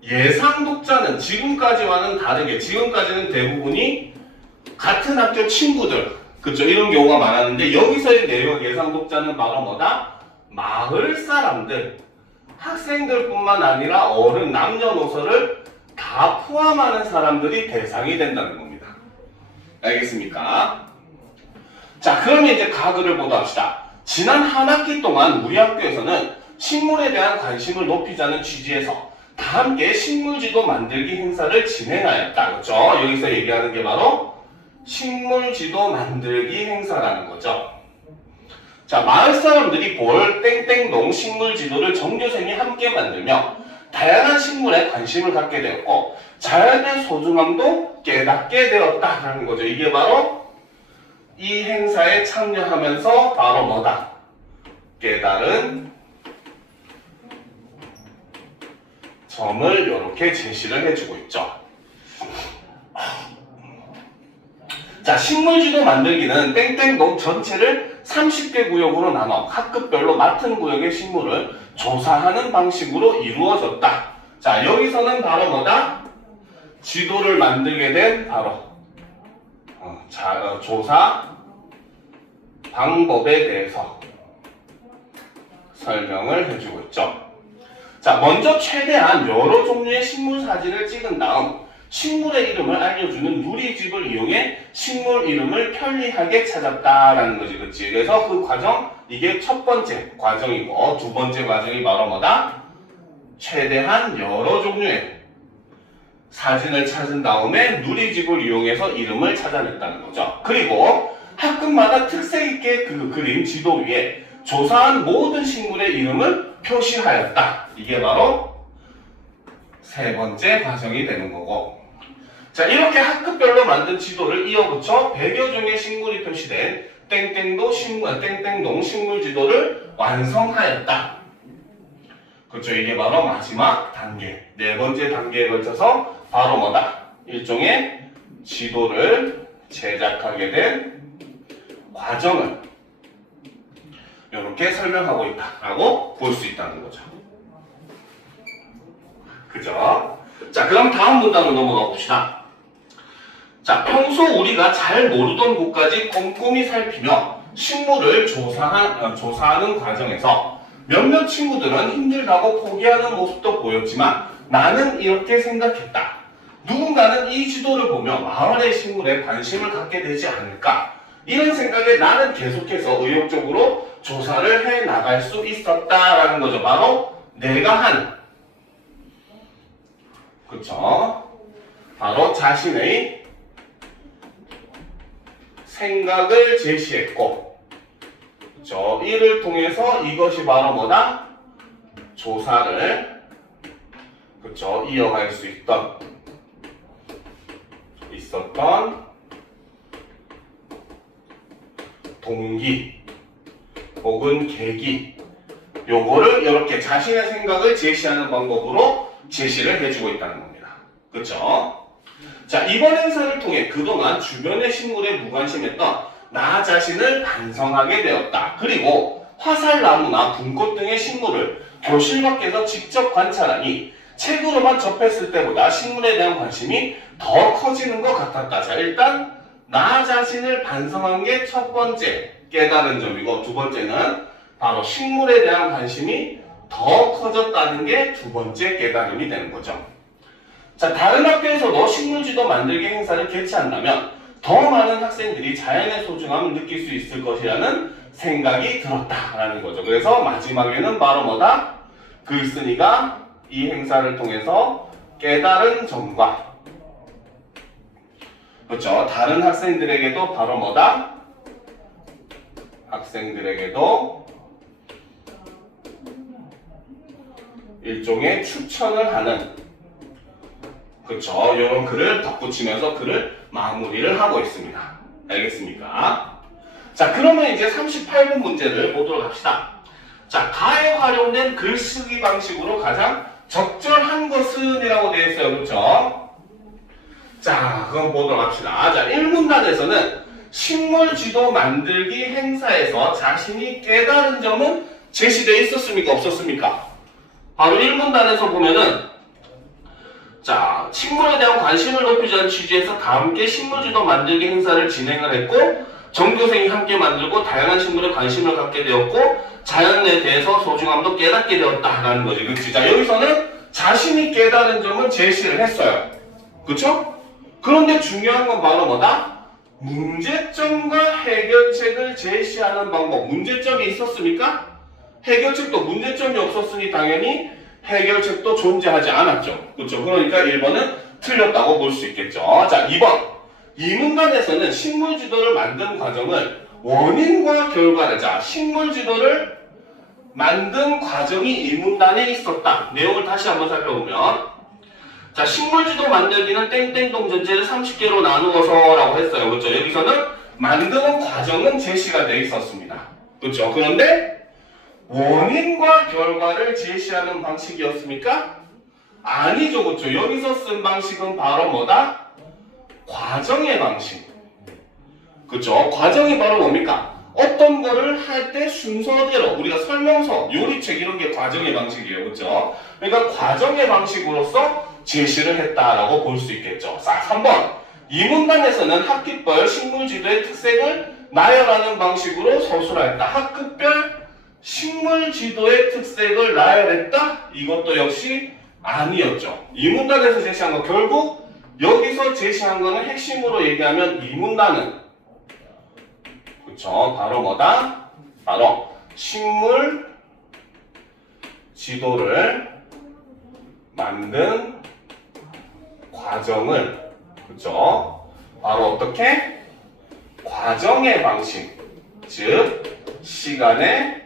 예상 독자는 지금까지와는 다르게 지금까지는 대부분이 같은 학교 친구들 그렇죠? 이런 경우가 많았는데 여기서의 내용 예상 독자는 바로 뭐다? 마을 사람들 학생들뿐만 아니라 어른 남녀노소를 다 포함하는 사람들이 대상이 된다는 겁니다. 알겠습니까? 자, 그러면 이제 가글을 보도록 합시다. 지난 한 학기 동안 우리 학교에서는 식물에 대한 관심을 높이자는 취지에서 다 함께 식물지도 만들기 행사를 진행하였다. 그렇죠? 여기서 얘기하는 게 바로 식물지도 만들기 행사라는 거죠. 자, 마을 사람들이 볼 땡땡동 식물지도를 전교생이 함께 만들며 다양한 식물에 관심을 갖게 되었고 자연의 소중함도 깨닫게 되었다라는 거죠. 이게 바로 이 행사에 참여하면서 바로 뭐다? 깨달은 점을 이렇게 제시를 해주고 있죠. 자, 식물지도 만들기는 땡땡동 전체를 30개 구역으로 나눠 학급별로 맡은 구역의 식물을 조사하는 방식으로 이루어졌다. 자, 여기서는 바로 뭐다? 지도를 만들게 된 바로 조사 방법에 대해서 설명을 해주고 있죠. 자, 먼저 최대한 여러 종류의 식물 사진을 찍은 다음 식물의 이름을 알려주는 누리집을 이용해 식물 이름을 편리하게 찾았다라는 거지, 그치? 그래서 그 과정, 이게 첫 번째 과정이고, 두 번째 과정이 바로 뭐다? 최대한 여러 종류의 사진을 찾은 다음에 누리집을 이용해서 이름을 찾아냈다는 거죠. 그리고 학급마다 특색 있게 그 그림 지도 위에 조사한 모든 식물의 이름을 표시하였다. 이게 바로 세 번째 과정이 되는 거고. 자, 이렇게 학급별로 만든 지도를 이어붙여 100여 종의 식물이 표시된 땡땡동 식물 지도를 완성하였다. 그렇죠. 이게 바로 마지막 단계, 네 번째 단계에 걸쳐서 바로 뭐다? 일종의 지도를 제작하게 된 과정을 이렇게 설명하고 있다라고 볼 수 있다는 거죠. 그죠? 자, 그럼 다음 문단으로 넘어가 봅시다. 자, 평소 우리가 잘 모르던 곳까지 꼼꼼히 살피며 식물을 조사하는 과정에서 몇몇 친구들은 힘들다고 포기하는 모습도 보였지만 나는 이렇게 생각했다. 누군가는 이 지도를 보며 마을의 식물에 관심을 갖게 되지 않을까? 이런 생각에 나는 계속해서 의욕적으로 조사를 해 나갈 수 있었다라는 거죠. 바로 내가 한, 그쵸? 바로 자신의 생각을 제시했고, 그쵸? 이를 통해서 이것이 바로 뭐다? 조사를, 그쵸? 이어갈 수 있었던 동기 혹은 계기 요거를 이렇게 자신의 생각을 제시하는 방법으로 제시를 해주고 있다는 겁니다. 그쵸? 자, 이번 행사를 통해 그동안 주변의 식물에 무관심했던 나 자신을 반성하게 되었다. 그리고 화살나무나 분꽃 등의 식물을 교실 밖에서 직접 관찰하니 책으로만 접했을 때보다 식물에 대한 관심이 더 커지는 것 같았다. 자, 일단 나 자신을 반성한 게 첫 번째 깨달은 점이고, 두 번째는 바로 식물에 대한 관심이 더 커졌다는 게 두 번째 깨달음이 되는 거죠. 자, 다른 학교에서도 식물지도 만들기 행사를 개최한다면 더 많은 학생들이 자연의 소중함을 느낄 수 있을 것이라는 생각이 들었다라는 거죠. 그래서 마지막에는 바로 뭐다? 글쓴이가 이 행사를 통해서 깨달은 점과, 그렇죠, 다른 학생들에게도 바로 뭐다? 학생들에게도 일종의 추천을 하는, 그렇죠, 이런 글을 덧붙이면서 글을 마무리를 하고 있습니다. 알겠습니까? 자, 그러면 이제 38번 문제를 보도록 합시다. 자, 가에 활용된 글쓰기 방식으로 가장 적절한 것은 이라고 되어 있어요. 그렇죠? 자, 그럼 보도록 합시다. 자, 1문단에서는 식물지도 만들기 행사에서 자신이 깨달은 점은 제시되어 있었습니까? 없었습니까? 바로 1문단에서 보면은, 자, 식물에 대한 관심을 높이자는 취지에서 다 함께 식물지도 만들기 행사를 진행을 했고, 전교생이 함께 만들고 다양한 식물에 관심을 갖게 되었고, 자연에 대해서 소중함도 깨닫게 되었다라는 거지. 그치? 자, 여기서는 자신이 깨달은 점은 제시를 했어요. 그쵸? 그런데 중요한 건 바로 뭐다? 문제점과 해결책을 제시하는 방법. 문제점이 있었습니까? 해결책도 문제점이 없었으니 당연히 해결책도 존재하지 않았죠. 그렇죠? 그러니까 1번은 틀렸다고 볼 수 있겠죠. 자, 2번. 이 문단에서는 식물지도를 만든 과정을 원인과 결과를, 자, 식물지도를 만든 과정이 이 문단에 있었다. 내용을 다시 한번 살펴보면, 자, 식물지도 만들기는 땡땡 동전지를 30개로 나누어서 라고 했어요. 그렇죠? 여기서는 만드는 과정은 제시가 되어 있었습니다. 그렇죠? 그런데 원인과 결과를 제시하는 방식이었습니까? 아니죠. 그렇죠? 여기서 쓴 방식은 바로 뭐다? 과정의 방식. 그렇죠? 과정이 바로 뭡니까? 어떤 거를 할 때 순서대로, 우리가 설명서, 요리책 이런 게 과정의 방식이에요. 그렇죠? 그러니까 과정의 방식으로서 제시를 했다라고 볼 수 있겠죠. 자, 3번. 이 문단에서는 학급별 식물지도의 특색을 나열하는 방식으로 서술하였다. 학급별 식물지도의 특색을 나열했다? 이것도 역시 아니었죠. 이 문단에서 제시한 거, 결국 여기서 제시한 거는 핵심으로 얘기하면 이 문단은, 그쵸, 바로 뭐다? 바로 식물 지도를 만든 과정을, 그쵸, 바로 어떻게? 과정의 방식, 즉 시간의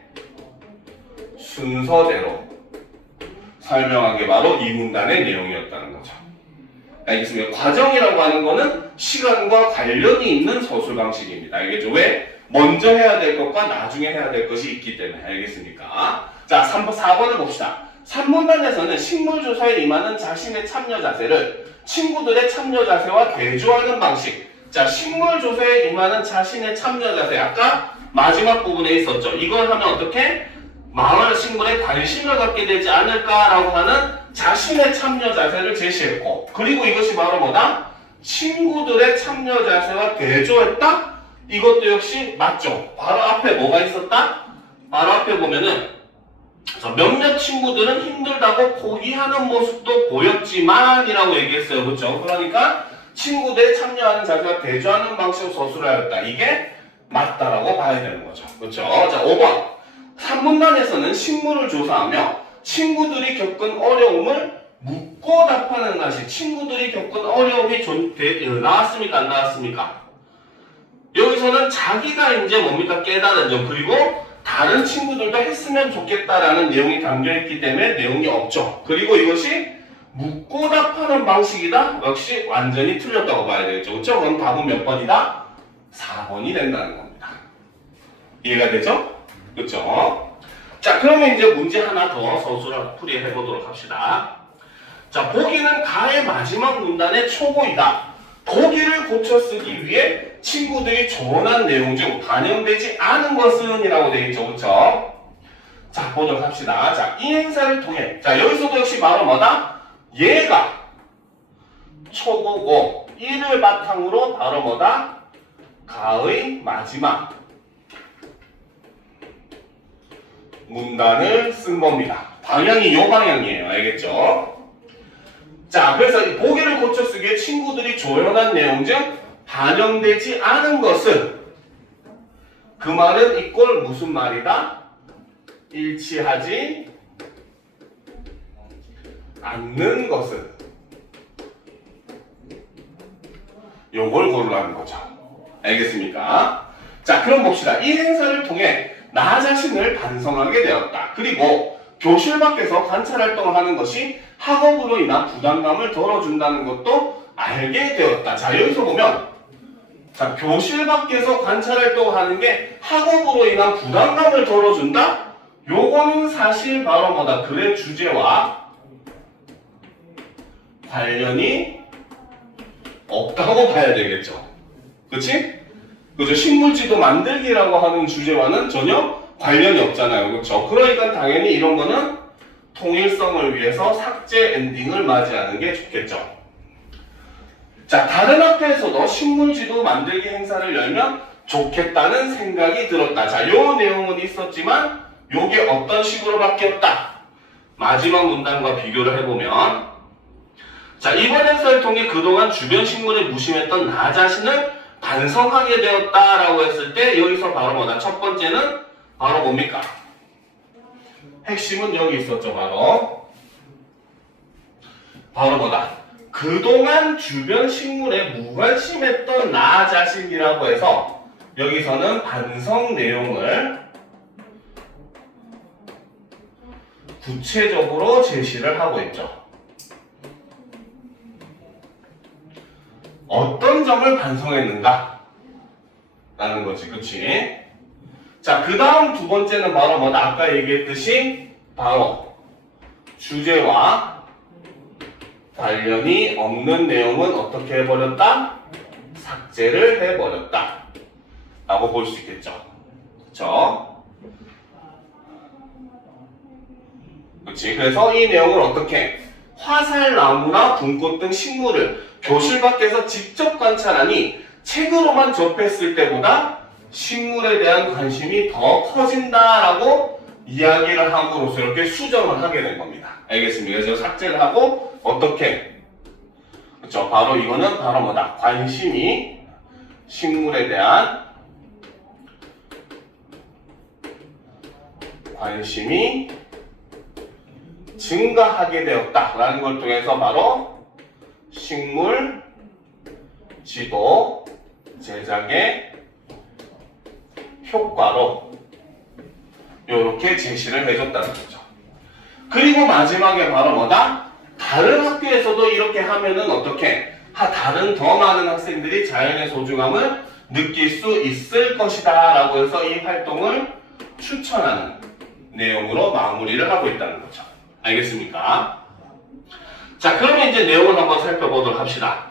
순서대로 설명한 게 바로 이 문단의 내용이었다는 거죠. 알겠습니다. 과정이라고 하는 거는 시간과 관련이 있는 서술 방식입니다. 알겠죠? 왜? 먼저 해야 될 것과 나중에 해야 될 것이 있기 때문에. 알겠습니까? 자, 4번을 봅시다. 3문단에서는 식물조사에 임하는 자신의 참여 자세를 친구들의 참여 자세와 대조하는 방식. 자, 식물조사에 임하는 자신의 참여 자세. 아까 마지막 부분에 있었죠. 이걸 하면 어떻게? 마을 식물에 관심을 갖게 되지 않을까라고 하는 자신의 참여 자세를 제시했고, 그리고 이것이 바로 뭐다? 친구들의 참여 자세와 대조했다? 이것도 역시 맞죠. 바로 앞에 뭐가 있었다? 바로 앞에 보면은 몇몇 친구들은 힘들다고 포기하는 모습도 보였지만 이라고 얘기했어요. 그렇죠? 그러니까 친구들의 참여하는 자세와 대조하는 방식으로 서술하였다. 이게 맞다라고 봐야 되는 거죠. 그렇죠? 자, 5번. 3문단에서는 식물을 조사하며 친구들이 겪은 어려움을 묻고 답하는 것이, 친구들이 겪은 어려움이 나왔습니까? 안 나왔습니까? 여기서는 자기가 이제 뭡니까? 깨달은 점, 그리고 다른 친구들도 했으면 좋겠다라는 내용이 담겨있기 때문에 내용이 없죠. 그리고 이것이 묻고 답하는 방식이다? 역시 완전히 틀렸다고 봐야 되겠죠. 그렇죠? 그럼 답은 몇 번이다? 4번이 된다는 겁니다. 이해가 되죠? 그렇죠? 자, 그러면 이제 문제 하나 더 서술을 풀이해 보도록 합시다. 자, 보기는 가의 마지막 문단의 초고이다. 보기를 고쳐 쓰기 위해 친구들이 조언한 내용 중 반영되지 않은 것은 이라고 되어 있죠. 그렇죠? 자, 보도록 합시다. 자, 이 행사를 통해, 자, 여기서도 역시 바로 뭐다? 얘가 초고고 이를 바탕으로 바로 뭐다? 가의 마지막 문단을 쓴 겁니다. 방향이 요 방향이에요. 알겠죠? 자, 그래서 이 보기를 고쳐 쓰기에 친구들이 조연한 내용 중 반영되지 않은 것은, 그 말은 이꼴 무슨 말이다? 일치하지 않는 것은, 요걸 고르라는 거죠. 알겠습니까? 자, 그럼 봅시다. 이 행사를 통해 나 자신을 반성하게 되었다. 그리고 교실 밖에서 관찰활동을 하는 것이 학업으로 인한 부담감을 덜어준다는 것도 알게 되었다. 자, 여기서 보면, 자, 교실 밖에서 관찰활동을 하는 게 학업으로 인한 부담감을 덜어준다? 요거는 사실 바로 뭐다? 글의 주제와 관련이 없다고 봐야 되겠죠. 그치? 그죠? 식물지도 만들기라고 하는 주제와는 전혀 관련이 없잖아요. 그렇죠? 그러니까 당연히 이런 거는 통일성을 위해서 삭제 엔딩을 맞이하는 게 좋겠죠. 자, 다른 학교에서도 식물지도 만들기 행사를 열면 좋겠다는 생각이 들었다. 자, 요 내용은 있었지만 요게 어떤 식으로 바뀌었다. 마지막 문단과 비교를 해보면, 자, 이번 행사를 통해 그동안 주변 식물에 무심했던 나 자신을 반성하게 되었다라고 했을 때 여기서 바로 뭐다? 첫 번째는 바로 뭡니까? 핵심은 여기 있었죠. 바로 뭐다? 그동안 주변 식물에 무관심했던 나 자신이라고 해서 여기서는 반성 내용을 구체적으로 제시를 하고 있죠. 어떤 점을 반성했는가? 라는 거지, 그치? 자, 그 다음 두 번째는 바로 뭐다? 아까 얘기했듯이 바로 주제와 관련이 없는 내용은 어떻게 해버렸다? 삭제를 해버렸다. 라고 볼 수 있겠죠. 그쵸? 그치? 그래서 이 내용을 어떻게? 화살나무나 분꽃 등 식물을 교실 밖에서 직접 관찰하니 책으로만 접했을 때보다 식물에 대한 관심이 더 커진다라고 이야기를 함으로써 이렇게 수정을 하게 된 겁니다. 알겠습니까? 그래서 삭제를 하고 어떻게? 그렇죠? 바로 이거는 바로 뭐다? 관심이 식물에 대한 관심이 증가하게 되었다라는 걸 통해서 바로 식물 지도 제작의 효과로 이렇게 제시를 해줬다는 거죠. 그리고 마지막에 바로 뭐다? 다른 학교에서도 이렇게 하면은 어떻게? 다른 더 많은 학생들이 자연의 소중함을 느낄 수 있을 것이다 라고 해서 이 활동을 추천하는 내용으로 마무리를 하고 있다는 거죠. 알겠습니까? 자, 그러면 이제 내용을 한번 살펴보도록 합시다.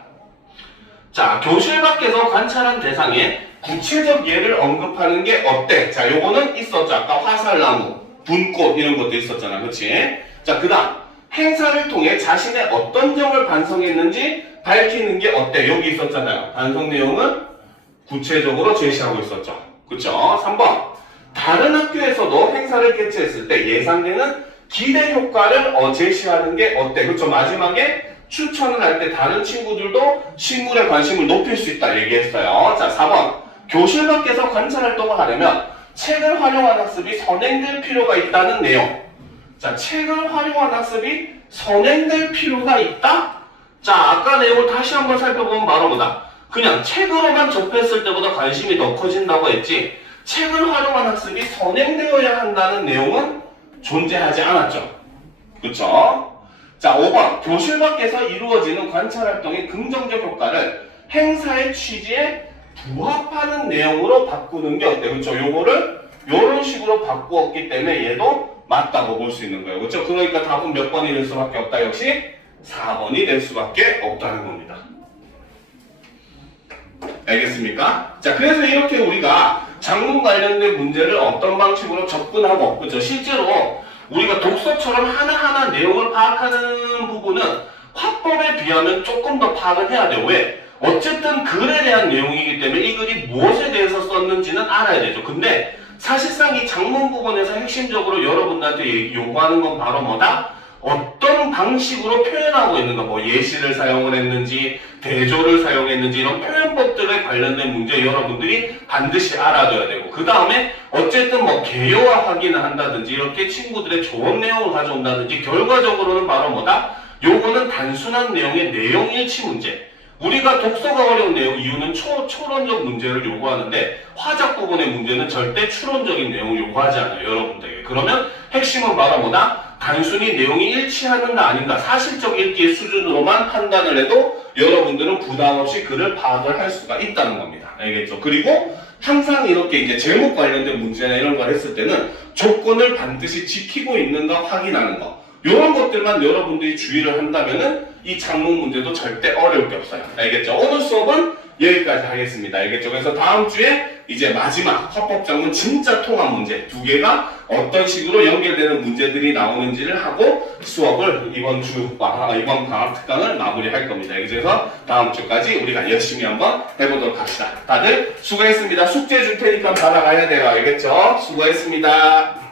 자, 교실 밖에서 관찰한 대상에 구체적 예를 언급하는 게 어때? 자, 요거는 있었죠. 아까 화살나무, 분꽃 이런 것도 있었잖아. 그치? 자, 그 다음 행사를 통해 자신의 어떤 점을 반성했는지 밝히는 게 어때? 여기 있었잖아요. 반성 내용은 구체적으로 제시하고 있었죠. 그쵸? 3번 다른 학교에서도 행사를 개최했을 때 예상되는 기대 효과를 제시하는 게 어때? 그쵸? 마지막에 추천을 할 때 다른 친구들도 식물에 관심을 높일 수 있다 얘기했어요. 자, 4번 교실 밖에서 관찰 활동을 하려면 책을 활용한 학습이 선행될 필요가 있다는 내용. 자, 책을 활용한 학습이 선행될 필요가 있다? 자, 아까 내용을 다시 한번 살펴보면 바로 뭐다? 그냥 책으로만 접했을 때보다 관심이 더 커진다고 했지 책을 활용한 학습이 선행되어야 한다는 내용은 존재하지 않았죠. 그쵸? 자, 5번 교실 밖에서 이루어지는 관찰활동의 긍정적 효과를 행사의 취지에 부합하는 내용으로 바꾸는 게 어때요? 그쵸? 요거를 이런 식으로 바꾸었기 때문에 얘도 맞다고 볼 수 있는 거예요. 그렇죠? 그러니까 답은 몇 번이 될 수밖에 없다. 역시 4번이 될 수밖에 없다는 겁니다. 알겠습니까? 자, 그래서 이렇게 우리가 작문 관련된 문제를 어떤 방식으로 접근하고, 그렇죠? 실제로 우리가 독서처럼 하나하나 내용을 파악하는 부분은 화법에 비하면 조금 더 파악을 해야 돼요. 왜? 어쨌든 글에 대한 내용이기 때문에 이 글이 무엇에 대해서 썼는지는 알아야 되죠. 근데 사실상 이 작문 부분에서 핵심적으로 여러분들한테 요구하는 건 바로 뭐다? 어떤 방식으로 표현하고 있는가, 뭐 예시를 사용을 했는지 대조를 사용했는지 이런 표현법들에 관련된 문제 여러분들이 반드시 알아둬야 되고, 그 다음에 어쨌든 뭐 개요와 확인을 한다든지 이렇게 친구들의 좋은 내용을 가져온다든지 결과적으로는 바로 뭐다? 요거는 단순한 내용의 내용 일치 문제. 우리가 독서가 어려운 내용 이유는 초론적 문제를 요구하는데 화작 부분의 문제는 절대 추론적인 내용을 요구하지 않아요, 여러분들에게. 그러면 핵심은 바로 뭐다? 단순히 내용이 일치하는가 아닌가 사실적 읽기의 수준으로만 판단을 해도 여러분들은 부담 없이 글을 파악을 할 수가 있다는 겁니다. 알겠죠? 그리고 항상 이렇게 이제 제목 관련된 문제나 이런 걸 했을 때는 조건을 반드시 지키고 있는가 확인하는 거. 이런 것들만 여러분들이 주의를 한다면은 이 작문 문제도 절대 어려울 게 없어요. 알겠죠? 오늘 수업은 여기까지 하겠습니다. 알겠죠? 그래서 다음 주에 이제 마지막 화법작문 진짜 통합 문제 2개가 어떤 식으로 연결되는 문제들이 나오는지를 하고 수업을 이번 방학 특강을 마무리할 겁니다. 그래서 다음 주까지 우리가 열심히 한번 해보도록 합시다. 다들 수고했습니다. 숙제 줄 테니까 받아가야 돼요. 알겠죠? 수고했습니다.